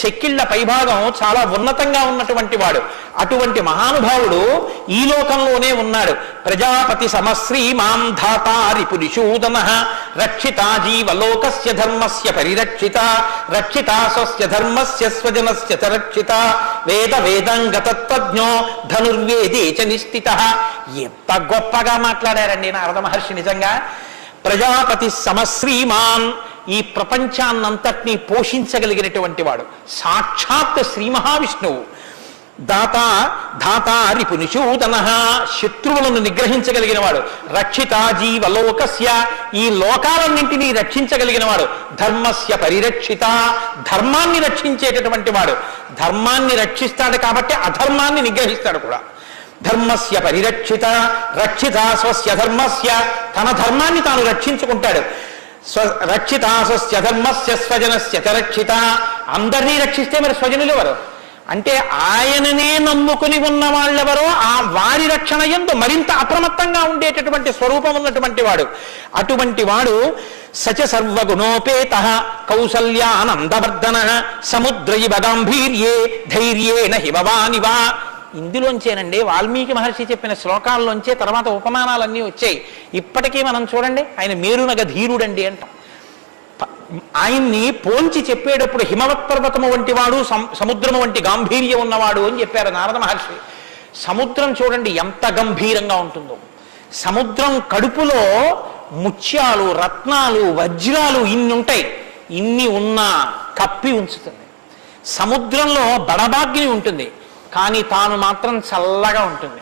చెక్కిళ్ల పైభాగం చాలా ఉన్నతంగా ఉన్నటువంటి వాడు. అటువంటి మహానుభావుడు ఈ లోకంలోనే ఉన్నాడు. ప్రజాపతి సమశ్రీమాం ధాతారి పురిశూదన రక్షిత జీవలోకస్య ధర్మస్య పరిరక్షిత రక్షిత స్వస్య ధర్మస్య స్వజనస్య చ రక్షిత వేదంగతత్వజ్ఞో ధనుర్వేదే చ నిష్ఠిత. ఎంత గొప్పగా మాట్లాడారండి నారద మహర్షి. నిజంగా ప్రజాపతి సమశ్రీమాన్, ఈ ప్రపంచాన్నంతటినీ పోషించగలిగినటువంటి వాడు, సాక్షాత్ శ్రీ మహావిష్ణువు. ధాతారి పునిశూదన శత్రువులను నిగ్రహించగలిగిన వాడు, రక్షిత జీవలోకస్య ఈ లోకాలన్నింటినీ రక్షించగలిగిన వాడు, ధర్మస్య పరిరక్షిత ధర్మాన్ని రక్షించేటటువంటి వాడు. ధర్మాన్ని రక్షిస్తాడు కాబట్టి అధర్మాన్ని నిగ్రహిస్తాడు కూడా. ధర్మస్య పరిరక్షిత రక్షిత స్వస్య ధర్మస్య, తన ధర్మాన్ని తాను రక్షించుకుంటాడు. రక్షిత స్వస్య ధర్మస్య స్వజనస్య చ రక్షిత, అందరినీ రక్షిస్తే మరి స్వజనులు ఎవరు అంటే ఆయననే నమ్ముకుని ఉన్న వాళ్ళెవరో ఆ వారి రక్షణ యందు మరింత అప్రమత్తంగా ఉండేటటువంటి స్వరూపం ఉన్నటువంటి వాడు. అటువంటి వాడు సచ సర్వగుణోపేత కౌసల్యానందవర్ధన సముద్రయివ గాంభీర్యే ధైర్యేణ హిమవానివా. ఇందులోంచేనండి వాల్మీకి మహర్షి చెప్పిన శ్లోకాల్లోంచే తర్వాత ఉపమానాలన్నీ వచ్చాయి. ఇప్పటికీ మనం చూడండి, ఆయన మేరునగ ధీరుడండి అంటాం. ఆయన్ని పోల్చి చెప్పేటప్పుడు హిమవత్ పర్వతము వంటి వాడు, సముద్రము వంటి గాంభీర్యం ఉన్నవాడు అని చెప్పారు నారద మహర్షి. సముద్రం చూడండి ఎంత గంభీరంగా ఉంటుందో. సముద్రం కడుపులో ముత్యాలు, రత్నాలు, వజ్రాలు ఇన్ని ఉంటాయి. ఇన్ని ఉన్నా కప్పి ఉంచుతుంది. సముద్రంలో బడబాగ్ని ఉంటుంది, కానీ తాను మాత్రం చల్లగా ఉంటుంది.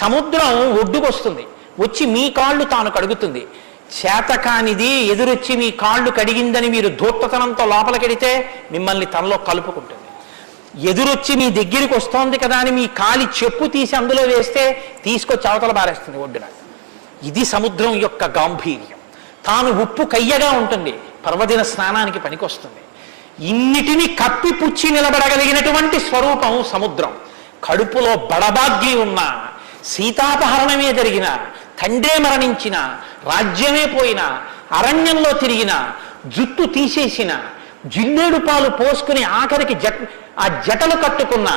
సముద్రం ఒడ్డుకొస్తుంది, వచ్చి మీ కాళ్ళు తాను కడుగుతుంది. చేతకానిది ఎదురొచ్చి మీ కాళ్ళు కడిగిందని మీరు ధూర్తతనంతో లోపలికెడితే మిమ్మల్ని తనలో కలుపుకుంటుంది. ఎదురొచ్చి మీ దగ్గరికి వస్తోంది కదా అని మీ కాలి చెప్పు తీసి అందులో వేస్తే తీసుకొచ్చి అవతల బారేస్తుంది ఒడ్డున. ఇది సముద్రం యొక్క గాంభీర్యం. తాను ఉప్పు కయ్యగా ఉంటుంది, పర్వదిన స్నానానికి పనికొస్తుంది. ఇన్నిటిని కప్పిపుచ్చి నిలబడగలిగినటువంటి స్వరూపం సముద్రం. కడుపులో బడబాగ్ని ఉన్నా, సీతాపహరణమే జరిగిన, తండ్రే మరణించిన, రాజ్యమే పోయిన, అరణ్యంలో తిరిగిన, జుట్టు తీసేసిన, జిల్లేడు పాలు పోసుకుని ఆఖరికి ఆ జటలు కట్టుకున్న,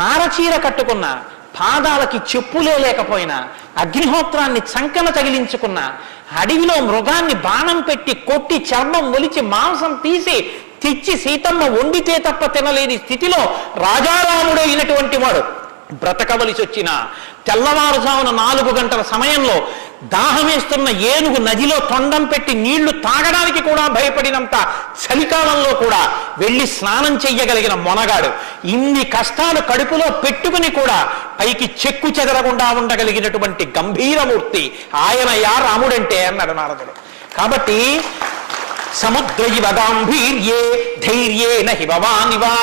నారచీర కట్టుకున్న, పాదాలకి చెప్పులే లేకపోయినా, అగ్నిహోత్రాన్ని చంకన తగిలించుకున్న, అడవిలో మృగాన్ని బాణం పెట్టి కొట్టి చర్మం ఒలిచి మాంసం తీసి తెచ్చి సీతమ్మ వండితే తప్ప తినలేని స్థితిలో రాజారాముడు అయినటువంటి వాడు బ్రతకవలసి వచ్చిన తెల్లవారుజామున 4 గంటల సమయంలో దాహమేస్తున్న ఏనుగు నదిలో తొండం పెట్టి నీళ్లు తాగడానికి కూడా భయపడినంత చలికాలంలో కూడా వెళ్ళి స్నానం చెయ్యగలిగిన మొనగాడు, ఇన్ని కష్టాలు కడుపులో పెట్టుకుని కూడా పైకి చెక్కు చెదరకుండా ఉండగలిగినటువంటి గంభీరమూర్తి ఆయనయా రాముడంటే అన్నాడు నారదుడు. కాబట్టి సముద్ర ఇవ గాంభీర్యే ధైర్యేన హిమవానివా,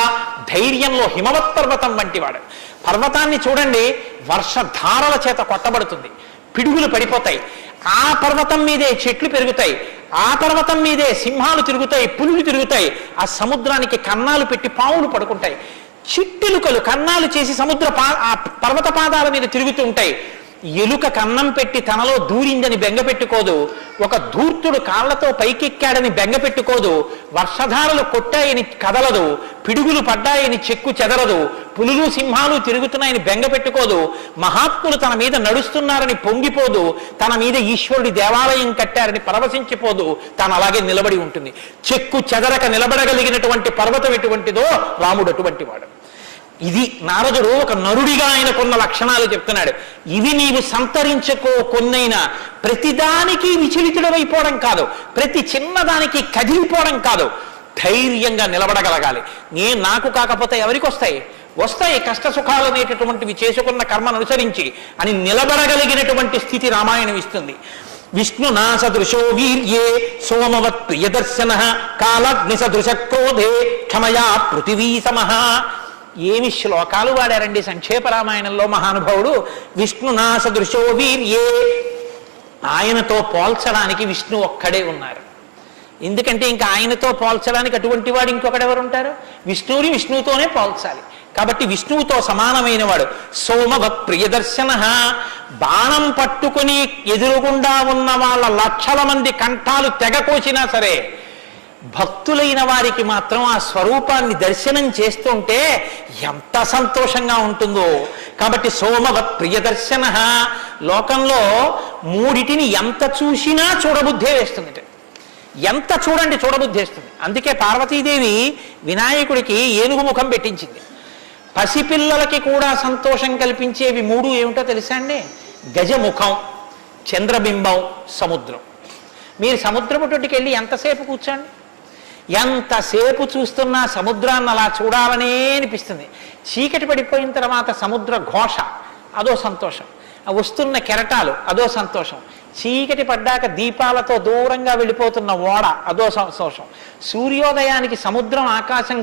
ధైర్యంలో హిమవత్ పర్వతం వంటి వాడు. పర్వతాన్ని చూడండి, వర్షధారల చేత కొట్టబడుతుంది, పిడుగులు పడిపోతాయి. ఆ పర్వతం మీదే చెట్లు పెరుగుతాయి, ఆ పర్వతం మీదే సింహాలు తిరుగుతాయి, పులులు తిరుగుతాయి. ఆ సముద్రానికి కన్నాలు పెట్టి పావులు పడుకుంటాయి. చిట్టెలుకలు కన్నాలు చేసి ఆ పర్వత పాదాల మీద తిరుగుతూ ఉంటాయి. ఎలుక కన్నం పెట్టి తనలో దూరిందని బెంగ పెట్టుకోదు, ఒక ధూర్తుడు కాళ్లతో పైకెక్కాడని బెంగ పెట్టుకోదు, వర్షధారలు కొట్టాయని కదలదు, పిడుగులు పడ్డాయని చెక్కు చెదరదు, పులులు సింహాలు తిరుగుతున్నాయని బెంగ పెట్టుకోదు, మహాత్ములు తన మీద నడుస్తున్నారని పొంగిపోదు, తన మీద ఈశ్వరుడి దేవాలయం కట్టారని పరవశించిపోదు, తాను అలాగే నిలబడి ఉంటుంది. చెక్కు చెదరక నిలబడగలిగినటువంటి పర్వతం ఎటువంటిదో రాముడు అటువంటి వాడు. ఇది నారదుడు ఒక నరుడిగా ఆయనకున్న లక్షణాలు చెప్తున్నాడు. ఇవి నీవు సంతరించుకో, కొన్నైనా ప్రతిదానికి విచలితుడమైపోవడం కాదు, ప్రతి చిన్నదానికి కదిలిపోవడం కాదు, ధైర్యంగా నిలబడగలగాలి. నాకు కాకపోతే ఎవరికి వస్తాయి కష్ట సుఖాలు అనేటటువంటివి చేసుకున్న కర్మను అనుసరించి అని నిలబడగలిగినటువంటి స్థితి రామాయణం ఇస్తుంది. విష్ణునా సదృశో వీర్యే సోమవత్ ప్రియదర్శన కాలగ్ని సదృశ క్రోధే క్షమయా పృథివీ సమః. ఏమి శ్లోకాలు వాడారండి సంక్షేప రామాయణంలో మహానుభావుడు. విష్ణునా సదృశో వీర్యే, ఆయనతో పోల్చడానికి విష్ణు ఒక్కడే ఉన్నారు. ఎందుకంటే ఇంకా ఆయనతో పోల్చడానికి అటువంటి వాడు ఇంకొకడెవరు ఉంటారు? విష్ణువుని విష్ణువుతోనే పోల్చాలి. కాబట్టి విష్ణువుతో సమానమైన వాడు. సోమవత్ ప్రియదర్శన, బాణం పట్టుకుని ఎదురుగుండా ఉన్న వాళ్ళ లక్షల మంది కంఠాలు తెగకోసినా సరే భక్తులైన వారికి మాత్రం ఆ స్వరూపాన్ని దర్శనం చేస్తుంటే ఎంత సంతోషంగా ఉంటుందో. కాబట్టి సోమవత్ ప్రియదర్శన, లోకంలో మూడిటిని ఎంత చూసినా చూడబుద్ధే వేస్తుంది, ఎంత చూడండి చూడబుద్ధి వేస్తుంది. అందుకే పార్వతీదేవి వినాయకుడికి ఏనుగు ముఖం పెట్టించింది. పసిపిల్లలకి కూడా సంతోషం కల్పించేవి 3 ఏమిటో తెలుసా అండి? గజముఖం, చంద్రబింబం, సముద్రం. మీరు సముద్రపు తొట్టుకి వెళ్ళి ఎంతసేపు కూర్చోండి, ఎంతసేపు చూస్తున్నా సముద్రాన్ని అలా చూడాలనే అనిపిస్తుంది. చీకటి పడిపోయిన తర్వాత సముద్ర ఘోష అదో సంతోషం, వస్తున్న కెరటాలు అదో సంతోషం, చీకటి పడ్డాక దీపాలతో దూరంగా వెళ్ళిపోతున్న ఓడ అదో సంతోషం, సూర్యోదయానికి సముద్రం ఆకాశం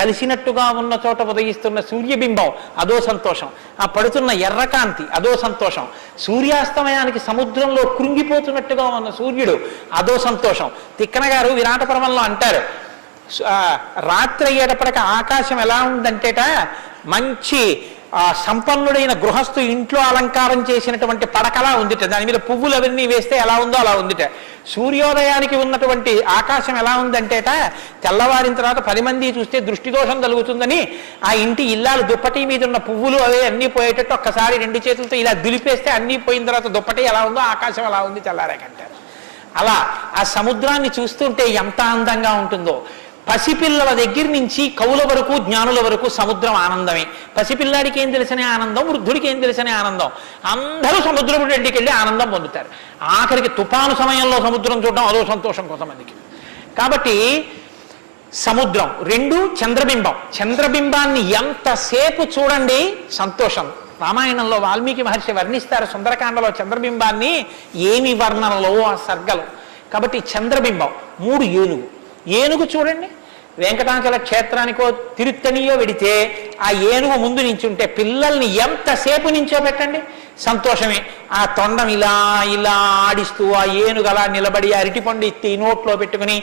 కలిసినట్టుగా ఉన్న చోట ఉదయిస్తున్న సూర్యబింబం అదో సంతోషం, ఆ పడుతున్న ఎర్రకాంతి అదో సంతోషం, సూర్యాస్తమయానికి సముద్రంలో కృంగిపోతున్నట్టుగా ఉన్న సూర్యుడు అదో సంతోషం. తిక్కన గారు విరాట పర్వంలో అంటారు, రాత్రి అయ్యేటప్పటికి ఆకాశం ఎలా ఉందంటేట మంచి సంపన్నుడైన గృహస్థు ఇంట్లో అలంకారం చేసినటువంటి పడకలా ఉందిట, దాని మీద పువ్వులు అవన్నీ వేస్తే ఎలా ఉందో అలా ఉందిట. సూర్యోదయానికి ఉన్నటువంటి ఆకాశం ఎలా ఉందంటేట తెల్లవారిన తర్వాత 10 మంది చూస్తే దృష్టి దోషం కలుగుతుందని ఆ ఇంటి ఇల్లాలు దుప్పటి మీద ఉన్న పువ్వులు అవే అన్నీ పోయేటట్టు ఒక్కసారి 2 చేతులతో ఇలా దులిపేస్తే అన్నీ పోయిన తర్వాత దుప్పటి ఎలా ఉందో ఆకాశం ఎలా ఉంది తెల్లారాకంటారు. అలా ఆ సముద్రాన్ని చూస్తుంటే ఎంత అందంగా ఉంటుందో. పసిపిల్లల దగ్గర నుంచి కవుల వరకు జ్ఞానుల వరకు సముద్రం ఆనందమే. పసిపిల్లాడికి ఏం తెలిసనే ఆనందం, వృద్ధుడికి ఏం తెలిసనే ఆనందం. అందరూ సముద్రపు రెడ్డికి వెళ్ళి ఆనందం పొందుతారు. ఆఖరికి తుఫాను సమయంలో సముద్రం చూడడం అదో సంతోషం కొంతమందికి. కాబట్టి సముద్రం, రెండు చంద్రబింబం. చంద్రబింబాన్ని ఎంతసేపు చూడండి సంతోషం. రామాయణంలో వాల్మీకి మహర్షి వర్ణిస్తారు సుందరకాండలో చంద్రబింబాన్ని, ఏమి వర్ణనలో ఆ సర్గలు. కాబట్టి చంద్రబింబం, 3 ఏనుగు. ఏనుగు చూడండి, వెంకటాచల క్షేత్రానికో తిరుత్తణియో వెడితే ఆ ఏనుగు ముందు నించుంటే పిల్లల్ని ఎంతసేపు నించోబెట్టండి సంతోషమే. ఆ తొండం ఇలా ఇలా ఆడిస్తూ ఆ ఏనుగు అలా నిలబడి అరటిపండు ఎత్తి నోట్లో పెట్టుకుని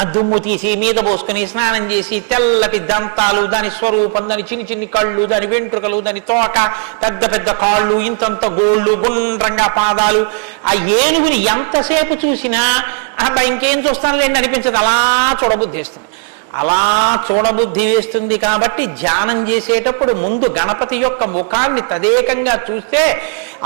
ఆ దుమ్ము తీసి మీద పోసుకుని స్నానం చేసి తెల్లటి దంతాలు, దాని స్వరూపం, దాని చిన్ని చిన్ని కళ్ళు, దాని వెంట్రుకలు, దాని తోక, పెద్ద పెద్ద కాళ్ళు, ఇంతంత గోళ్ళు, గుండ్రంగా పాదాలు. ఆ ఏనుగుని ఎంతసేపు చూసినా అబ్బా ఇంకేం చూస్తానులేండి అనిపించదు, అలా చూడబుద్ధి వేస్తుంది. అలా చూడబుద్ధి వేస్తుంది కాబట్టి ధ్యానం చేసేటప్పుడు ముందు గణపతి యొక్క ముఖాన్ని తదేకంగా చూస్తే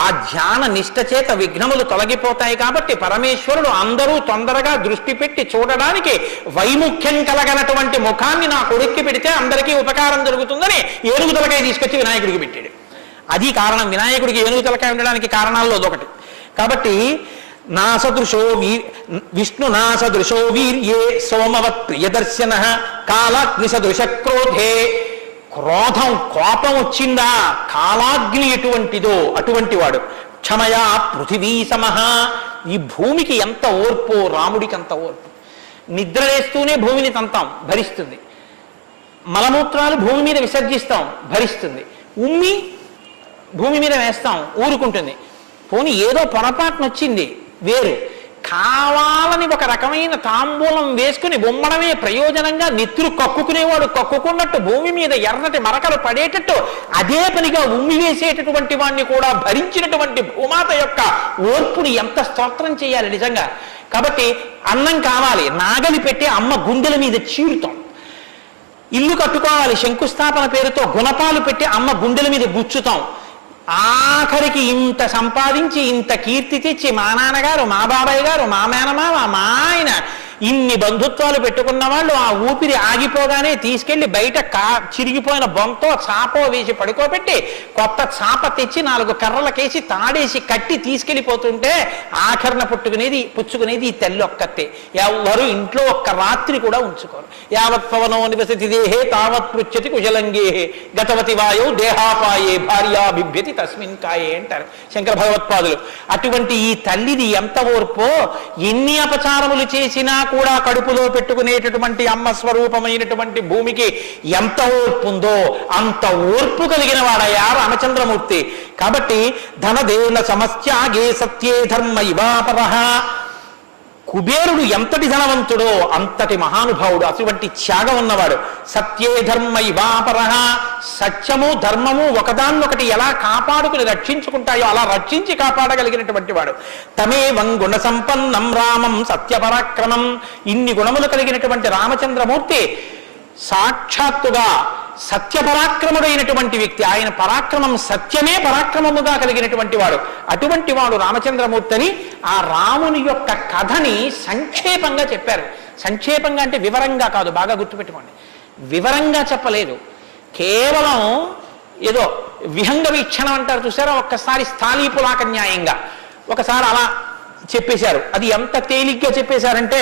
ఆ ధ్యాన నిష్ట చేత విఘ్నములు తొలగిపోతాయి. కాబట్టి పరమేశ్వరుడు అందరూ తొందరగా దృష్టి పెట్టి చూడడానికి వైముఖ్యం కలగనటువంటి ముఖాన్ని నా కొడుక్కి పెడితే అందరికీ ఉపకారం జరుగుతుందని ఏనుగు తలకాయ తీసుకొచ్చి వినాయకుడికి పెట్టాడు. అది కారణం, వినాయకుడికి ఏనుగు తలకాయ ఉండడానికి కారణాల్లో అదొకటి. కాబట్టి విష్ణు నాసదృశో వీర్యే సోమవత్ ప్రియదర్శన కాలాగ్ని సదృశ క్రోధే. క్రోధం, కోపం వచ్చిందా కాలాగ్ని ఎటువంటిదో అటువంటి వాడు. క్షమయా పృథివీ సమః. ఈ భూమికి ఎంత ఓర్పో రాముడికి అంత ఓర్పు. నిద్ర వేస్తూనే భూమిని తంతాం, భరిస్తుంది. మలమూత్రాలు భూమి మీద విసర్జిస్తాం, భరిస్తుంది. ఉమ్మి భూమి మీద వేస్తాం, ఊరుకుంటుంది. పోనీ ఏదో పొరపాటున వచ్చింది వేరు, కావాలని ఒక రకమైన తాంబూలం వేసుకుని బొమ్మడమే ప్రయోజనంగా నెత్తురు కక్కుకునేవాడు కక్కుకున్నట్టు భూమి మీద ఎర్రటి మరకలు పడేటట్టు అదే పనిగా ఉమ్మి వేసేటటువంటి వాడిని కూడా భరించినటువంటి భూమాత యొక్క ఓర్పుని ఎంత స్తోత్రం చేయాలి నిజంగా. కాబట్టి అన్నం కావాలి, నాగలి పెట్టి అమ్మ గుండెల మీద చీరుతాం. ఇల్లు కట్టుకోవాలి, శంకుస్థాపన పేరుతో గుణపాలు పెట్టి అమ్మ గుండెల మీద గుచ్చుతాం. ఆఖరికి ఇంత సంపాదించి ఇంత కీర్తి తెచ్చి మా నాన్నగారు, మా బాబాయ్ గారు, మా మేనమామ, మా ఆయన ఇన్ని బంధుత్వాలు పెట్టుకున్న వాళ్ళు ఆ ఊపిరి ఆగిపోగానే తీసుకెళ్లి బయట చిరిగిపోయిన బొంతో చాపో వేసి పడుకోబెట్టి కొత్త చాప తెచ్చి 4 కర్రలకేసి తాడేసి కట్టి తీసుకెళ్లిపోతుంటే ఆఖరణ పుచ్చుకునేది ఈ తల్లి ఒక్కతే. ఎవరు ఇంట్లో ఒక్క రాత్రి కూడా ఉంచుకోరు. యావత్ పవనో నివసతి దేహే తావత్ పృచ్ఛతి కుశలంగేహే గతవతి వాయో దేహాపాయే భార్యా బిభ్యతి తస్మిన్ కాయే అంటారు శంకర భగవత్పాదులు. అటువంటి ఈ తల్లిది ఎంత ఓర్పో, ఎన్ని అపచారములు చేసినా కూడా కడుపులో పెట్టుకునేటటువంటి అమ్మ స్వరూపమైనటువంటి భూమికి ఎంత ఓర్పు ఉందో అంత ఓర్పు కలిగిన వాడయ్యా రామచంద్రమూర్తి. కాబట్టి ధనదేన సమస్యాగే సత్యే ధర్మ ఇవాపరః. కుబేరుడు ఎంతటి ధనవంతుడో అంతటి మహానుభావుడు, అటువంటి త్యాగం ఉన్నవాడు. సత్యే ధర్మ ఇవాపరః. సత్యము ధర్మము ఒకదాన్నొకటి ఎలా కాపాడుకుని రక్షించుకుంటాయో అలా రక్షించి కాపాడగలిగినటువంటి వాడు. తమేవం గుణ సంపన్నం రామం సత్యపరాక్రమం. ఇన్ని గుణములు కలిగినటువంటి రామచంద్రమూర్తి సాక్షాత్తుగా సత్యపరాక్రముడైనటువంటి వ్యక్తి. ఆయన పరాక్రమం సత్యమే పరాక్రమముగా కలిగినటువంటి వాడు. అటువంటి వాడు రామచంద్రమూర్తి అని ఆ రాముని యొక్క కథని సంక్షేపంగా చెప్పారు. సంక్షేపంగా అంటే వివరంగా కాదు, బాగా గుర్తుపెట్టుకోండి. వివరంగా చెప్పలేదు, కేవలం ఏదో విహంగ వీక్షణం అంటారు చూసారా, ఒక్కసారి స్థాళీపులాక న్యాయంగా ఒకసారి అలా చెప్పేశారు. అది ఎంత తేలిగ్గా చెప్పేశారంటే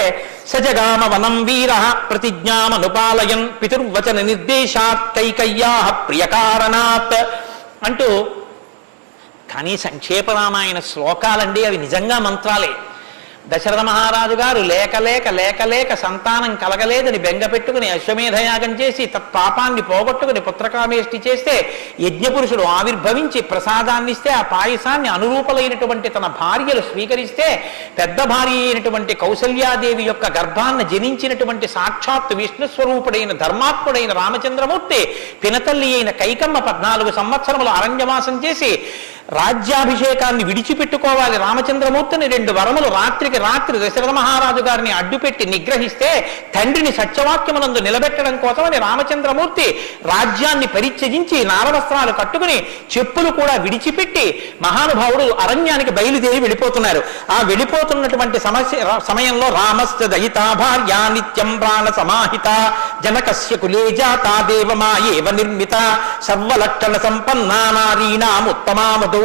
సజగామ వనం వీర ప్రతిజ్ఞామనుపాలయన్ పితుర్వచన నిర్దేశాత్ కైకయ్యా ప్రియకారణాత్ అంటూ. కానీ సంక్షేప రామాయణ శ్లోకాలండి, అవి నిజంగా మంత్రాలే. దశరథ మహారాజు గారు లేక లేక లేక లేక సంతానం కలగలేదని బెంగ పెట్టుకుని అశ్వమేధయాగం చేసి తత్పాపాన్ని పోగొట్టుకుని పుత్రకామేష్టి చేస్తే యజ్ఞపురుషుడు ఆవిర్భవించి ప్రసాదాన్ని ఇస్తే ఆ పాయసాన్ని అనురూపలైనటువంటి తన భార్యలు స్వీకరిస్తే పెద్ద భార్య అయినటువంటి కౌసల్యాదేవి యొక్క గర్భాన్ని జనించినటువంటి సాక్షాత్ విష్ణుస్వరూపుడైన ధర్మాత్ముడైన రామచంద్రమూర్తి పినతల్లి అయిన కైకమ్మ 14 సంవత్సరములు అరణ్యవాసం చేసి రాజ్యాభిషేకాన్ని విడిచిపెట్టుకోవాలి రామచంద్రమూర్తిని 2 వరములు రాత్రికి రాత్రి దశరథ మహారాజు గారిని అడ్డుపెట్టి నిగ్రహిస్తే తండ్రిని సత్యవాక్యమునందు నిలబెట్టడం కోసమని రామచంద్రమూర్తి రాజ్యాన్ని పరిత్యజించి నారవస్త్రాలు కట్టుకుని చెప్పులు కూడా విడిచిపెట్టి మహానుభావుడు అరణ్యానికి బయలుదేరి వెళ్ళిపోతున్నారు. ఆ వెళ్ళిపోతున్నటువంటి సమయంలో రామస్య దయితా భార్య నిత్యం ప్రాణ సమాహిత జనకస్య కులే జాతా దేవమాయేవ నిర్మిత సర్వలక్షణ సంపన్నా నారీణాముత్తమామదో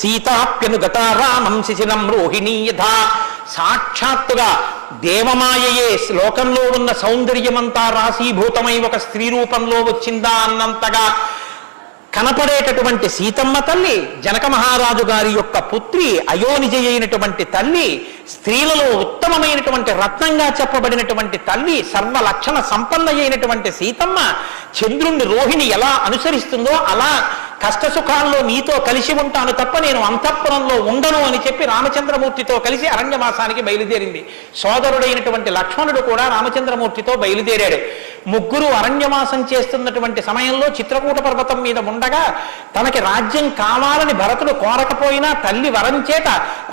సీతాప్యనుగత రామం శిశినం రోహిణీ యథా. సాక్షాత్తుగా దేవమాయయే లోకంలో ఉన్న సౌందర్యమంతా రాశీభూతమై ఒక స్త్రీ రూపంలో వచ్చిందా అన్నంతగా కనపడేటటువంటి సీతమ్మ తల్లి, జనక మహారాజు గారి యొక్క పుత్రి, అయోనిజ అయినటువంటి తల్లి, స్త్రీలలో ఉత్తమమైనటువంటి రత్నంగా చెప్పబడినటువంటి తల్లి, సర్వలక్షణ సంపన్న అయినటువంటి సీతమ్మ చంద్రుణ్ణి రోహిణి ఎలా అనుసరిస్తుందో అలా కష్టసుఖాల్లో నీతో కలిసి ఉంటాను తప్ప నేను అంతఃపురంలో ఉండను అని చెప్పి రామచంద్రమూర్తితో కలిసి అరణ్యవాసానికి బయలుదేరింది. సోదరుడైనటువంటి లక్ష్మణుడు కూడా రామచంద్రమూర్తితో బయలుదేరాడు. ముగ్గురు అరణ్యవాసం చేస్తున్నటువంటి సమయంలో చిత్రకూట పర్వతం మీద ఉండగా తనకి రాజ్యం కావాలని భరతుడు కోరకపోయినా తల్లి వరం చేత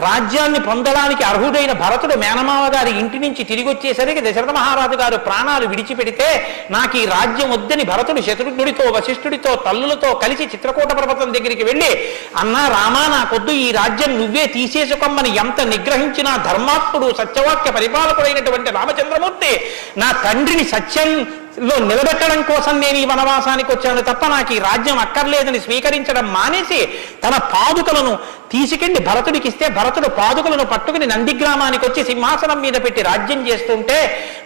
రాజ్యాన్ని పొందడానికి అర్హుడైన భరతుడు మేనమావ గారి ఇంటి నుంచి తిరిగి వచ్చేసరికి దశరథ మహారాజు గారు ప్రాణాలు విడిచిపెడితే నాకు ఈ రాజ్యం వద్దని భరతుడు శత్రుఘ్నుడితో వశిష్ఠుడితో తల్లులతో కలిసి చిత్రకూట పర్వతం దగ్గరికి వెళ్ళి, అన్నా రామా నాకొద్దు, ఈ రాజ్యం నువ్వే తీసేసుకోమని ఎంత నిగ్రహించినా ధర్మాత్ముడు సత్యవాక్య పరిపాలకుడైనటువంటి రామచంద్రమూర్తి నా తండ్రిని సత్యంలో నిలబెట్టడం కోసం నేను ఈ వనవాసానికి వచ్చాను తప్ప నాకు ఈ రాజ్యం అక్కర్లేదని స్వీకరించడం మానేసి తన పాదుకలను తీసుకెళ్లి భరతుడికి ఇస్తే భరతుడు పాదుకలను పట్టుకుని నందిగ్రామానికి వచ్చి సింహాసనం మీద పెట్టి రాజ్యం చేస్తుంటే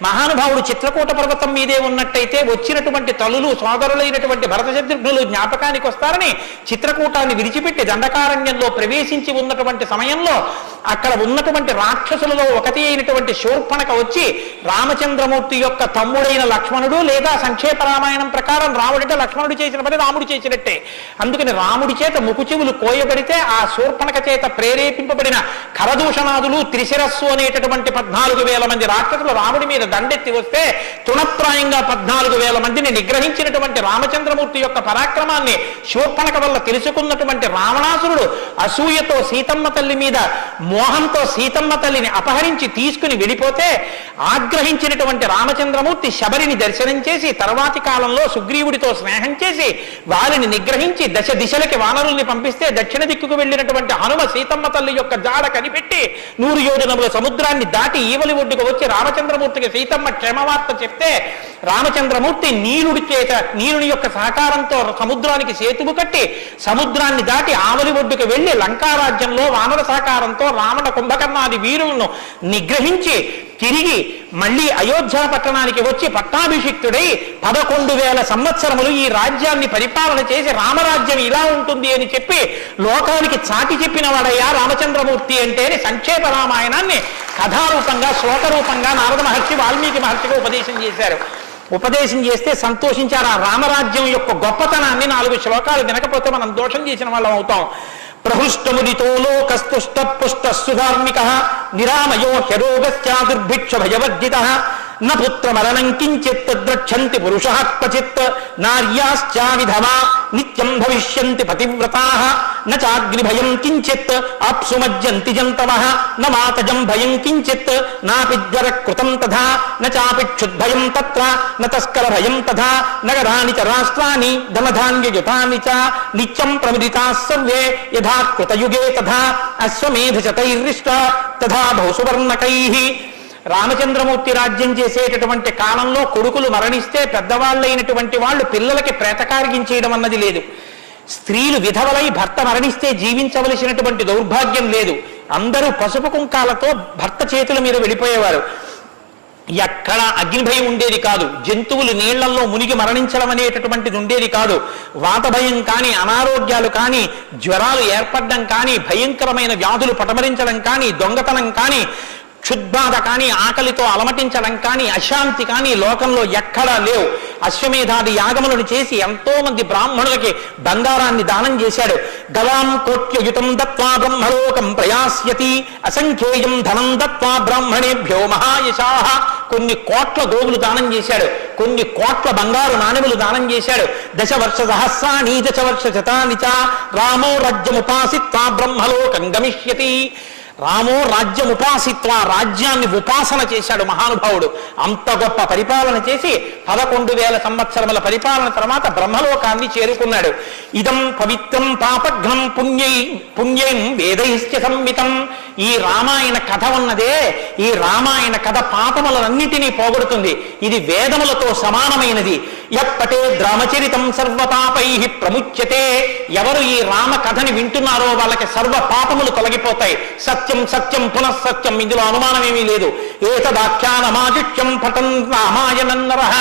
మహానుభావుడు చిత్రకూట పర్వతం మీదే ఉన్నట్టయితే వచ్చినటువంటి తల్లులు సోదరులైనటువంటి భరత శత్రుఘ్నులు జ్ఞాపకానికి వస్తారని చిత్రకూటాన్ని విడిచిపెట్టి దండకారణ్యంలో ప్రవేశించి ఉన్నటువంటి సమయంలో అక్కడ ఉన్నటువంటి రాక్షసులలో ఒకటి అయినటువంటి శూర్పణఖ వచ్చి రామచంద్రమూర్తి యొక్క తమ్ముడైన లక్ష్మణుడు, లేదా సంక్షేప రామాయణం ప్రకారం రాముడంటే లక్ష్మణుడు చేసిన పని రాముడు చేసినట్టే, అందుకని రాముడి చేత ముకుచెవులు కోయబడితే ఆ శూర్పణఖ చేత ప్రేరేపింపబడిన ఖరదూషణాదులు త్రిశిరస్సు అనేటటువంటి 14,000 మంది రాక్షసులు రాముడి మీద దండెత్తి వస్తే తృణప్రాయంగా 14,000 మందిని నిగ్రహించినటువంటి రామచంద్రమూర్తి యొక్క పరాక్రమాన్ని శూర్పణఖ వల్ల తెలుసుకున్నటువంటి రావణాసురుడు అసూయతో సీతమ్మ తల్లి మీద మోహంతో సీతమ్మ తల్లిని అపహరించి తీసుకుని వెళ్ళిపోతే ఆగ్రహించినటువంటి రామచంద్రమూర్తి శబరిని దర్శనం చేసి తర్వాతి కాలంలో సుగ్రీవుడితో స్నేహం చేసి వారిని నిగ్రహించి దశ దిశలకి వానరుల్ని పంపిస్తే దక్షిణ దిక్కుకు వెళ్ళినటువంటి హనుమ సీతమ్మ తల్లి యొక్క జాడ కనిపెట్టి 100 యోజనముల సముద్రాన్ని దాటి ఈవలి ఒడ్డుకు వచ్చి రామచంద్రమూర్తికి సీతమ్మ క్షేమవార్త చెప్తే రామచంద్రమూర్తి నీలుని యొక్క సహకారంతో సముద్రానికి సేతువు కట్టి సముద్రాన్ని దాటి ఆవలి ఒడ్డుకు వెళ్లి లంకారాజ్యంలో వానర సహకారంతో రావణ కుంభకర్ణాది వీరులను నిగ్రహించి తిరిగి మళ్ళీ అయోధ్య పట్టణానికి వచ్చి పట్టాభిషిక్తుడై 11,000 సంవత్సరములు ఈ రాజ్యాన్ని పరిపాలన చేసి రామరాజ్యం ఇలా ఉంటుంది అని చెప్పి లోకానికి చాటి చెప్పిన వాడయ్యా రామచంద్రమూర్తి అంటేనే సంక్షేప రామాయణాన్ని కథారూపంగా శ్లోకరూపంగా నారద మహర్షి వాల్మీకి మహర్షిగా ఉపదేశం చేశారు. ఉపదేశం చేస్తే సంతోషించారు. ఆ రామరాజ్యం యొక్క గొప్పతనాన్ని 4 శ్లోకాలు వినకపోతే మనం దోషం చేసిన వాళ్ళం అవుతాం. ప్రహృష్టముదితో లోకస్తుష్ట పుష్ట సుధార్మిక నిరామయో హ్యరోగస్యా దుర్భిక్ష భయవర్జిత న పుత్రమరణం కించిత్ ద్రక్షంతి పురుషః క్వచిత్ నార్యాశ్చా విధవా నిత్యం భవిష్యంతి పతివ్రతాః న చాగ్నిభయం కించిత్ ఆప్సుమజ్జంతి జంతవః న మాతజం భయం కించిత్ నాపి జ్వరకృతం తథా న చాపి క్షుద్భయం తత్ర న తస్కర భయం తథా నగరాణి చ రాష్ట్రాణి ధనధాన్యయుతాని చ నిత్యం ప్రముదితాః సర్వే యథా కృతయుగే తథా అశ్వమేధశతైర్రిష్ట తథా బహుసువర్ణకైః. రామచంద్రమూర్తి రాజ్యం చేసేటటువంటి కాలంలో కొడుకులు మరణిస్తే పెద్దవాళ్ళైనటువంటి వాళ్ళు పిల్లలకి ప్రేతకార్గించేయడం అన్నది లేదు. స్త్రీలు విధవలై భర్త మరణిస్తే జీవించవలసినటువంటి దౌర్భాగ్యం లేదు. అందరూ పసుపు కుంకాలతో భర్త చేతుల మీద వెళ్ళిపోయేవారు. ఎక్కడ అగ్నిభయం ఉండేది కాదు. జంతువులు నీళ్లలో మునిగి మరణించడం అనేటటువంటిది ఉండేది కాదు. వాత భయం కానీ, అనారోగ్యాలు కానీ, జ్వరాలు ఏర్పడడం కానీ, భయంకరమైన వ్యాధులు పటమరించడం కానీ, దొంగతనం కానీ, క్షుద్బాధ కానీ, ఆకలితో అలమటించడం కానీ, అశాంతి కానీ లోకంలో ఎక్కడా లేవు. అశ్వమేధాది యాగములను చేసి ఎంతో మంది బ్రాహ్మణులకి బంగారాన్ని దానం చేశాడు. గవాం కోట్యయుతం దత్వా బ్రహ్మలోకం ప్రయాస్యతి అసంఖ్యేయం ధనం దత్వా బ్రాహ్మణేభ్యో మహాయశాః. కొన్ని కోట్ల గోవులు దానం చేశాడు, కొన్ని కోట్ల బంగారు నాణెములు దానం చేశాడు. 10 వర్ష సహస్రాణి 10 వర్ష శతాని చ రామో రాజ్యముపాసిత్వా బ్రహ్మలోకం గమిష్యతి. రామో రాజ్యముపాసిత్వ, రాజ్యాన్ని ఉపాసన చేశాడు మహానుభావుడు. అంత గొప్ప పరిపాలన చేసి 11,000 సంవత్సరముల పరిపాలన తర్వాత బ్రహ్మలోకాన్ని చేరుకున్నాడు. ఇదం పవిత్రం పాపఘ్నం పుణ్యం వేదైశ్చ సంహితం. ఈ రామాయణ కథ ఉన్నదే, ఈ రామాయణ కథ పాపములన్నిటినీ పోగొడుతుంది. ఇది వేదములతో సమానమైనది. యప్పటే రామచరితం సర్వపాపై ప్రముచ్యతే. ఎవరు ఈ రామ కథని వింటున్నారో వాళ్ళకి సర్వ పాపములు తొలగిపోతాయి. సత్యం సత్యం పునఃసత్యం, ఇందులో అనుమానం ఏమీ లేదు. ఏతదాఖ్యానమాదిత్యం పఠన్ రామాయణం నరః.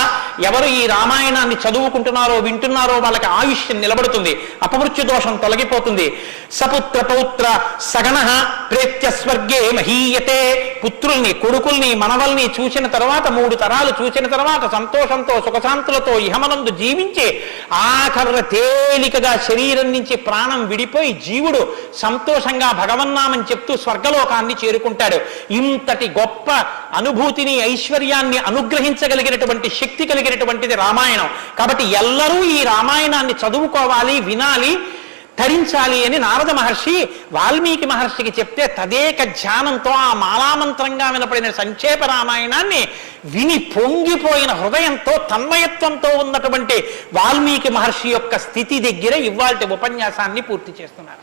ఎవరు ఈ రామాయణాన్ని చదువుకుంటున్నారో వింటున్నారో వాళ్ళకి ఆయుష్యం నిలబడుతుంది, అపమృత్యు దోషం తొలగిపోతుంది. సపుత్ర పౌత్ర సగణ ప్రేత్య స్వర్గే మహీయతే. పుత్రుల్ని కొడుకుల్ని మనవల్ని చూసిన తర్వాత 3 తరాలు చూసిన తర్వాత సంతోషంతో సుఖశాంతులతో ఇహమనందు జీవించి ఆఖర తేలికగా శరీరం నుంచి ప్రాణం విడిపోయి జీవుడు సంతోషంగా భగవన్నామం చెప్తూ స్వర్గలోకాన్ని చేరుకుంటాడు. ఇంతటి గొప్ప అనుభూతిని ఐశ్వర్యాన్ని అనుగ్రహించగలిగినటువంటి శక్తి కలిగినటువంటిది రామాయణం. కాబట్టి ఎల్లరూ ఈ రామాయణాన్ని చదువుకోవాలి, వినాలి, ధరించాలి అని నారద మహర్షి వాల్మీకి మహర్షికి చెప్తే తదేక ధ్యానంతో ఆ మాలామంత్రంగా వినపడిన సంక్షేప రామాయణాన్ని విని పొంగిపోయిన హృదయంతో తన్మయత్వంతో ఉన్నటువంటి వాల్మీకి మహర్షి యొక్క స్థితి దగ్గర ఇవాల్టి ఉపన్యాసాన్ని పూర్తి చేస్తున్నారు.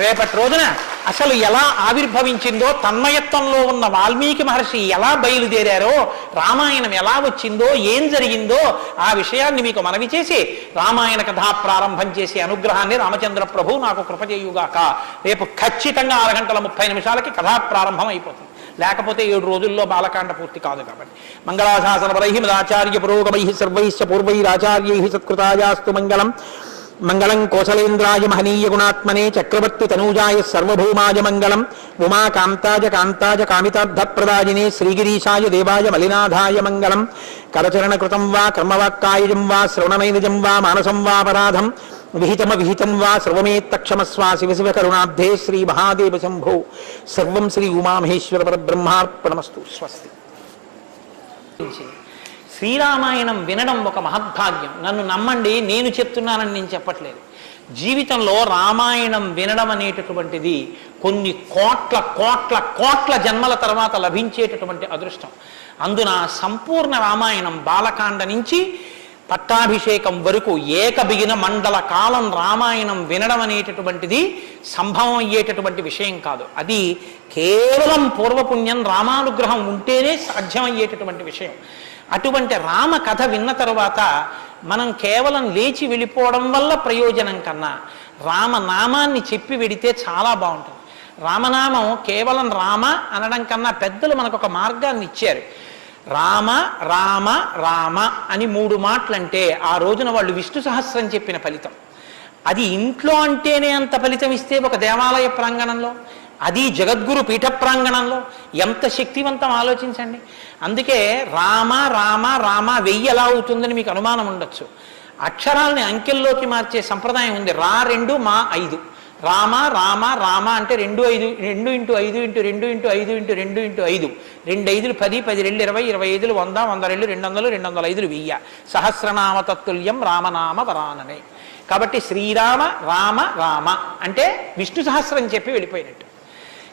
రేపటి రోజున అసలు ఎలా ఆవిర్భవించిందో, తన్మయత్వంలో ఉన్న వాల్మీకి మహర్షి ఎలా బయలుదేరారో, రామాయణం ఎలా వచ్చిందో, ఏం జరిగిందో ఆ విషయాన్ని మీకు మనవి చేసి రామాయణ కథా ప్రారంభం చేసే అనుగ్రహాన్ని రామచంద్ర ప్రభు నాకు కృప చేయుగాక. రేపు ఖచ్చితంగా 6:30 కథా ప్రారంభం అయిపోతుంది. లేకపోతే 7 రోజుల్లో బాలకాండ పూర్తి కాదు. కాబట్టి మంగళాశాసనపరై మదాచార్య పురోగమై సర్వైశ్చ పూర్వైరాచార్యై సత్కృతాయాస్తు మంగళం. మంగళం కోసలేంద్రాయ మహనీయ గుణాత్మనే చక్రవర్తి తనూజాయ సర్వభౌమాయ మంగళం. ఉమాకాంతాయ కాంతాయ కామితార్థప్రదాయినే శ్రీగిరీశాయ దేవాయ మలినాథాయ మంగళం. కరచరణకృతం వా కర్మవాక్కాయజం వా శ్రవణనైనజం వా మానసం వాపరాధం విహితమవిహితం వా సర్వమేత్తక్షమస్వా శివ శివ కరుణాబ్ధే శ్రీ మహాదేవ శంభో. సర్వం శ్రీ ఉమామహేశ్వర పరబ్రహ్మార్పణమస్తు. స్వస్తి. శ్రీరామాయణం వినడం ఒక మహద్భాగ్యం. నన్ను నమ్మండి, నేను చెప్తున్నానని నేను చెప్పట్లేదు. జీవితంలో రామాయణం వినడం అనేటటువంటిది కొన్ని కోట్ల కోట్ల కోట్ల జన్మల తర్వాత లభించేటటువంటి అదృష్టం. అందున సంపూర్ణ రామాయణం బాలకాండ నుంచి పట్టాభిషేకం వరకు ఏకబిగిన మండల కాలం రామాయణం వినడం అనేటటువంటిది సంభవం అయ్యేటటువంటి విషయం కాదు. అది కేవలం పూర్వపుణ్యం రామానుగ్రహం ఉంటేనే సాధ్యమయ్యేటటువంటి విషయం. అటువంటి రామ కథ విన్న తర్వాత మనం కేవలం లేచి వెళ్ళిపోవడం వల్ల ప్రయోజనం కన్నా రామనామాన్ని చెప్పి వెడితే చాలా బాగుంటుంది. రామనామం కేవలం రామ అనడం కన్నా పెద్దలు మనకు ఒక మార్గాన్ని ఇచ్చారు. రామ రామ రామ అని 3 మాటలంటే ఆ రోజున వాళ్ళు విష్ణు సహస్రం చెప్పిన ఫలితం. అది ఇంట్లో అంటేనే అంత ఫలితం ఇస్తే ఒక దేవాలయ ప్రాంగణంలో, అది జగద్గురు పీఠ ప్రాంగణంలో ఎంత శక్తివంతం ఆలోచించండి. అందుకే రామ రామ రామ 1000 ఎలా అవుతుందని మీకు అనుమానం ఉండొచ్చు. అక్షరాలని అంకెల్లోకి మార్చే సంప్రదాయం ఉంది. 2 మా 5 రామ రామ రామ అంటే 2 5 2 × 5 × 2 × 5 × 2 × 5 2 5 10 10 2 20 20 100 100 2 200 205 1000 సహస్రనామ తత్తుల్యం రామనామ వరాననే. కాబట్టి శ్రీరామ రామ రామ అంటే విష్ణు సహస్రం చెప్పి వెళ్ళిపోయినట్టు.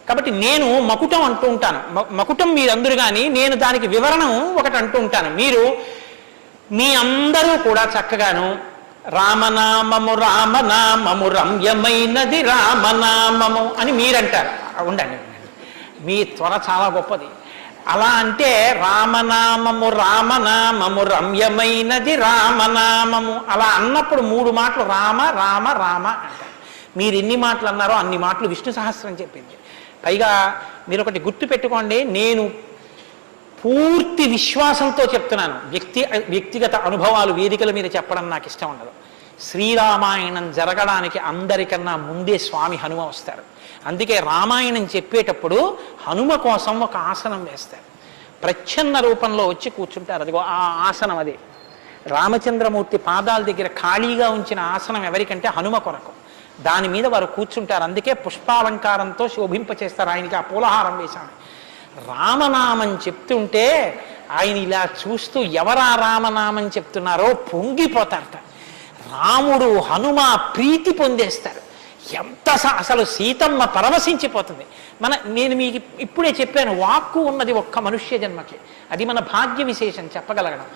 కాబట్టి నేను మకుటం అంటూ ఉంటాను. మకుటం మీరందరూ కానీ నేను దానికి వివరణం ఒకటి అంటూ ఉంటాను. మీరు మీ అందరూ కూడా చక్కగాను రామనామము రామనామము రమ్యమైనది రామనామము అని మీరంటారు. ఉండండి, మీ త్వర చాలా గొప్పది. అలా అంటే రామనామము రామనామము రమ్యమైనది రామనామము అలా అన్నప్పుడు 3 మాటలు రామ రామ రామ అంటారు. మీరు ఎన్ని మాటలు అన్నారో అన్ని మాటలు విష్ణు సహస్రం చెప్పింది. పైగా మీరు ఒకటి గుర్తు పెట్టుకోండి, నేను పూర్తి విశ్వాసంతో చెప్తున్నాను. వ్యక్తిగత అనుభవాలు వేదికల మీద చెప్పడం నాకు ఇష్టం ఉండదు. శ్రీరామాయణం జరగడానికి అందరికన్నా ముందే స్వామి హనుమ వస్తారు. అందుకే రామాయణం చెప్పేటప్పుడు హనుమ కోసం ఒక ఆసనం వేస్తారు. ప్రచ్ఛన్న రూపంలో వచ్చి కూర్చుంటారు. అదిగో ఆ ఆసనం అదే రామచంద్రమూర్తి పాదాల దగ్గర ఖాళీగా ఉంచిన ఆసనం ఎవరికంటే హనుమ కొరకు. దాని మీద వారు కూర్చుంటారు. అందుకే పుష్పాలంకారంతో శోభింపచేస్తారు. ఆయనకి ఆ పూలహారం వేశాను. రామనామం చెప్తుంటే ఆయన ఇలా చూస్తూ ఎవరా రామనామం చెప్తున్నారో పొంగిపోతారట. రాముడు హనుమ ప్రీతి పొందేస్తారు. ఎంత అసలు సీతమ్మ పరవశించిపోతుంది. నేను మీకు ఇప్పుడే చెప్పాను, వాక్కు ఉన్నది ఒక్క మనుష్య జన్మకి. అది మన భాగ్య విశేషం చెప్పగలగడం.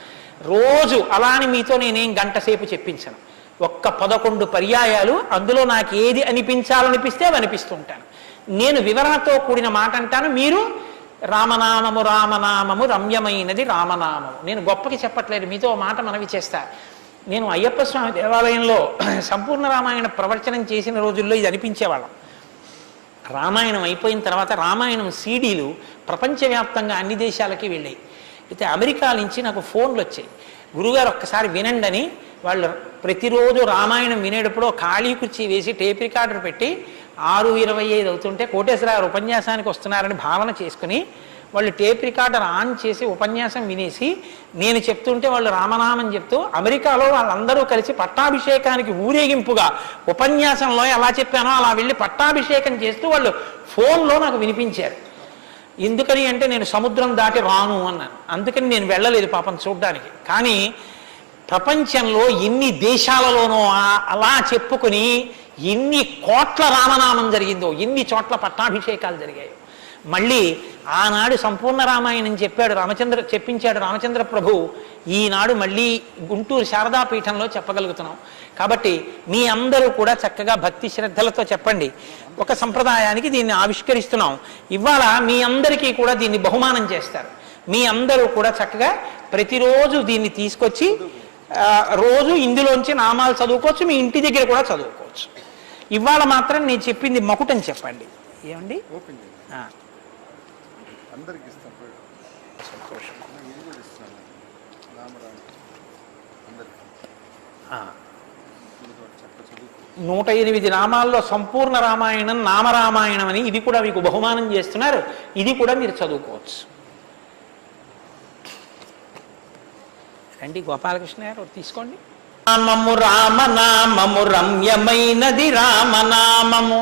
రోజు అలా అని మీతో నేనేం గంట సేపు చెప్పించను. ఒక్క 11 పర్యాయాలు అందులో నాకు ఏది అనిపించాలనిపిస్తే అవి అనిపిస్తూ ఉంటాను. నేను వివరణతో కూడిన మాట అంటాను, మీరు రామనామము రామనామము రమ్యమైనది రామనామము. నేను గొప్పకి చెప్పట్లేదు, మీతో మాట మనవి చేస్తా. నేను అయ్యప్ప స్వామి దేవాలయంలో సంపూర్ణ రామాయణ ప్రవచనం చేసిన రోజుల్లో ఇది అనిపించేవాళ్ళం. రామాయణం అయిపోయిన తర్వాత రామాయణం సీడీలు ప్రపంచవ్యాప్తంగా అన్ని దేశాలకి వెళ్ళాయి. అయితే అమెరికా నుంచి నాకు ఫోన్లు వచ్చాయి, గురుగారు ఒక్కసారి వినండి అని. వాళ్ళు ప్రతిరోజు రామాయణం వినేటప్పుడు ఖాళీ కుర్చీ వేసి టేప్ రికార్డర్ పెట్టి 6:25 అవుతుంటే కోటేశ్వరరావు ఉపన్యాసానికి వస్తున్నారని భావన చేసుకుని వాళ్ళు టేప్ రికార్డర్ ఆన్ చేసి ఉపన్యాసం వినేసి నేను చెప్తుంటే వాళ్ళు రామనామం చెప్తూ అమెరికాలో వాళ్ళందరూ కలిసి పట్టాభిషేకానికి ఊరేగింపుగా ఉపన్యాసంలో ఎలా చెప్పానో అలా వెళ్ళి పట్టాభిషేకం చేస్తూ వాళ్ళు ఫోన్లో నాకు వినిపించారు. ఎందుకని అంటే నేను సముద్రం దాటి రాను అన్నాను, అందుకని నేను వెళ్ళలేదు పాపం చూడ్డానికి. కానీ ప్రపంచంలో ఎన్ని దేశాలలోనో అలా చెప్పుకుని ఎన్ని కోట్ల రామనామం జరిగిందో, ఎన్ని చోట్ల పట్టాభిషేకాలు జరిగాయో. మళ్ళీ ఆనాడు సంపూర్ణ రామాయణం చెప్పించాడు రామచంద్ర ప్రభు, ఈనాడు మళ్ళీ గుంటూరు శారదాపీఠంలో చెప్పగలుగుతున్నాం. కాబట్టి మీ అందరూ కూడా చక్కగా భక్తి శ్రద్ధలతో చెప్పండి. ఒక సంప్రదాయానికి దీన్ని ఆవిష్కరిస్తున్నాం. ఇవాళ మీ అందరికీ కూడా దీన్ని బహుమానం చేస్తారు. మీ అందరూ కూడా చక్కగా ప్రతిరోజు దీన్ని తీసుకొచ్చి రోజు ఇందులోంచి నామాలు చదువుకోవచ్చు, మీ ఇంటి దగ్గర కూడా చదువుకోవచ్చు. ఇవాళ మాత్రం నేను చెప్పింది మకుటని చెప్పండి. ఏమండి సంతోషం. 108 నామాల్లో సంపూర్ణ రామాయణం నామరామాయణం అని ఇది కూడా మీకు బహుమానం చేస్తున్నారు. ఇది కూడా మీరు చదువుకోవచ్చు. రండి గోపాలకృష్ణ గారు తీసుకోండి. నామము రామనామము రమ్యమైనది రామనామము,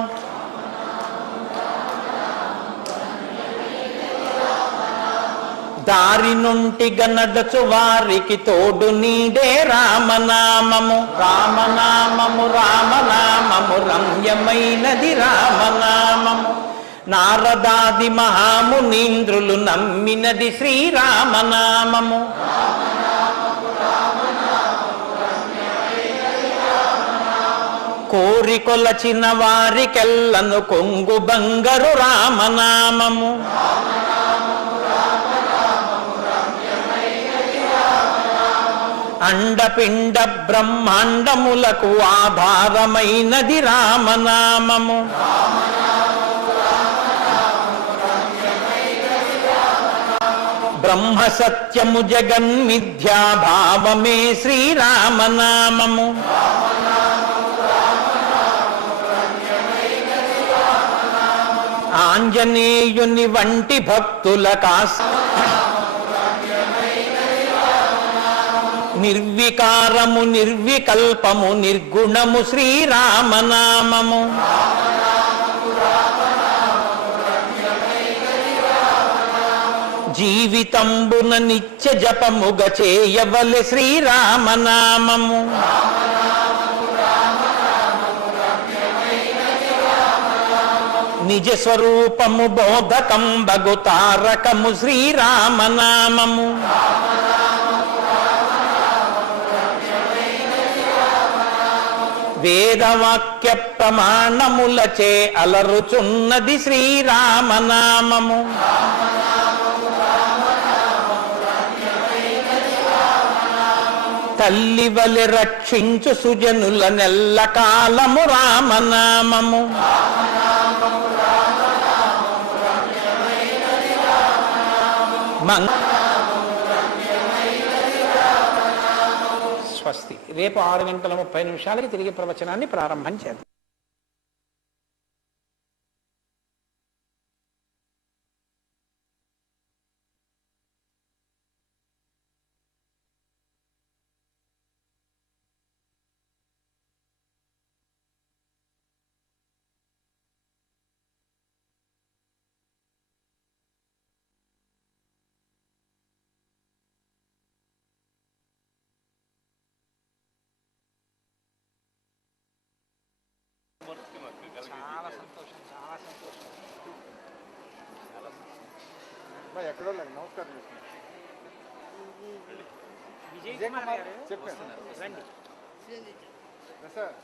దారి నుండి గనడచు వారికి తోడు నీడే రామనామము. రామనామము రామనామము రమ్యమైనది రామనామము, నారదాది మహామునీంద్రులు నమ్మినది శ్రీరామనామము. కోరికొలచిన వారికెల్లను కొంగు బంగరు రామనామము. అండపిండ బ్రహ్మాండములకు ఆధారమైనది రామనామము. బ్రహ్మ సత్యము జగన్మిథ్యాభావమే శ్రీరామనామము. ఆంజనేయుని వంటి భక్తుల నిర్వికారము నిర్వికల్పము నిర్గుణము శ్రీరామనామము. జీవితంబున నిత్య జపముగ చేయవలె శ్రీరామనామము. నిజ స్వరూపము బోధకంబగు తారకము శ్రీరామనామము. వేదవాక్య ప్రమాణములచే అలరుచున్నది శ్రీరామనామము. తల్లి వలె రక్షించు సుజనుల నెల్ల కాలము రామనామము. స్వస్తి. రేపు 6:30 తిరిగి ప్రవచనాన్ని ప్రారంభం చేద్దాం. చాలా సంతోషం, చాలా సంతోషం. ఎక్కడో నమస్కారం విజయ్ కుమార్ గారు చెప్పారు రండి సార్.